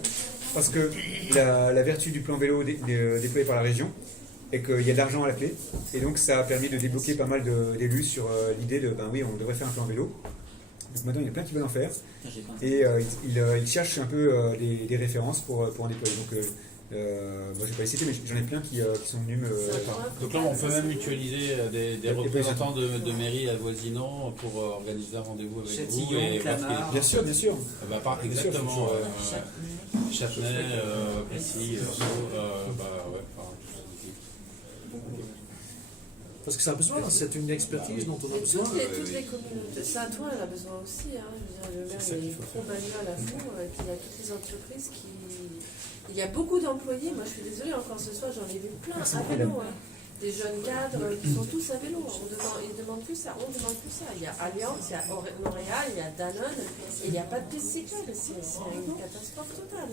Parce que la vertu du plan vélo déployé par la région est qu'il y a de l'argent à la clé. Et donc ça a permis de débloquer pas mal d'élus sur l'idée de, ben oui, on devrait faire un plan vélo. Donc maintenant, il y en a plein qui veulent en faire. Et ils cherchent un peu des références pour en déployer. Donc moi, je ne vais pas les citer, mais j'en ai plein qui sont venus me parler. Donc là, on peut même mutualiser des représentants de mairie avoisinants pour organiser un rendez-vous avec Châtillon, vous. Et Clamart. Bien sûr, bien sûr. Exactement. Châtenay, Plessis, Parce que ça a besoin, c'est une expertise dont on a besoin. Toutes les communes. Saint-Ouen, elle a besoin aussi. Hein. Je veux dire, le maire, il est trop bagnole à fond. Et puis il y a toutes les entreprises qui. Il y a beaucoup d'employés. Moi, je suis désolée, encore ce soir, j'en ai vu plein à vélo. Hein. Des jeunes cadres qui sont tous à vélo. Ils demandent plus ça. On demande plus ça. Il y a Allianz, il y a L'Oréal, il y a Danone. Et il n'y a pas de piste cyclable. C'est une catastrophe totale.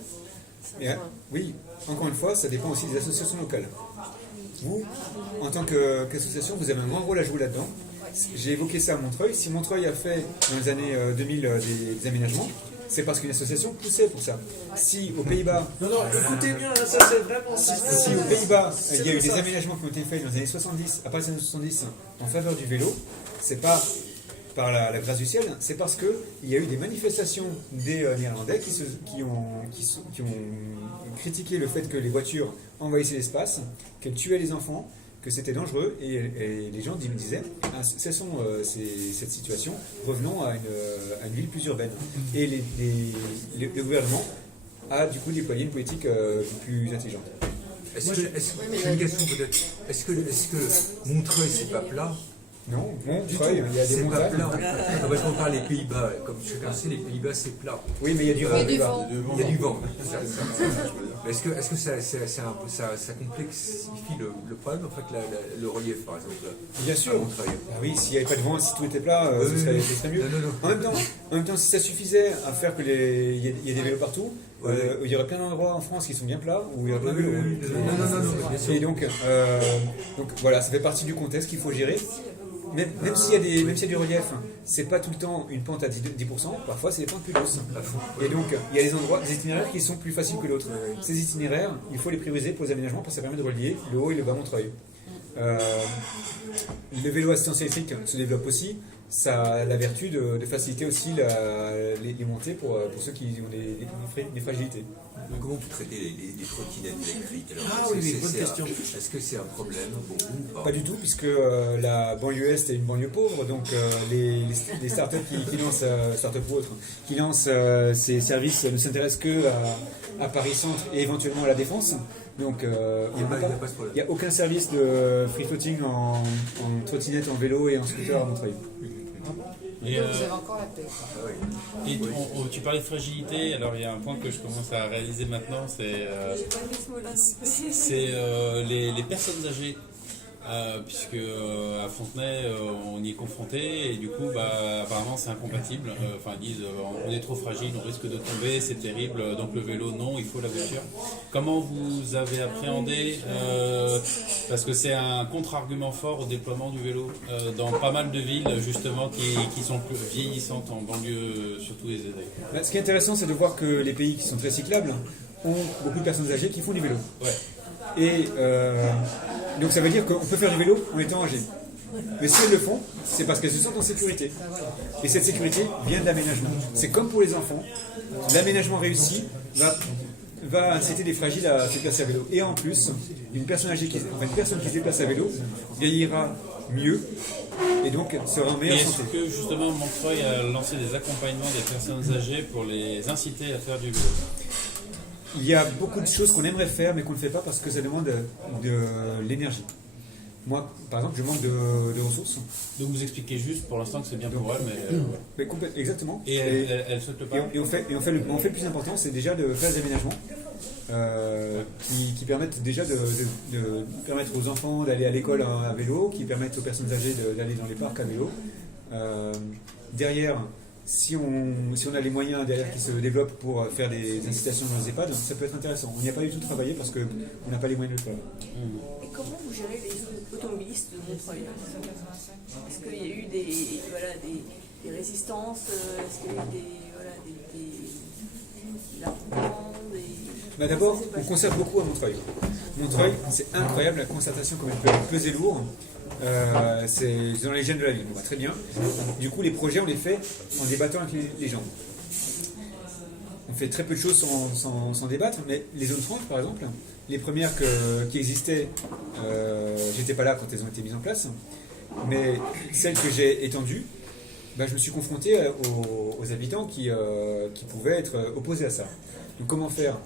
Oui, encore une fois, ça dépend aussi des associations locales. Vous, en tant qu'association, vous avez un grand rôle à jouer là-dedans. J'ai évoqué ça à Montreuil. Si Montreuil a fait dans les années 2000 des aménagements, c'est parce qu'une association poussait pour ça. Si aux Pays-Bas... Non, écoutez bien, ça c'est vraiment... Si aux Pays-Bas, il y a eu des aménagements qui ont été faits dans les années 70, à partir des années 70, en faveur du vélo, c'est pas par la grâce du ciel, c'est parce qu'il y a eu des manifestations des Néerlandais qui ont critiqué le fait que les voitures envahissaient l'espace, qu'elles tuaient les enfants, que c'était dangereux, et les gens me disaient, cessons cette situation, revenons à une ville plus urbaine. Et le gouvernement a du coup déployé une politique plus intelligente. Une question peut-être. Est-ce que Montreuil c'est pas plat? Non, Montreuil, il y a des montagnes. Parce qu'on parle des Pays-Bas, comme chacun sait, les Pays-Bas c'est plat. Oui, mais il y a du vent. Il y a du vent. Est-ce que ça complexifie le problème, en fait, le relief, par exemple? Bien sûr. Ah oui, s'il n'y avait pas de vent, si tout était plat, ce serait mieux. En même temps, si ça suffisait à faire qu'il y ait des vélos partout, il y aurait plein d'endroits en France qui sont bien plats où il y aurait pas de vélos. Et donc voilà, ça fait partie du contexte qu'il faut gérer. Même s'il y a du relief, c'est pas tout le temps une pente à 10%, parfois c'est des pentes plus douces. Et donc il y a des itinéraires qui sont plus faciles que d'autres. Ces itinéraires, il faut les prioriser pour les aménagements parce que ça permet de relier le haut et le bas Montreuil. Le vélo assistance électrique se développe aussi. Ça a la vertu de faciliter aussi les montées pour ceux qui ont des fragilités. Comment vous traitez les trottinettes électriques? Oui, bonne question. Est-ce que c'est un problème pour vous? Pas du tout, puisque la banlieue Est est une banlieue pauvre, donc les startups qui lancent, startups ou autres, qui lancent ces services ne s'intéressent que à Paris Centre et éventuellement à la Défense. Donc il n'y a aucun service de free floating en trottinette, en vélo et en scooter à Montreuil. Et donc vous avez encore la paix. Et tu parlais de fragilité, alors il y a un point que je commence à réaliser maintenant, c'est les personnes âgées. Puisque à Fontenay on y est confronté et du coup apparemment c'est incompatible, ils disent on est trop fragile, on risque de tomber, c'est terrible, donc le vélo non, il faut la voiture. Comment vous avez appréhendé, parce que c'est un contre-argument fort au déploiement du vélo dans pas mal de villes justement qui sont plus vieillissantes en banlieue, surtout les aidés. Ce qui est intéressant, c'est de voir que les pays qui sont très cyclables ont beaucoup de personnes âgées qui font du vélo. Ouais. Et donc ça veut dire qu'on peut faire du vélo en étant âgé. Mais si elles le font, c'est parce qu'elles se sentent en sécurité. Et cette sécurité vient de l'aménagement. C'est comme pour les enfants. L'aménagement réussi va inciter les fragiles à se déplacer à vélo. Et en plus, une personne qui se déplace à vélo vieillira mieux et donc sera en Et meilleure est-ce santé. que justement Montreuil a lancé des accompagnements des personnes âgées pour les inciter à faire du vélo? Il y a beaucoup de choses qu'on aimerait faire mais qu'on ne fait pas parce que ça demande de l'énergie. Moi, par exemple, je manque de ressources. Donc vous expliquez juste pour l'instant que c'est bien pour elle, mais... Exactement. Et elle souhaite le pas. Et on fait le plus important, c'est déjà de faire des aménagements qui permettent déjà de permettre aux enfants d'aller à l'école à vélo, qui permettent aux personnes âgées d'aller dans les parcs à vélo. Derrière, si on a les moyens derrière qui se développent pour faire des incitations dans les EHPAD, ça peut être intéressant. On n'y a pas du tout travaillé parce qu'on n'a pas les moyens de le faire. Et comment vous gérez les automobilistes de Montreuil? Est-ce qu'il y a eu des résistances? Est-ce qu'il y a eu des affrontements? D'abord, on concerte beaucoup à Montreuil. Montreuil, c'est incroyable la concertation, comme elle peut peser lourd. C'est dans les gènes de la ville, on va très bien. Du coup, les projets, on les fait en débattant avec les gens. On fait très peu de choses sans débattre, mais les zones 30, par exemple, les premières qui existaient, j'étais pas là quand elles ont été mises en place, mais celles que j'ai étendues, je me suis confronté aux habitants qui pouvaient être opposés à ça. Donc comment faire?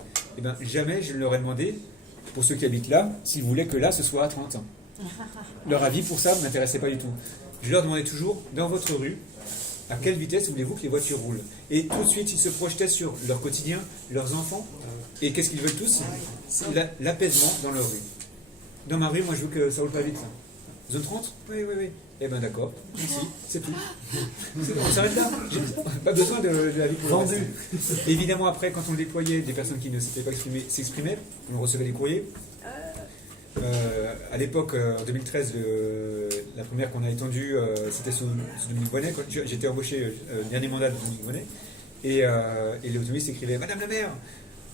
Jamais je ne leur ai demandé, pour ceux qui habitent là, s'ils voulaient que là ce soit à 30. Leur avis pour ça ne m'intéressait pas du tout. Je leur demandais toujours, dans votre rue, à quelle vitesse voulez-vous que les voitures roulent? Et tout de suite, ils se projetaient sur leur quotidien, leurs enfants. Et qu'est-ce qu'ils veulent tous? C'est l'apaisement dans leur rue. Dans ma rue, moi, je veux que ça roule pas vite. Zone 30? Oui. Eh ben d'accord, ici, c'est tout. On s'arrête là. Pas besoin de la vie pour vendu. Évidemment, après, quand on le déployait, des personnes qui ne s'étaient pas exprimées s'exprimaient. On recevait des courriers. À l'époque, en 2013, la première qu'on a étendue, c'était sous Dominique Bonnet. J'étais embauché dernier mandat de Dominique Bonnet. Et les automobilistes écrivaient: Madame la maire,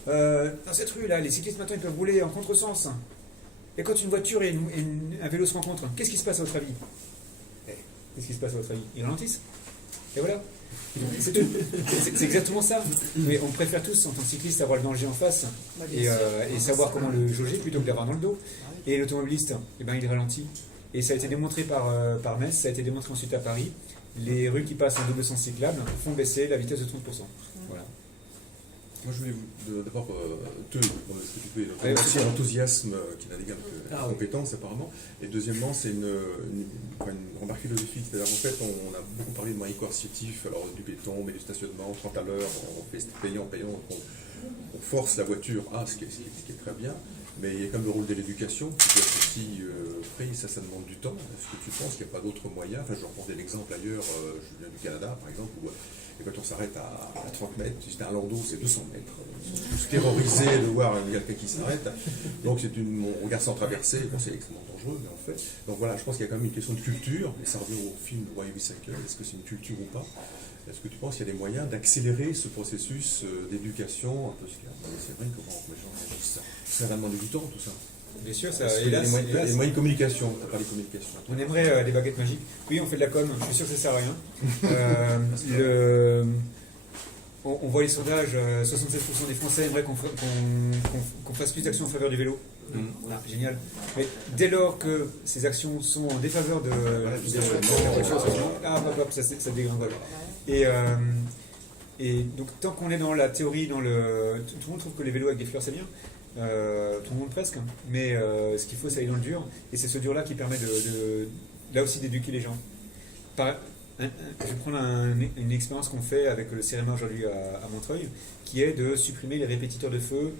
dans cette rue-là, les cyclistes maintenant ils peuvent rouler en contresens. Et quand une voiture et un vélo se rencontrent, qu'est-ce qui se passe à votre avis? Qu'est-ce qui se passe à votre avis? Ils ralentissent. Et voilà. C'est tout. C'est exactement ça. Mais on préfère tous, en tant que cycliste, avoir le danger en face et savoir comment le jauger plutôt que l'avoir dans le dos. Et l'automobiliste, il ralentit. Et ça a été démontré par Metz, ça a été démontré ensuite à Paris. Les rues qui passent en double sens cyclable font baisser la vitesse de 30%. Voilà. Moi, je voulais vous d'abord te aussi l'enthousiasme qui n'a d'égal que la compétence apparemment. Et deuxièmement, c'est une remarque philosophique. C'est-à-dire en fait, on a beaucoup parlé de moyens coercitifs, alors du béton, mais du stationnement, 30 à l'heure, on fait payant, on force la voiture ce qui est très bien. Mais il y a quand même le rôle de l'éducation qui doit être aussi pris, ça demande du temps. Est-ce que tu penses qu'il n'y a pas d'autres moyens? Je reprends l'exemple ailleurs, je viens du Canada par exemple, où les voitures s'arrêtent à 30 mètres, si c'était un landau c'est 200 mètres. Ils sont tous terrorisés de voir quelqu'un qui s'arrête. Donc on regarde sans traverser, c'est extrêmement dangereux, mais en fait. Donc voilà, je pense qu'il y a quand même une question de culture, et ça revient au film de Why We Cycle, est-ce que c'est une culture ou pas? Est-ce que tu penses qu'il y a des moyens d'accélérer ce processus d'éducation un peu c'est vrai, comment les gens réagissent ça? Ça va demander du temps, tout ça. Bien sûr, ça. Et là, les moyens de communication, tu as parlé de communication. On aimerait des baguettes magiques. Oui, on fait de la com, je suis sûr que ça sert à rien. On voit les sondages, 76% des Français aimeraient qu'on fasse plus d'actions en faveur du vélo. Voilà, génial. Mais dès lors que ces actions sont en défaveur de la voiture, ça dégringole. Et donc, tant qu'on est dans la théorie, tout le monde trouve que les vélos avec des fleurs c'est bien. Tout le monde presque, mais ce qu'il faut c'est aller dans le dur, et c'est ce dur là qui permet là aussi d'éduquer les gens. Je vais prendre une expérience qu'on fait avec le CRMA aujourd'hui à Montreuil, qui est de supprimer les répétiteurs de feu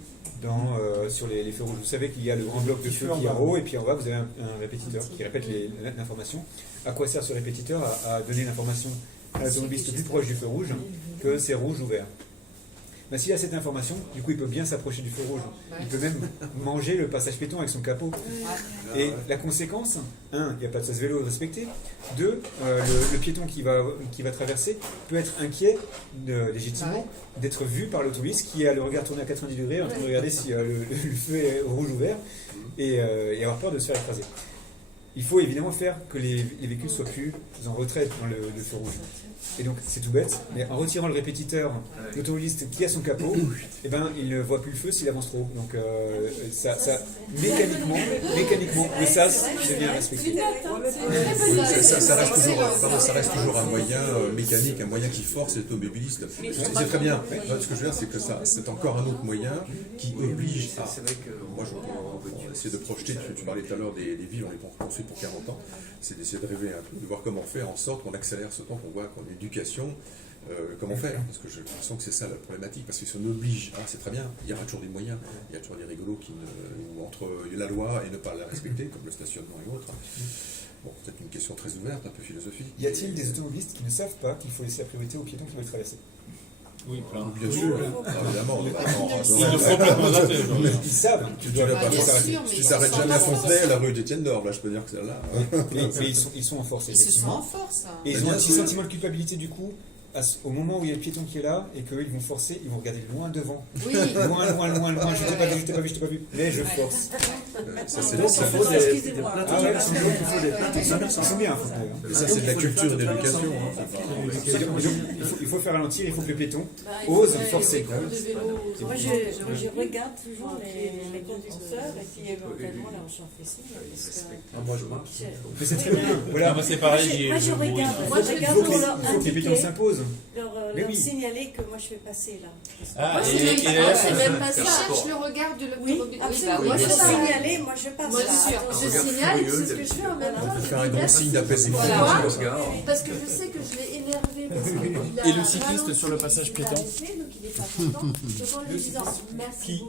sur les feux rouges. Vous savez qu'il y a le grand bloc de feu qui est en haut, et puis en bas vous avez un répétiteur qui répète l'information. À quoi sert ce répétiteur? À donner l'information à l'automobiliste plus proche du feu rouge que c'est rouge ou vert. S'il a cette information, du coup il peut bien s'approcher du feu rouge. Il peut même manger le passage piéton avec son capot. Et la conséquence, il n'y a pas de sas vélo respecté. 2, le piéton qui va traverser peut être inquiet légitimement d'être vu par l'autobus qui a le regard tourné à 90 degrés en train de regarder si le feu est rouge ou vert et avoir peur de se faire écraser. il faut évidemment faire que les véhicules soient plus en retrait dans le feu rouge. Et donc c'est tout bête, mais en retirant le répétiteur, l'automobiliste qui a son capot, eh ben, il ne voit plus le feu s'il avance trop. Donc mécaniquement, le sas devient respecté. Ça reste toujours un moyen mécanique, un moyen qui force l'automobiliste. C'est très bien. Ce que je veux dire, c'est que c'est encore un autre moyen qui oblige à... Moi, on va essayer de projeter, tu parlais tout à l'heure des villes, on les construit pour 40 ans, c'est d'essayer de rêver un truc, de voir comment faire en sorte qu'on accélère ce temps, qu'on voit qu'on a l'éducation, comment faire, parce que j'ai l'impression que c'est ça la problématique, parce que si on oblige, c'est très bien, il y aura toujours des moyens, il y a toujours des rigolos ou entre la loi et ne pas la respecter, comme le stationnement et autres. Bon, peut-être une question très ouverte, un peu philosophique. Y a-t-il des automobilistes qui ne savent pas qu'il faut laisser la priorité aux piétons qui veulent traverser? Oui, plein. Bien sûr, évidemment. Ils le font complètement zappé. Ils savent. Tu t'arrêtes jamais à Fontenay, la rue d'Étienne d'Or, là, je peux dire que c'est là. Mais ils sont en force, effectivement. Ils se sont en force. Et ils ont un petit sentiment de culpabilité du coup. Au moment où il y a le piéton qui est là et qu'ils vont forcer, ils vont regarder loin devant. Oui. Loin, je t'ai pas vu, mais je force. Ça, c'est Donc il faut des Ils sont bien. Et ça, c'est de la culture et de l'éducation. Il faut faire ralentir, il faut que le piéton ose forcer. Moi, je regarde toujours les conducteurs et puis éventuellement, là, j'en fais signe. Moi, je marche. Mais c'est très bien. Voilà. Moi, c'est pareil. Moi, je regarde Il pour leur faut que les piétons indiquer, s'imposent. leur signaler que moi, je vais passer là. Moi, c'est même pas ça. Je cherche le regard de l'automobiliste. Moi, je signaler, moi, je passe Moi, là. je signale, c'est ce que je fais en même temps. Faire un grand signe d'apaisement. Parce que je sais que je l'ai énervé. Et le cycliste sur le passage piéton. Donc il est pas content. Je vois lui disant merci.